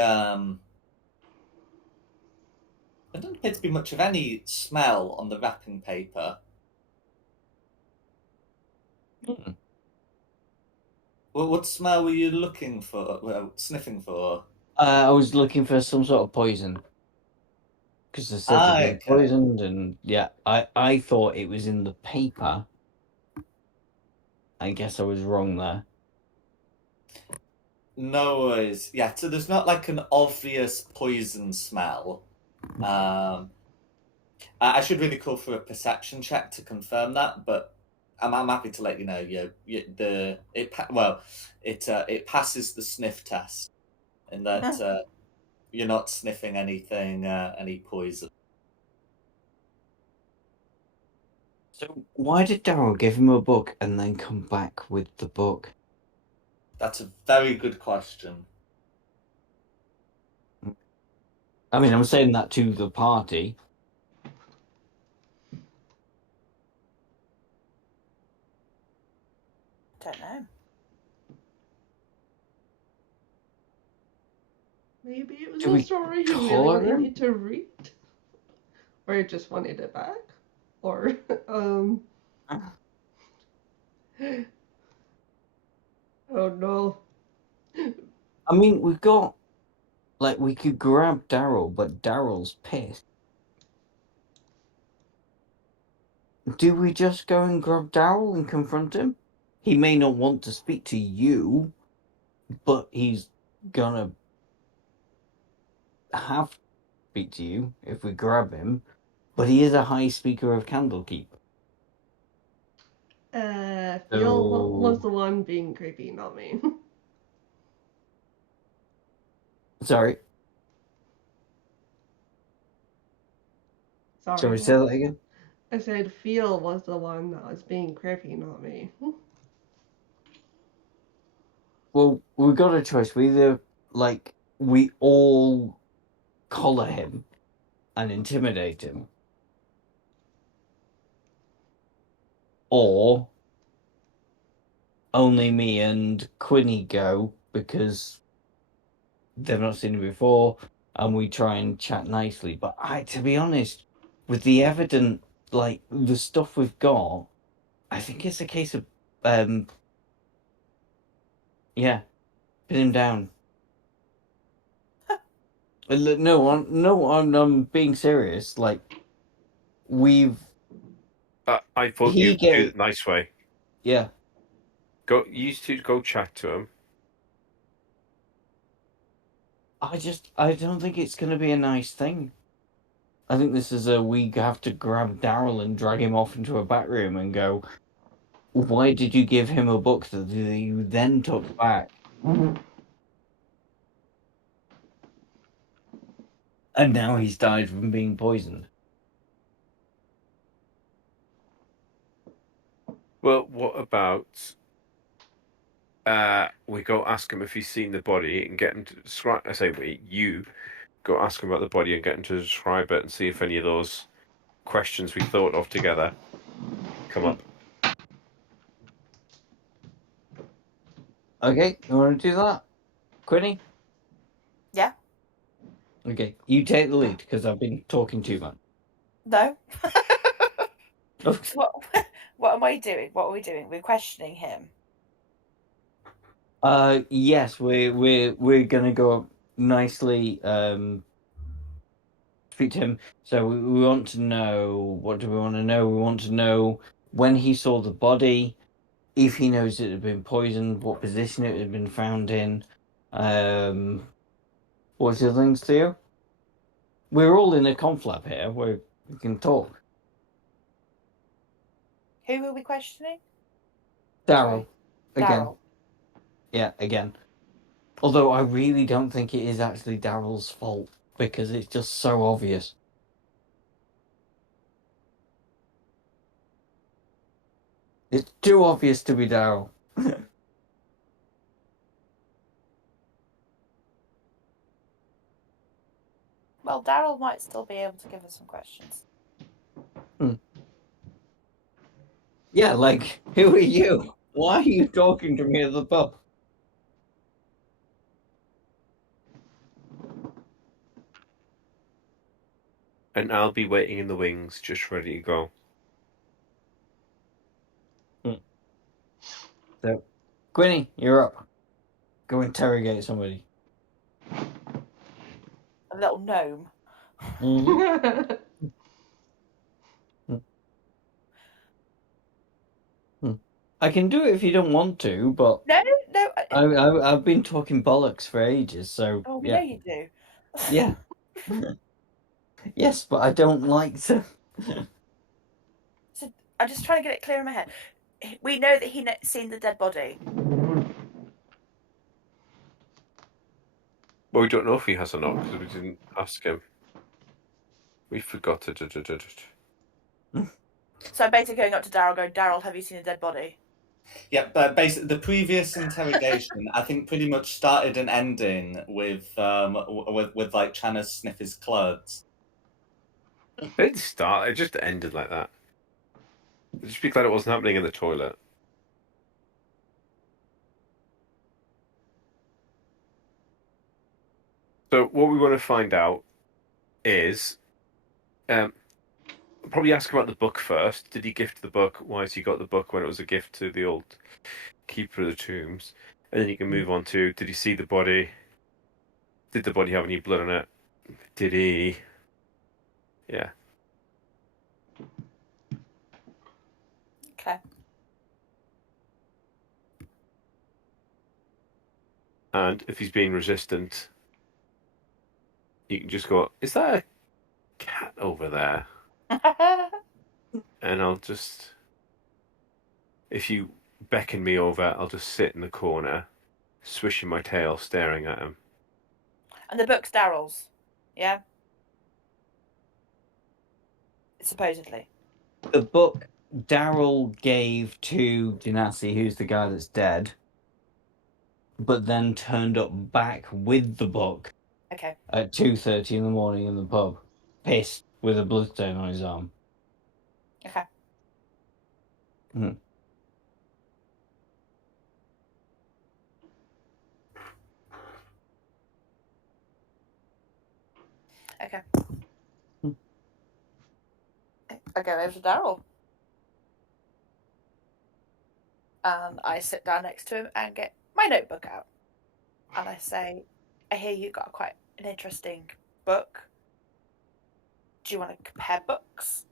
much of any smell on the wrapping paper. Well, what smell were you looking for? Well, sniffing for? I was looking for some sort of poison. Because they said they'd been Okay. poisoned, and yeah, I thought it was in the paper. I guess I was wrong there. No worries. Yeah, so there's not like an obvious poison smell. I should really call for a perception check to confirm that, but I'm happy to let you know. It passes the sniff test, in that you're not sniffing anything, any poison. So why did Daryl give him a book and then come back with the book? That's a very good question. I mean, I'm saying that to the party. don't know. Maybe it was Do we story you really collar wanted him? me to read? Or you just wanted it back? Or, oh no. I mean, we've got, like, we could grab Daryl, but Daryl's pissed. Do we just go and grab Daryl and confront him? He may not want to speak to you, but he's gonna have to speak to you if we grab him. But he is a high speaker of Candlekeep. Phil was So... the one being creepy, not me. Sorry. Sorry, Shall we say that what? again? I said Phil was the one that was being creepy, not me. Well, we've got a choice. We either, like, we all collar him and intimidate him, or only me and Quinny go because they've not seen him before, and we try and chat nicely. But to be honest, with the evident, like, the stuff we've got, I think it's a case of, yeah, pin him down. I'm being serious. Like, we've I thought he you'd do get it the nice way. yeah. You two go chat to him. I don't think it's going to be a nice thing. I think this is we have to grab Daryl and drag him off into a back room and go, why did you give him a book that you then took back? And now he's died from being poisoned. Well, what about we go ask him if he's seen the body and get him to describe. I say you go ask him about the body and get him to describe it and see if any of those questions we thought of together come up. Okay, you want to do that? Quinny? Yeah. Okay, you take the lead because I've been talking too much. No. Oh, What am I doing? What are we doing? We're questioning him. yes, we're gonna go up nicely. Speak to him. So we want to know, what do we want to know? We want to know when he saw the body, if he knows it had been poisoned, what position it had been found in. What's the things to you? We're all in a conflab here where we can talk. Who are we questioning? Daryl. Again. Daryl. Yeah, again. Although I really don't think it is actually Daryl's fault because it's just so obvious. It's too obvious to be Daryl. Well, Daryl might still be able to give us some questions. Yeah, like, who are you? Why are you talking to me at the pub? And I'll be waiting in the wings, just ready to go. So, Quinny, you're up. Go interrogate somebody. A little gnome. Mm-hmm. I can do it if you don't want to, but No. I've been talking bollocks for ages, so Oh, we yeah. know you do. Yeah. Yes, but I don't like to. So I'm just trying to get it clear in my head. We know that he's seen the dead body. Well, we don't know if he has or not because we didn't ask him. We forgot to. So I'm basically going up to Daryl, going, Daryl, have you seen a dead body? Yeah, but basically, the previous interrogation, I think, pretty much started and ending with like trying to sniff his clothes. It didn't start. It just ended like that. Just be glad it wasn't happening in the toilet. So what we want to find out is, probably ask about the book first. Did he gift the book? Why has he got the book when it was a gift to the old keeper of the tombs? And then you can move on to, did he see the body? Did the body have any blood on it? Did he? Yeah. Okay. And if he's being resistant, you can just go, is that a cat over there? And I'll just, if you beckon me over, I'll just sit in the corner, swishing my tail, staring at him. And the book's Daryl's. Yeah? Supposedly. The book Daryl gave to Genasi, who's the guy that's dead, but then turned up back with the book Okay. at 2:30 in the morning in the pub, pissed with a bloodstain on his arm. Okay. Hmm. Okay. Hmm. I go over to Daryl. And I sit down next to him and get my notebook out. And I say, I hear you got quite an interesting book. Do you want to compare books?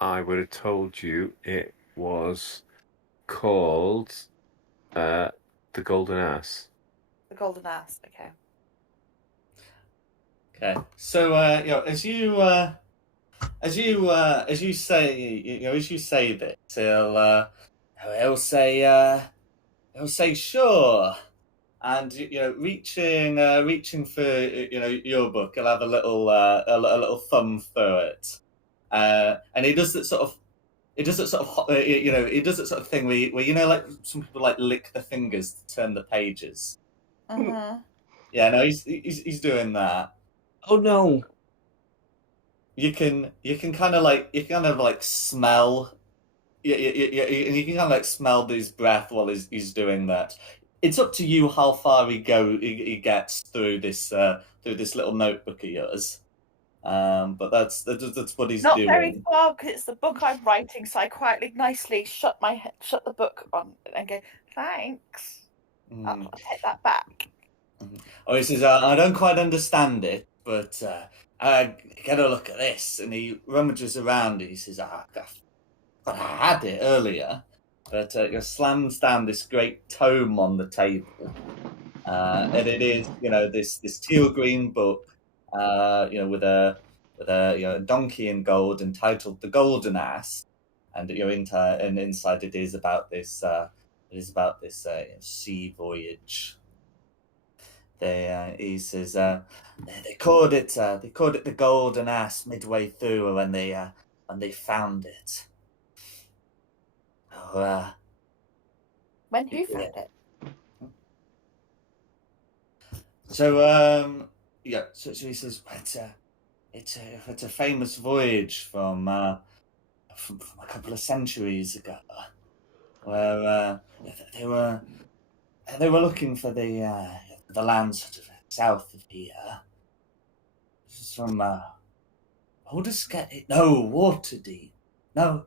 I would have told you it was called The Golden Ass. The Golden Ass. Okay. Okay. So as you say this, he'll say sure, and reaching for your book, he'll have a little thumb through it, and he does that sort of. He does that sort of, he does that sort of thing where like some people like lick the fingers to turn the pages. Mm-hmm. Yeah, no, he's doing that. Oh no! You can kind of like smell. You can kind of like smell his breath while he's doing that. It's up to you how far he gets through this little notebook of yours. But that's what he's Not doing. very far because it's the book I'm writing, so I quietly, nicely shut the book on and go, thanks. I'll take that back. Oh, he says, I don't quite understand it, but get a look at this. And he rummages around. He says, I had it earlier, but he slams down this great tome on the table, and it is this teal green book, with a donkey in gold entitled "The Golden Ass," and and inside it is about this sea voyage. He says they called it the Golden Ass midway through when they found it. Oh, When who found it? so he says it's a famous voyage from a couple of centuries ago, where they were looking for the land sort of south of here. From Aldersgate? No, Waterdeep. No.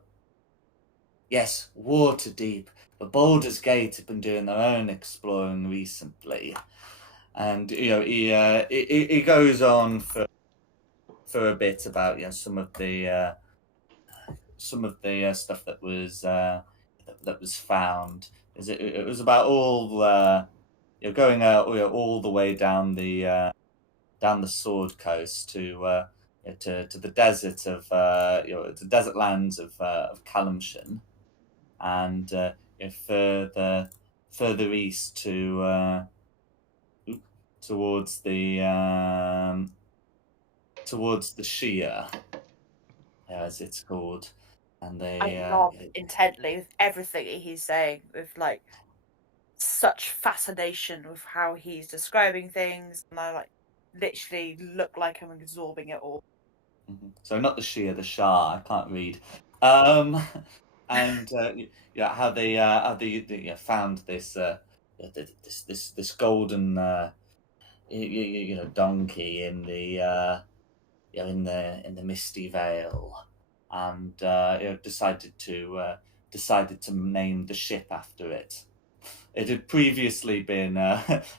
Yes, Waterdeep. But Baldur's Gate have been doing their own exploring recently, and he goes on for a bit about some of the stuff that was found. It was about all going out all the way down the Sword Coast to the desert of the desert lands of Calamshan, and further east to towards the Shia, as it's called, and they I nod intently with everything he's saying, with like such fascination with how he's describing things, and I like literally look like I'm absorbing it all. So not the Shia, the Shah. I can't read. And how they found this this golden donkey in the in the Misty Vale, and decided to name the ship after it. It had previously been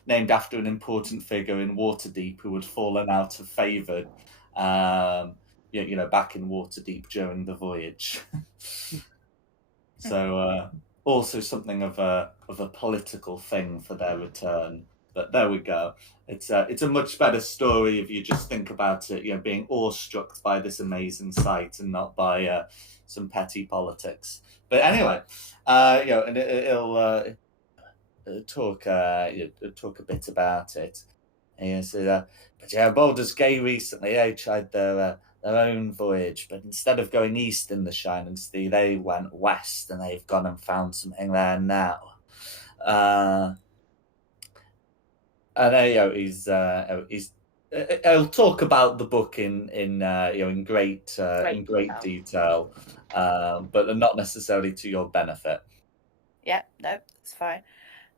named after an important figure in Waterdeep who had fallen out of favour, back in Waterdeep during the voyage. So also something of a political thing for their return. But there we go. It's a much better story if you just think about it, being awestruck by this amazing sight and not by some petty politics. But anyway, and it'll talk a bit about it. And he said, but yeah, Baldur's Gate recently they tried their own voyage, but instead of going east in the Shining Sea, they went west, and they've gone and found something there now. And he'll talk about the book in great detail, but not necessarily to your benefit. Yeah, no, that's fine.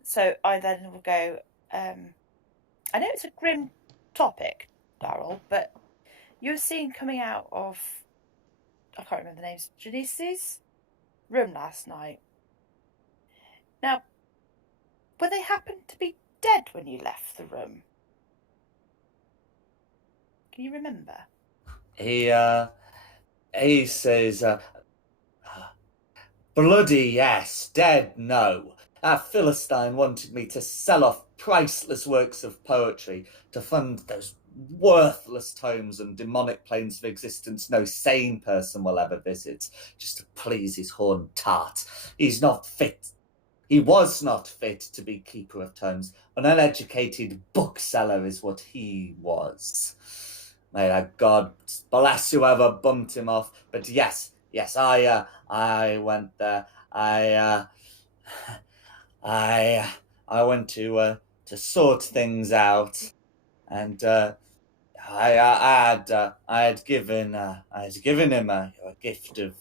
So I then will go. I know it's a grim topic, Daryl, but you were seen coming out of, I can't remember the names, Janice's room last night. Now, were they happen to be dead when you left the room? Can you remember? He says, bloody yes, dead no. That Philistine wanted me to sell off priceless works of poetry to fund those worthless tomes and demonic planes of existence no sane person will ever visit, just to please his horned tart. He's not fit. He was not fit to be keeper of tomes. An uneducated bookseller is what he was. May God bless whoever bumped him off. But yes, I went there. I went to sort things out, and I had given him a gift of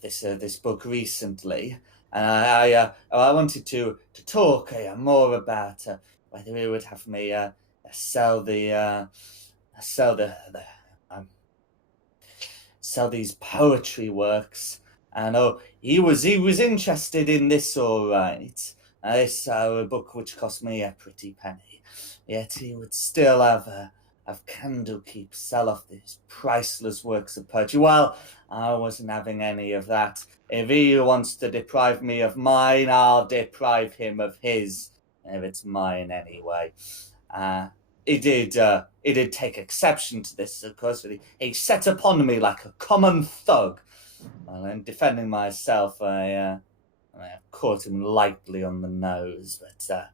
this book recently, and I wanted to talk more about whether he would have me sell these poetry works. And he was interested in this, all right. This book which cost me a pretty penny, yet he would still have Candlekeep sell off these priceless works of poetry. Well, I wasn't having any of that. If he wants to deprive me of mine, I'll deprive him of his, if it's mine anyway. He did take exception to this, of course, but he set upon me like a common thug. Well, in defending myself, I caught him lightly on the nose, but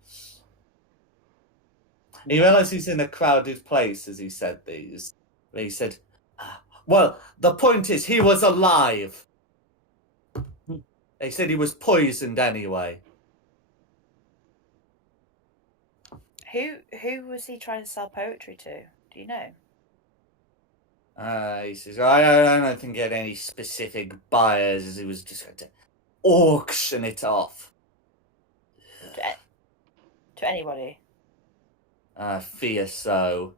he realized he's in a crowded place as he said these. But he said, well, the point is he was alive. They said he was poisoned anyway. Who was he trying to sell poetry to? Do you know? He says, I don't think he had any specific buyers. He was just going to auction it off. To anybody? I fear so.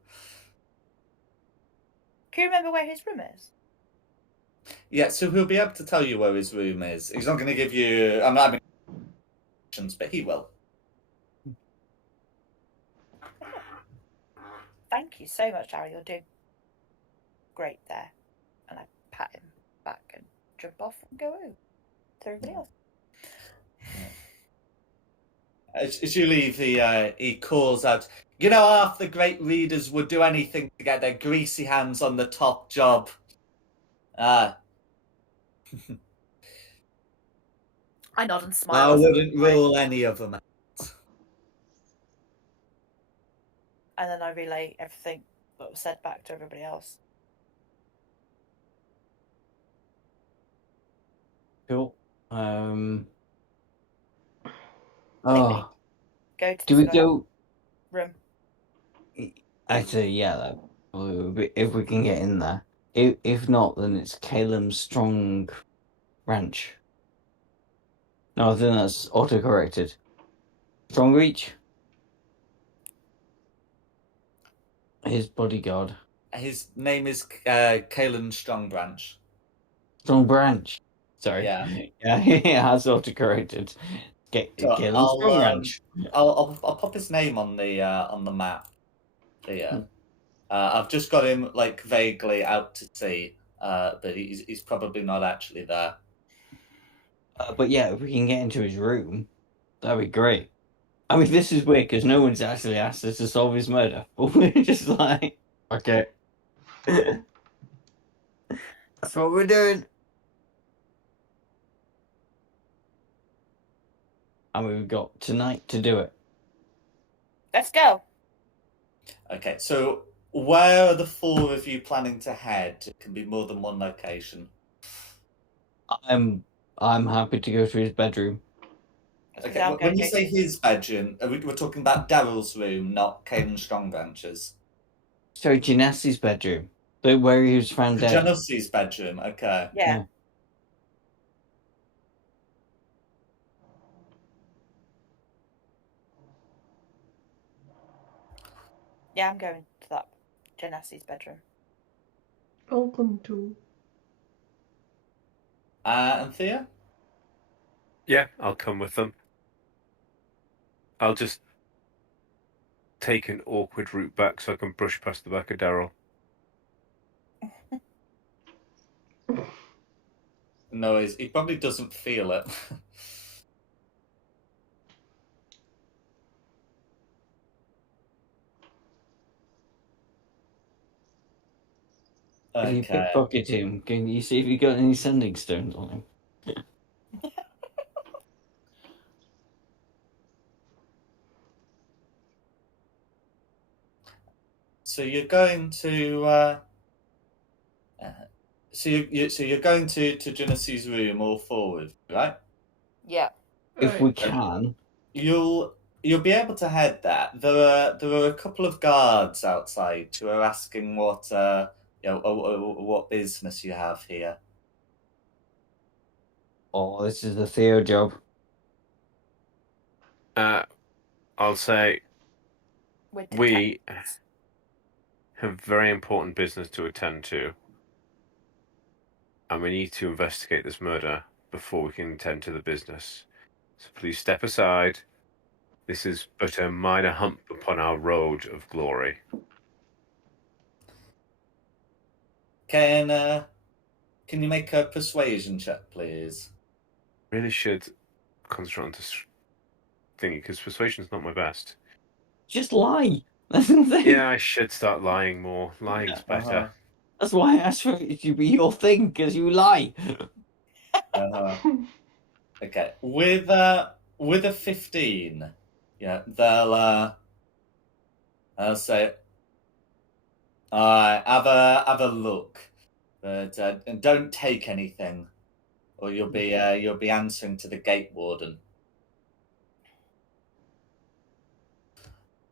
Can you remember where his room is? Yeah, so he'll be able to tell you where his room is. He's not going to give you... I'm not having questions, but he will. Thank you so much, Harry. You're doing great there. And I pat him back and jump off and go over to everybody else. As you leave, he calls out, half the great readers would do anything to get their greasy hands on the top job. I nod and smile. I wouldn't rule any of them out. And then I relay everything that was said back to everybody else. Cool. Go to do we go room. Actually, yeah, if we can get in there. If not, then it's Calem's Strong Ranch. No, I think that's auto-corrected. Strong Reach? his bodyguard? His name is Kalen Strongbranch. Strong Branch. Sorry. Yeah. Yeah, he has autocorrected. So Galen Strong Branch. I'll pop his name on the map here. I've just got him like vaguely out to sea, but he's probably not actually there. But yeah, if we can get into his room, that'd be great. I mean, this is weird because no one's actually asked us to solve his murder. But we're just like, okay. That's what we're doing. And we've got tonight to do it. Let's go. Okay, so where are the four of you planning to head? It can be more than one location. I'm happy to go to his bedroom. Okay, I'll go when you to- say his bedroom, we're talking about Daryl's room, not Kalen Strongbranch's. Sorry, Genesi's bedroom. Where he was found dead. Genesi's bedroom, okay. Yeah. Yeah, I'm going to that Genesi's bedroom. I'll come too. And Thea? Yeah, I'll come with them. I'll just take an awkward route back so I can brush past the back of Daryl. No, he probably doesn't feel it. If you Okay. pickpocket him, can you see if he got any sending stones on him? So you're going to so you're going to Genesi's room all forward, right? Yeah. If we Right. can. You'll be able to head there. There are a couple of guards outside who are asking what what business you have here. Oh, this is the Theo job. I'll say We're we detectives. have very important business to attend to, and we need to investigate this murder before we can attend to the business. So please step aside. This is but a minor hump upon our road of glory. Can you make a persuasion check, please? Really should concentrate on this thingy because persuasion's not my best. Just lie. That's the thing. Yeah, I should start lying more. Lying's better. Uh-huh. That's why I asked for it to be your thing, because you lie. Uh-huh. Okay, with a 15, yeah, they'll say, all right, have a look, but don't take anything, or you'll be answering to the gate warden,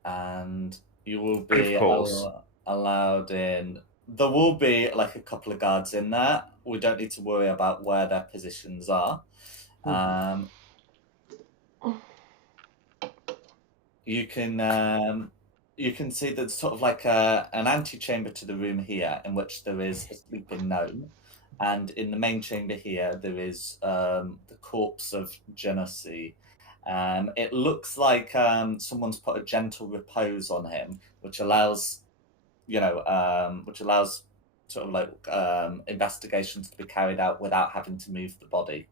and you will be Of course. allowed in. There will be like a couple of guards in there. We don't need to worry about where their positions are. You can see there's sort of like an antechamber to the room here in which there is a sleeping gnome, and in the main chamber here there is the corpse of Genesi. It looks like someone's put a gentle repose on him, which allows sort of like investigations to be carried out without having to move the body.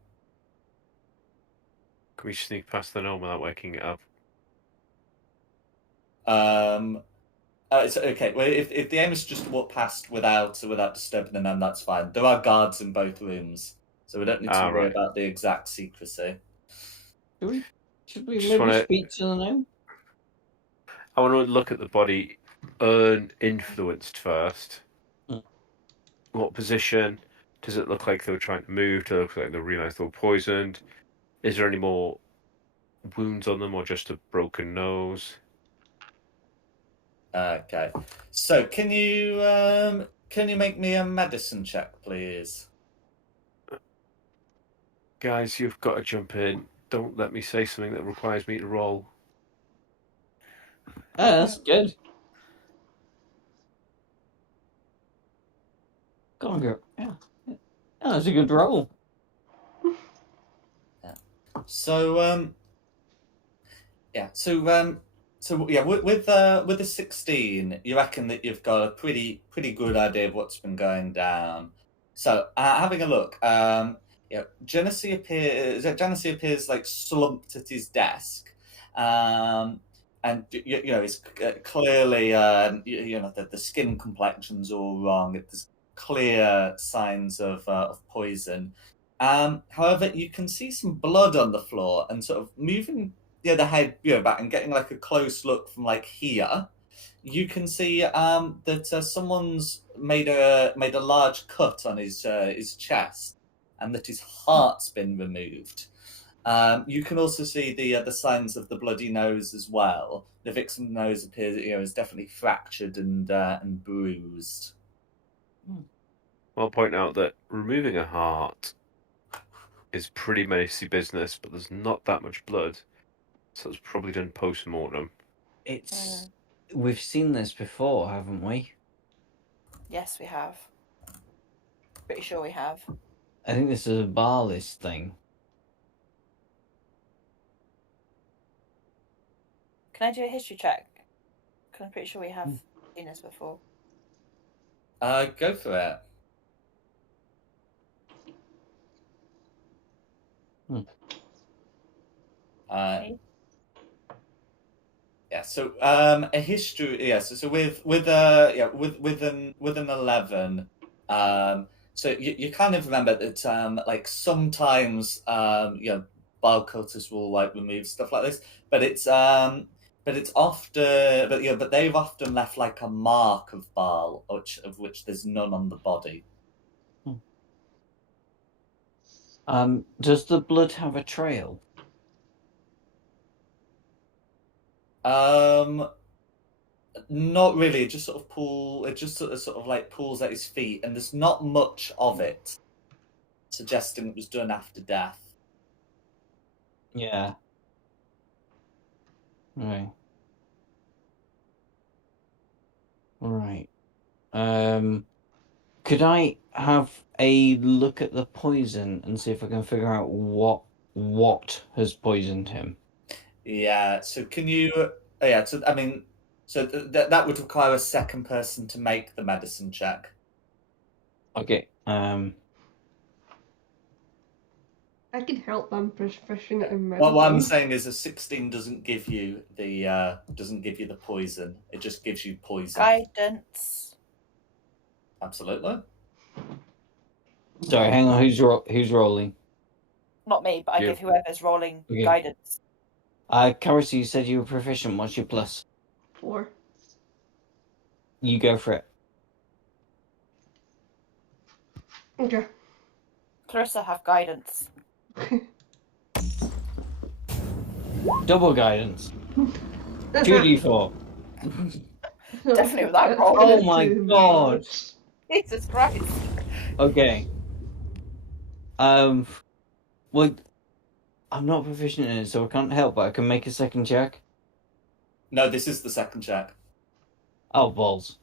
Can we sneak past the gnome without waking it up? It's okay. Well, if the aim is just to walk past without disturbing the gnome, that's fine. There are guards in both rooms, so we don't need to worry Right. about the exact secrecy. Should we Just maybe wanna- speak to the gnome? I want to look at the body uninfluenced first. Mm. What position? Does it look like they were trying to move? Does it look like they realised they were poisoned? Is there any more wounds on them or just a broken nose? Okay. So can you make me a medicine check, please? Guys, you've got to jump in. Don't let me say something that requires me to roll. Oh, that's good. Go on, girl. Yeah. That's a good roll. So with the 16, you reckon that you've got a pretty good idea of what's been going down. So having a look, Genesee appears like slumped at his desk, and it's clearly that the skin complexion's all wrong. There's clear signs of poison. However, you can see some blood on the floor and sort of moving the head back and getting like a close look from like here. You can see that someone's made a large cut on his chest, and that his heart's been removed. You can also see the signs of the bloody nose as well. The victim's nose appears is definitely fractured and bruised. I'll point out that removing a heart is pretty messy business, but there's not that much blood, so it's probably done post-mortem. We've seen this before, haven't we? Yes, we have. Pretty sure we have. I think this is a Barlis thing. Can I do a history check? Because I'm pretty sure we have seen this before. Go for it. So a history. So with an 11. So you kind of remember that like sometimes bile cultists will like remove stuff like this, but it's often but they've often left like a mark of bile, of which there's none on the body. Does the blood have a trail? Not really. It just sort of like pulls at his feet, and there's not much of it, suggesting it was done after death. Yeah. Right. Right. Could I have a look at the poison and see if I can figure out what has poisoned him? Yeah. So can you? Yeah. So I mean, so that would require a second person to make the medicine check. Okay. I can help. I'm proficient in medicine. Well, what I'm saying is a 16 doesn't give you the poison. It just gives you poison. Guidance. Absolutely. Sorry, hang on. Who's rolling? Not me, but I give whoever's rolling guidance. Karis, you said you were proficient. What's your plus? 4. You go for it. Okay. Clarissa have guidance. Double guidance. 2d4. Definitely with that roll. Oh my god. Jesus Christ. Okay. Well, I'm not proficient in it, so I can't help, but I can make a second check. No, this is the second check. Oh, balls.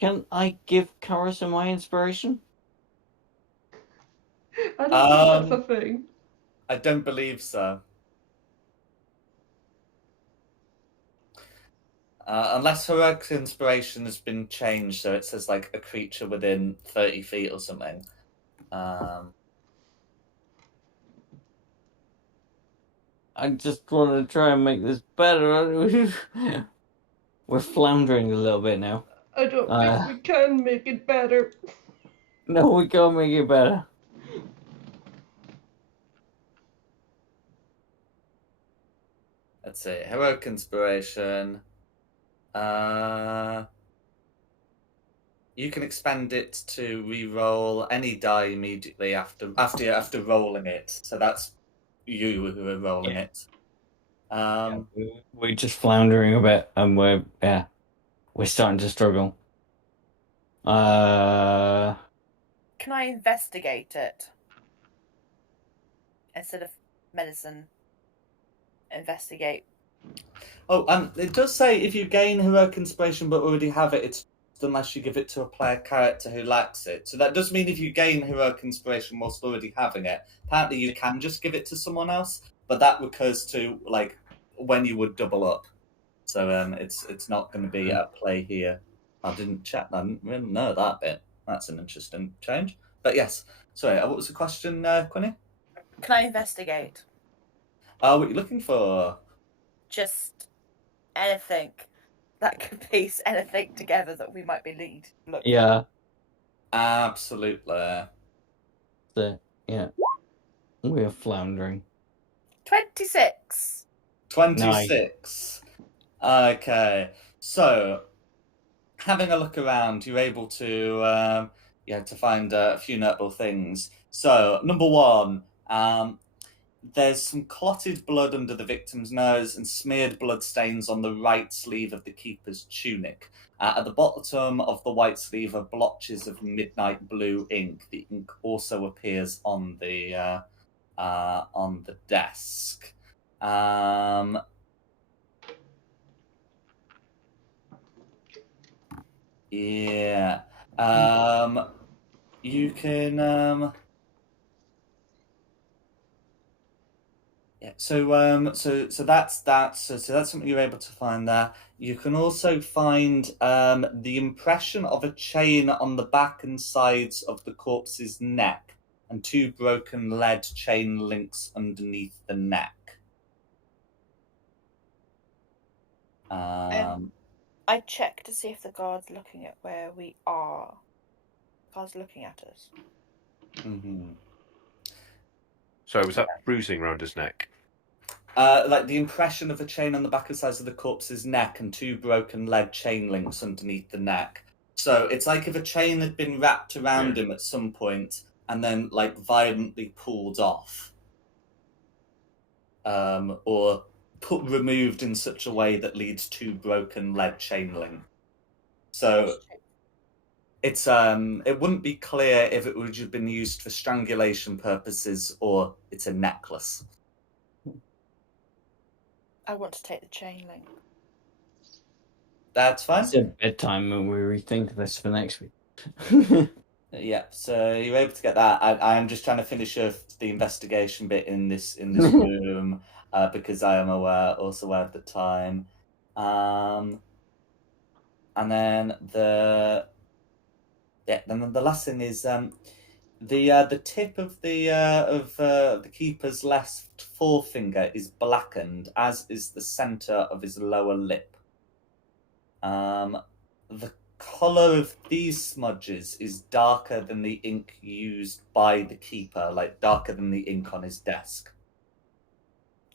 Can I give Carissa my inspiration? I don't think that's a thing. I don't believe so. Unless heroic inspiration has been changed, so it says like a creature within 30 feet or something. I just want to try and make this better. We're floundering a little bit now. I don't think we can make it better. No, we can't make it better. Let's see. Heroic inspiration. You can expend it to re-roll any die immediately after rolling it. So that's you who are rolling it. We're just floundering a bit, and we're starting to struggle. Can I investigate it instead of medicine? Investigate. Oh, it does say if you gain heroic inspiration but already have it, it's unless you give it to a player character who lacks it. So that does mean if you gain heroic inspiration whilst already having it, apparently you can just give it to someone else, but that recurs to like when you would double up. So it's not going to be at play here. I didn't check. I didn't really know that bit. That's an interesting change. But yes, sorry. What was the question, Quinny? Can I investigate? What are you looking for? Just anything that could piece anything together that we might be lead. Look. Yeah. Absolutely. Yeah. We're floundering. 26. 26. Okay. So, having a look around, you're able to to find a few notable things. So, number one, there's some clotted blood under the victim's nose and smeared blood stains on the right sleeve of the keeper's tunic. At the bottom of the white sleeve are blotches of midnight blue ink. The ink also appears on the desk. Yeah. You can yeah, so that's that. So that's something you're able to find there. You can also find the impression of a chain on the back and sides of the corpse's neck, and 2 broken lead chain links underneath the neck. I check to see if the guard's looking at where we are. The guard's looking at us. Mm-hmm. So was that bruising around his neck? Like the impression of a chain on the back and sides of the corpse's neck and 2 broken lead chain links underneath the neck. So it's like if a chain had been wrapped around him at some point and then like violently pulled off. Or removed in such a way that leads to broken lead chain link. So it's it wouldn't be clear if it would have been used for strangulation purposes or it's a necklace. I want to take the chain link. That's fine. It's a bedtime and we rethink this for next week. Yeah, so you're able to get that. I am just trying to finish off the investigation bit in this room because I am also aware of the time. And then the last thing is the tip of the keeper's left forefinger is blackened, as is the center of his lower lip. The color of these smudges is darker than the ink used by the keeper, like darker than the ink on his desk.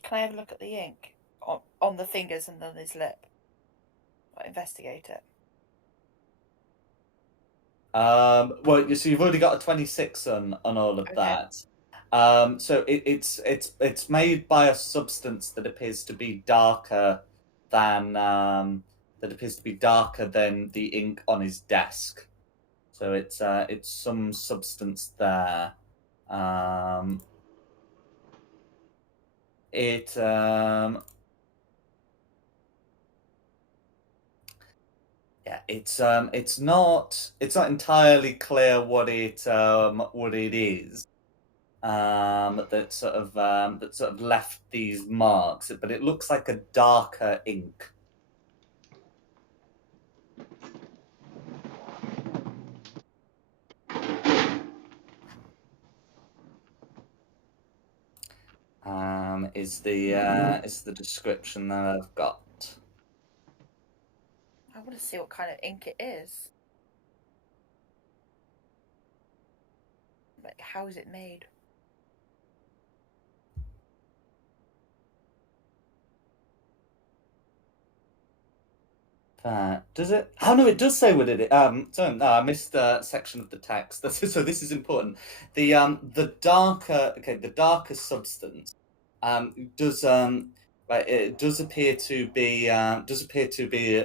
Can I have a look at the ink on the fingers and on his lip? I'll investigate it. Well, so you've already got a 26 on all of that. So it's made by a substance that appears to be darker than the ink on his desk. So it's some substance there. It's not entirely clear what it is that sort of left these marks, but it looks like a darker ink. Is the description that I've got. I want to see what kind of ink it is. Like, how is it made? Does it? Oh no, it does say what it is. Sorry, no, I missed a section of the text. So this is important. The darker substance does it does appear to be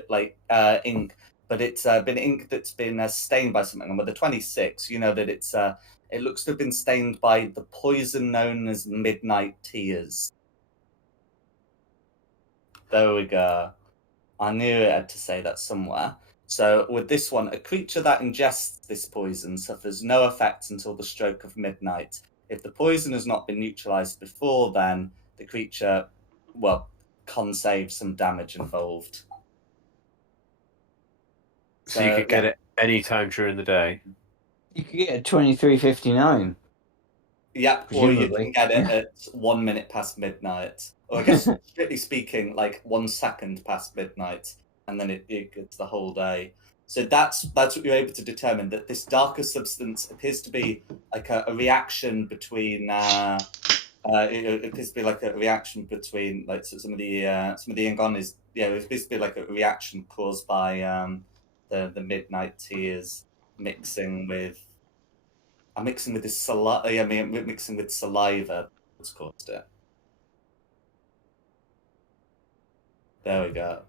like ink, but it's been ink that's been stained by something. And with the 26, you know that it looks to have been stained by the poison known as midnight tears. There we go. I knew it had to say that somewhere. So with this one, a creature that ingests this poison suffers no effect until the stroke of midnight. If the poison has not been neutralized before then, the creature, con save some damage involved. So you could get it any time during the day. You could get 23:59. Yep, or you Presumably. can get it at 1 minute past midnight. Or I guess, strictly speaking, like 1 second past midnight, and then it gets the whole day. So that's what you're able to determine, that this darker substance appears to be like a reaction between it appears to be like a reaction between like some of the Ingon is it appears to be like a reaction caused by the midnight tears mixing with this saliva. Mixing with saliva that's caused it. There we go.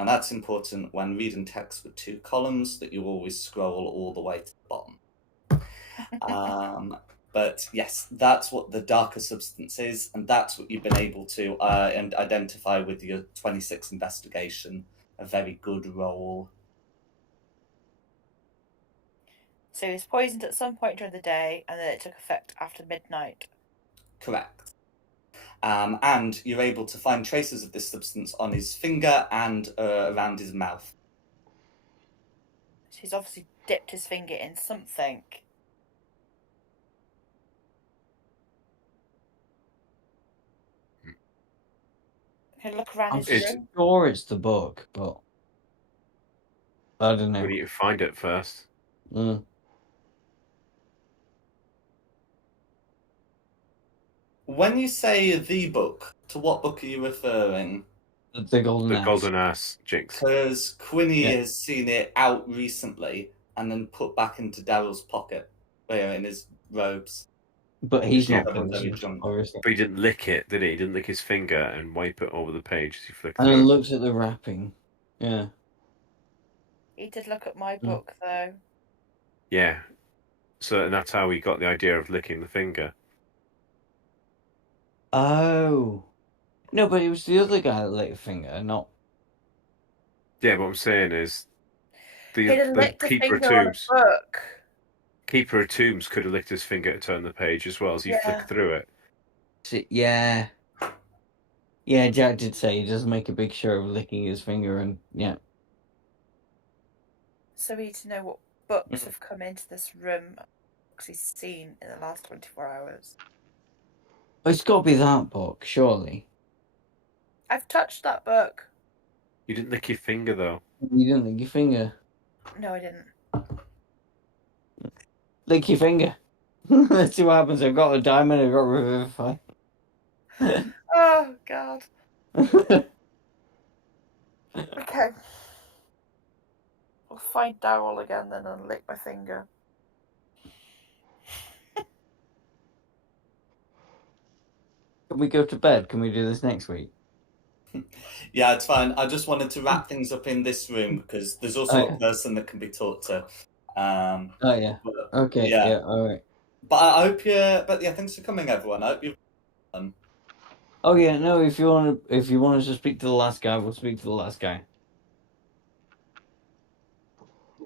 And that's important when reading text with 2 columns, that you always scroll all the way to the bottom. But yes, that's what the darker substance is, and that's what you've been able to identify with your 26 investigation. A very good roll. So he was poisoned at some point during the day, and then it took effect after midnight. Correct. And you're able to find traces of this substance on his finger and around his mouth. So he's obviously dipped his finger in something. Can I look around I'm his room? sure it's the book, but I don't know. We need to find it first. Mm. When you say the book, to what book are you referring? The Golden The Axe. Golden Ass Jinx. Because Quinny Yeah. has seen it out recently and then put back into Daryl's pocket, in his robes. But he's Yeah, not but- poisoned, obviously. But he didn't lick it, did he? He didn't lick his finger and wipe it over the page as he flicked And then through. looks at the wrapping. Yeah. He did look at my book, though. Yeah. So and that's how he got the idea of licking the finger. Oh. No, but it was the other guy that licked a finger, not... Yeah, what I'm saying is He didn't the lick the Keeper of finger on a Tombs. book. Keeper of Tombs could have licked his finger to turn the page as well as he Yeah. flicked through it. Yeah. Yeah, Jack did say he doesn't make a big show of licking his finger, and yeah. So we need to know what books have come into this room, books he's seen in the last 24 hours. It's got to be that book, surely. I've touched that book. You didn't lick your finger though. You didn't lick your finger. No, I didn't. Lick your finger. Let's see what happens. I've got a diamond, I've got Revivify. Oh, God. Okay. I'll find Daryl again then and lick my finger. Can we go to bed? Can we do this next week? Yeah, it's fine. I just wanted to wrap things up in this room because there's also Oh, a person that can be talked to. Oh, yeah. But, Okay, Yeah. yeah, alright. but I hope you. But yeah, thanks for coming, everyone. I hope you. Oh, yeah, no, if you want us to speak to the last guy, we'll speak to the last guy.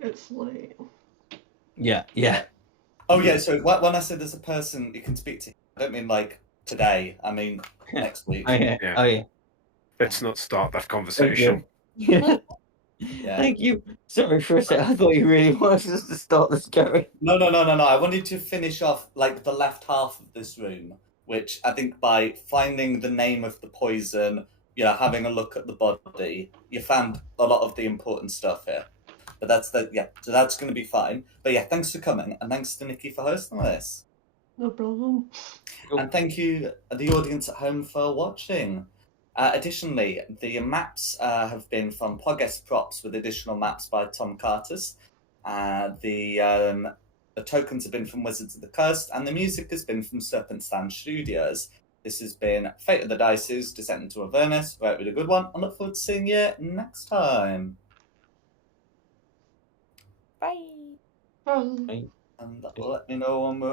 It's late. Yeah, yeah. Oh yeah. So when I said there's a person you can speak to, I don't mean like today. I mean next week. Oh, yeah. Yeah. Oh, yeah. Let's not start that conversation. Yeah. Yeah. Thank you. Sorry for a second. I thought you really wanted us to start this going. No. I wanted to finish off like the left half of this room, which I think by finding the name of the poison, having a look at the body, you found a lot of the important stuff here. But so that's going to be fine. But yeah, thanks for coming, and thanks to Nikki for hosting this. No problem. And thank you, the audience at home, for watching. Additionally, the maps have been from Poguest Props with additional maps by Tom Carters. The tokens have been from Wizards of the Coast, and the music has been from Serpent Stand Studios. This has been Fate of the Dice's Descent into Avernus. Right, with a good one. I look forward to seeing you next time. Bye. Bye. And let me know when we're